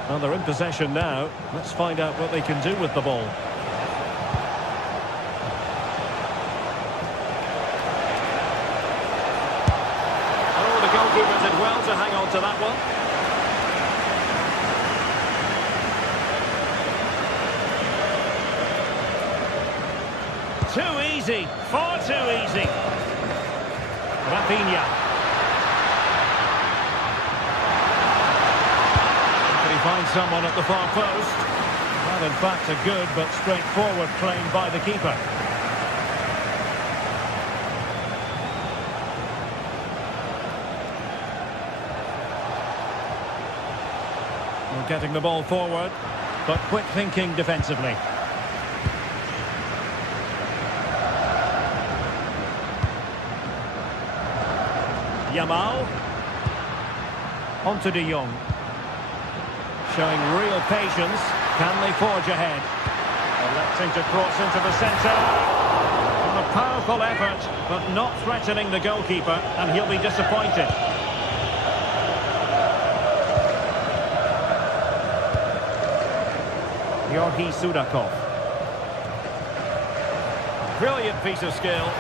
Well, they're in possession now. Let's find out what they can do with the ball. Oh, the goalkeeper did well to hang on to that one. Too easy, far too easy. Rafinha. Can he find someone at the far post? Well, in fact, a good but straightforward claim by the keeper. Well, getting the ball forward, but quick thinking defensively. Yamal. Onto De Jong. Showing real patience. Can they forge ahead? Electing to cross into the centre. A powerful effort, but not threatening the goalkeeper, and he'll be disappointed. Georgi Sudakov. Brilliant piece of skill.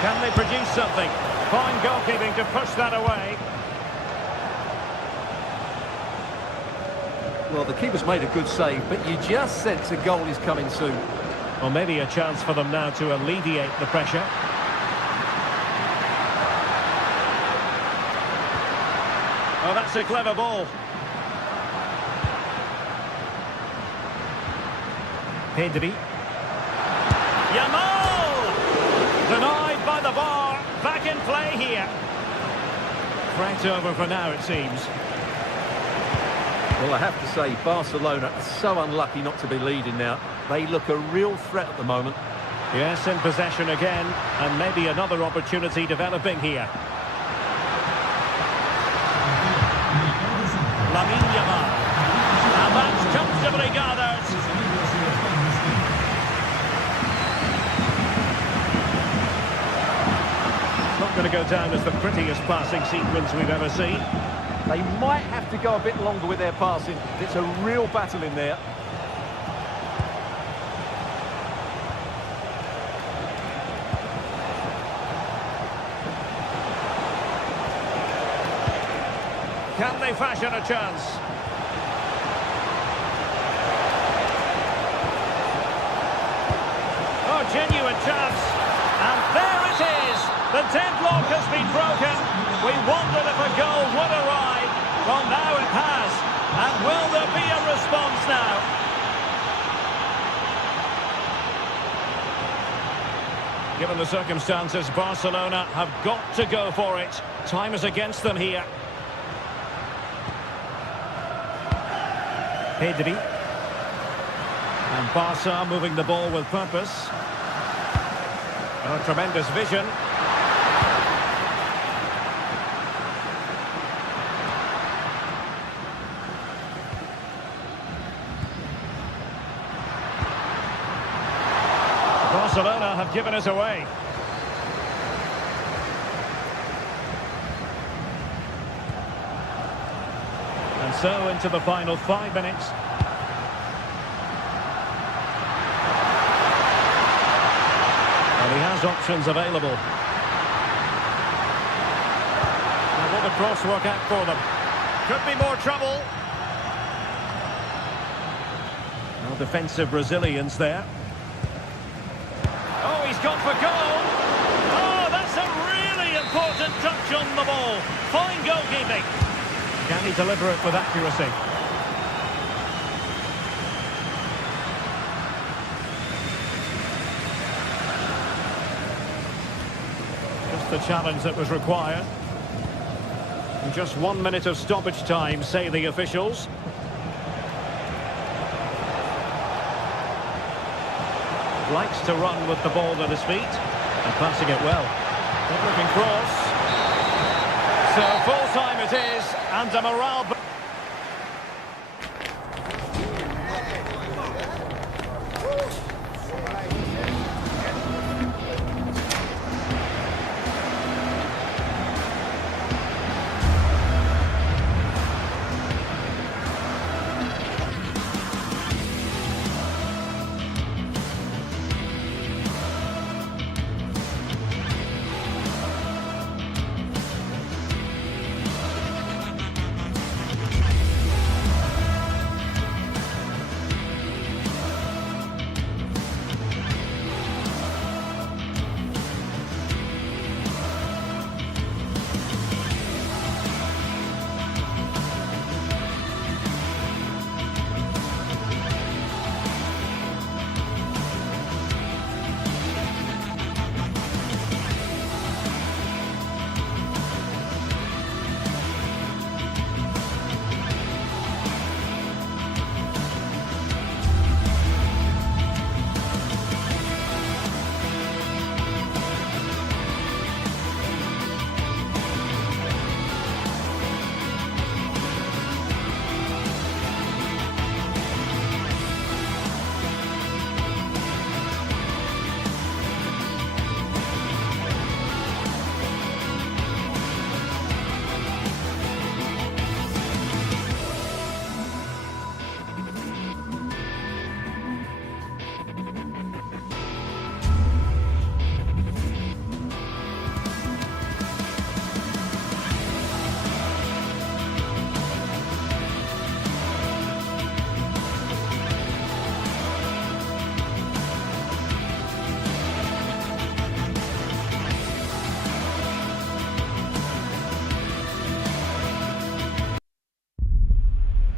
Can they produce something? Fine goalkeeping to push that away. Well, the keeper's made a good save, but you just sense a goal is coming soon. Well, maybe a chance for them now to alleviate the pressure. Oh, that's a clever ball. Pedri. Yamal! Denied by the bar. Back in play here. Threat over for now, it seems. Well, I have to say, Barcelona are so unlucky not to be leading now. They look a real threat at the moment. Yes, in possession again, and maybe another opportunity developing here. Lamine Yamal. And that's comfortably gathered. Not going to go down as the prettiest passing sequence we've ever seen. They might have to go a bit longer with their passing. It's a real battle in there. Can they fashion a chance? Oh, genuine chance. And there it is. The deadlock has been broken. We wondered if a goal would arrive. Well, now it has. And will there be a response now? Given the circumstances, Barcelona have got to go for it. Time is against them here. Pedri. And Barca moving the ball with purpose. Oh, tremendous vision. Barcelona have given us away. And so into the final 5 minutes. And he has options available. And will the cross work out for them? Could be more trouble. No defensive resilience there. Oh, he's gone for goal. Oh, that's a really important touch on the ball. Fine goalkeeping. Can he deliver it with accuracy? Just the challenge that was required. And just 1 minute of stoppage time, say the officials. Likes to run with the ball at his feet and passing it well. Good looking cross. So full time it is, and a morale.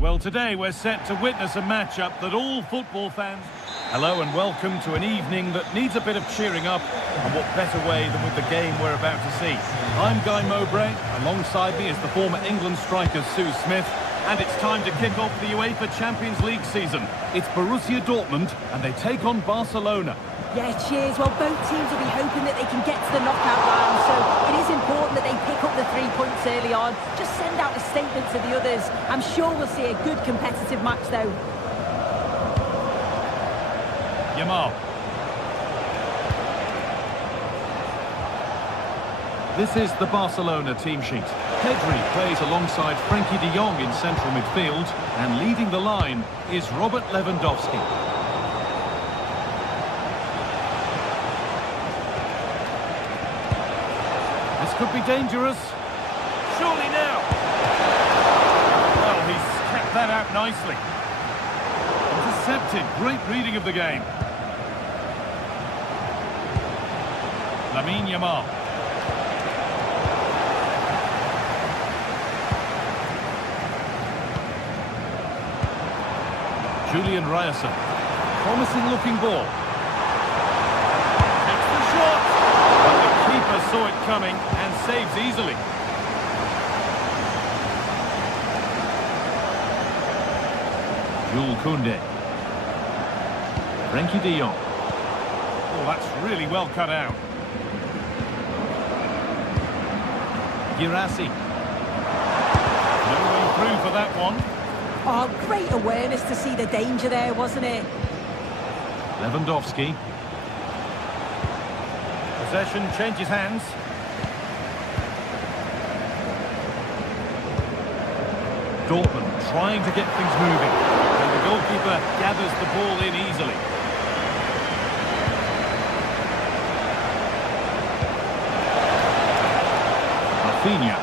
Well, today we're set to witness a matchup that all football fans... Hello and welcome to an evening that needs a bit of cheering up, and what better way than with the game we're about to see. I'm Guy Mowbray, alongside me is the former England striker Sue Smith, and it's time to kick off the UEFA Champions League season. It's Borussia Dortmund, and they take on Barcelona. Yeah, cheers. Well, both teams will be hoping that they can get to the knockout round, so it is important that they pick up the 3 points early on. Just send out a statement to the others. I'm sure we'll see a good competitive match, though. Yamal. This is the Barcelona team sheet. Pedri plays alongside Frankie de Jong in central midfield, and leading the line is Robert Lewandowski. This could be dangerous. Surely now. Well, he's kept that out nicely. Intercepted. Great reading of the game. Lamine Yamal. Julian Ryerson. Promising looking ball. Takes the shot. But the keeper saw it coming and saves easily. Jules Koundé. Frankie de Jong. Oh, that's really well cut out. Girassi. No way through for that one. Oh, great awareness to see the danger there, wasn't it? Lewandowski. Possession changes hands. Dortmund trying to get things moving. And the goalkeeper gathers the ball in easily. Rafinha.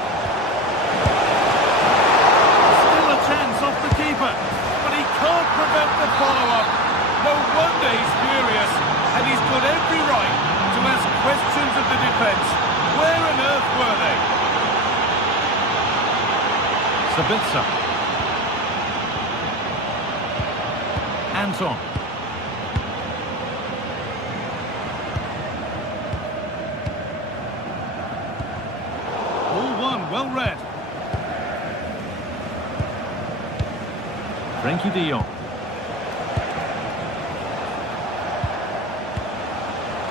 Still a chance off the keeper, but he can't prevent the follow-up. No wonder he's furious, and he's got every right to ask questions of the defence. Where on earth were they? Sabitzer. Anton. All one, well read. Frankie de Jong.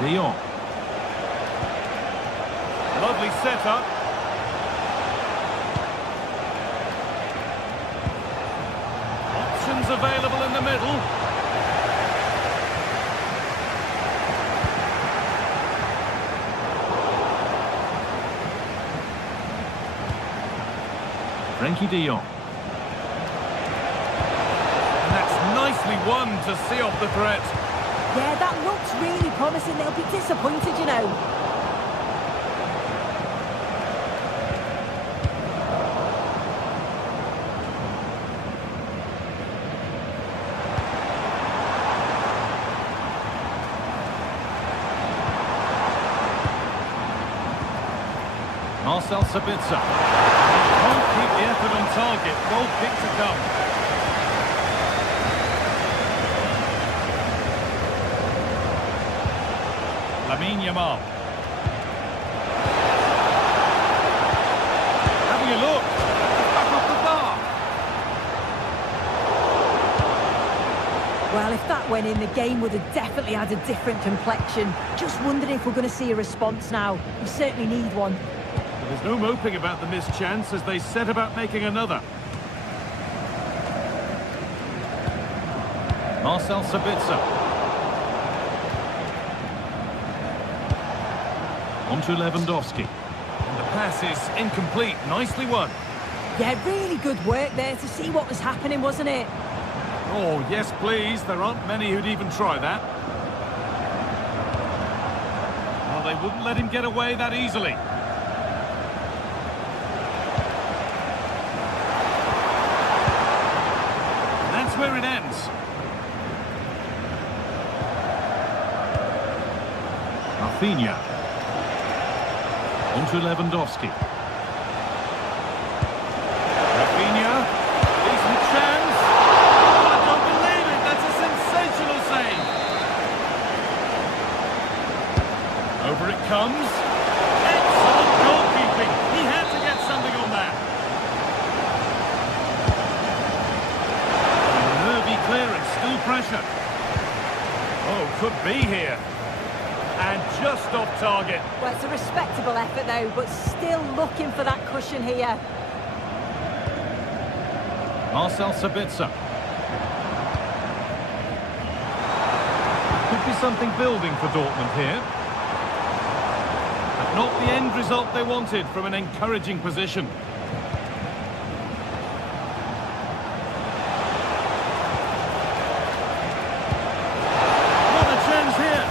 De Jong. Lovely setup. Options available in the middle. Frankie de Jong. And that's nicely won to see off the threat. Yeah, that looks really promising. They'll be disappointed, you know. Marcel Sabitzer. Won't keep the effort on target. Goal kick to come. Lamine Yamal. Having a look. Back off the bar. Well, if that went in, the game would have definitely had a different complexion. Just wondering if we're going to see a response now. We certainly need one. There's no moping about the missed chance as they set about making another. Marcel Sabitzer. On to Lewandowski. And the pass is incomplete. Nicely won. Yeah, really good work there to see what was happening, wasn't it? Oh, yes, please. There aren't many who'd even try that. Well, they wouldn't let him get away that easily. And that's where it ends. Rafinha. On to Lewandowski. Rafinha. Decent chance. Oh, I don't believe it. That's a sensational save. Over it comes. Excellent goalkeeping. He had to get something on that. Nervy clearance. Still pressure. Oh, could be here. respectable effort though, but still looking for that cushion here. Marcel Sabitzer. Could be something building for Dortmund here. But not the end result they wanted from an encouraging position. What a chance here.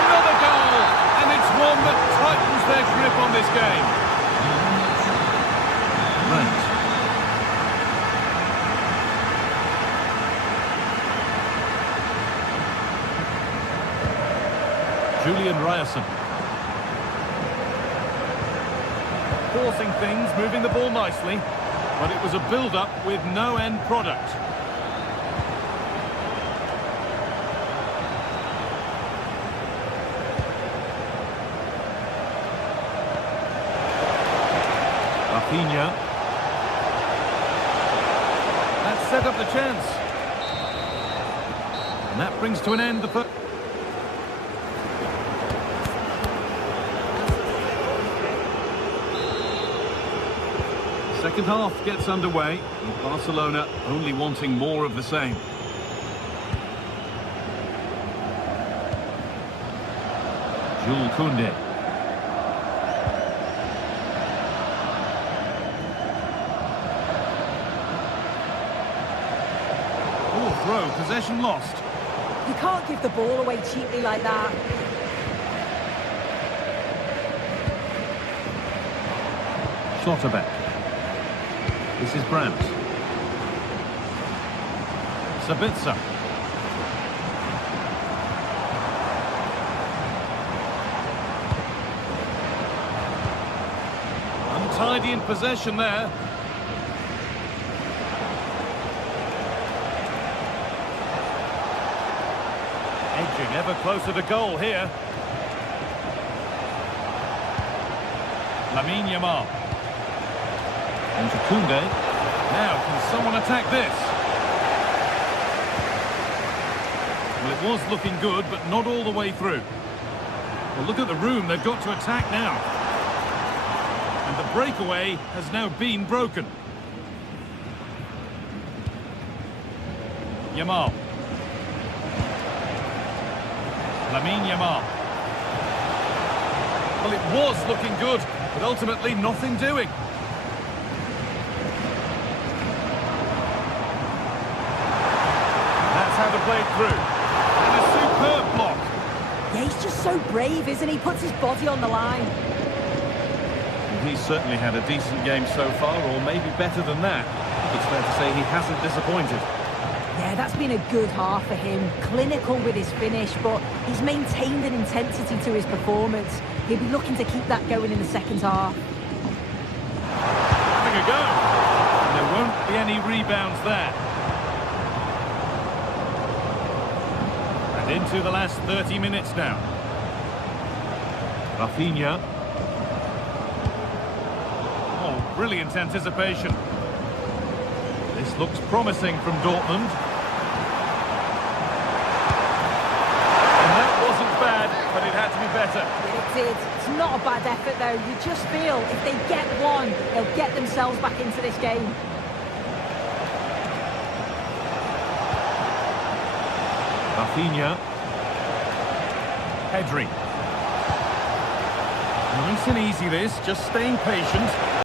Another goal. And it's one that tightens their grip on this game. Right. Julian Ryerson. Forcing things, moving the ball nicely, but it was a build-up with no end product. Rafinha. That set up the chance. And that brings to an end the first. Second half gets underway, with Barcelona only wanting more of the same. Jules Koundé. Oh, throw, possession lost. You can't give the ball away cheaply like that. Schlotterbeck. This is Brandt. Sabitzer. Untidy in possession there. Edging ever closer to goal here. Lamine Yamal. And to Koundé. Now, can someone attack this? Well, it was looking good, but not all the way through. Well, look at the room. They've got to attack now. And the breakaway has now been broken. Yamal. Lamine Yamal. Well, it was looking good, but ultimately nothing doing. How to play it through. And a superb block. Yeah, he's just so brave, isn't he? Puts his body on the line. Well, he's certainly had a decent game so far, or maybe better than that. It's fair to say he hasn't disappointed. Yeah, that's been a good half for him. Clinical with his finish, but he's maintained an intensity to his performance. He'll be looking to keep that going in the second half. Having a go. And there won't be any rebounds there. Into the last 30 minutes now. Rafinha. Oh, brilliant anticipation. This looks promising from Dortmund. And that wasn't bad, but it had to be better. It did. It's not a bad effort, though. You just feel if they get one, they'll get themselves back into this game. Rafinha. Pedri. Nice and easy this, just staying patient.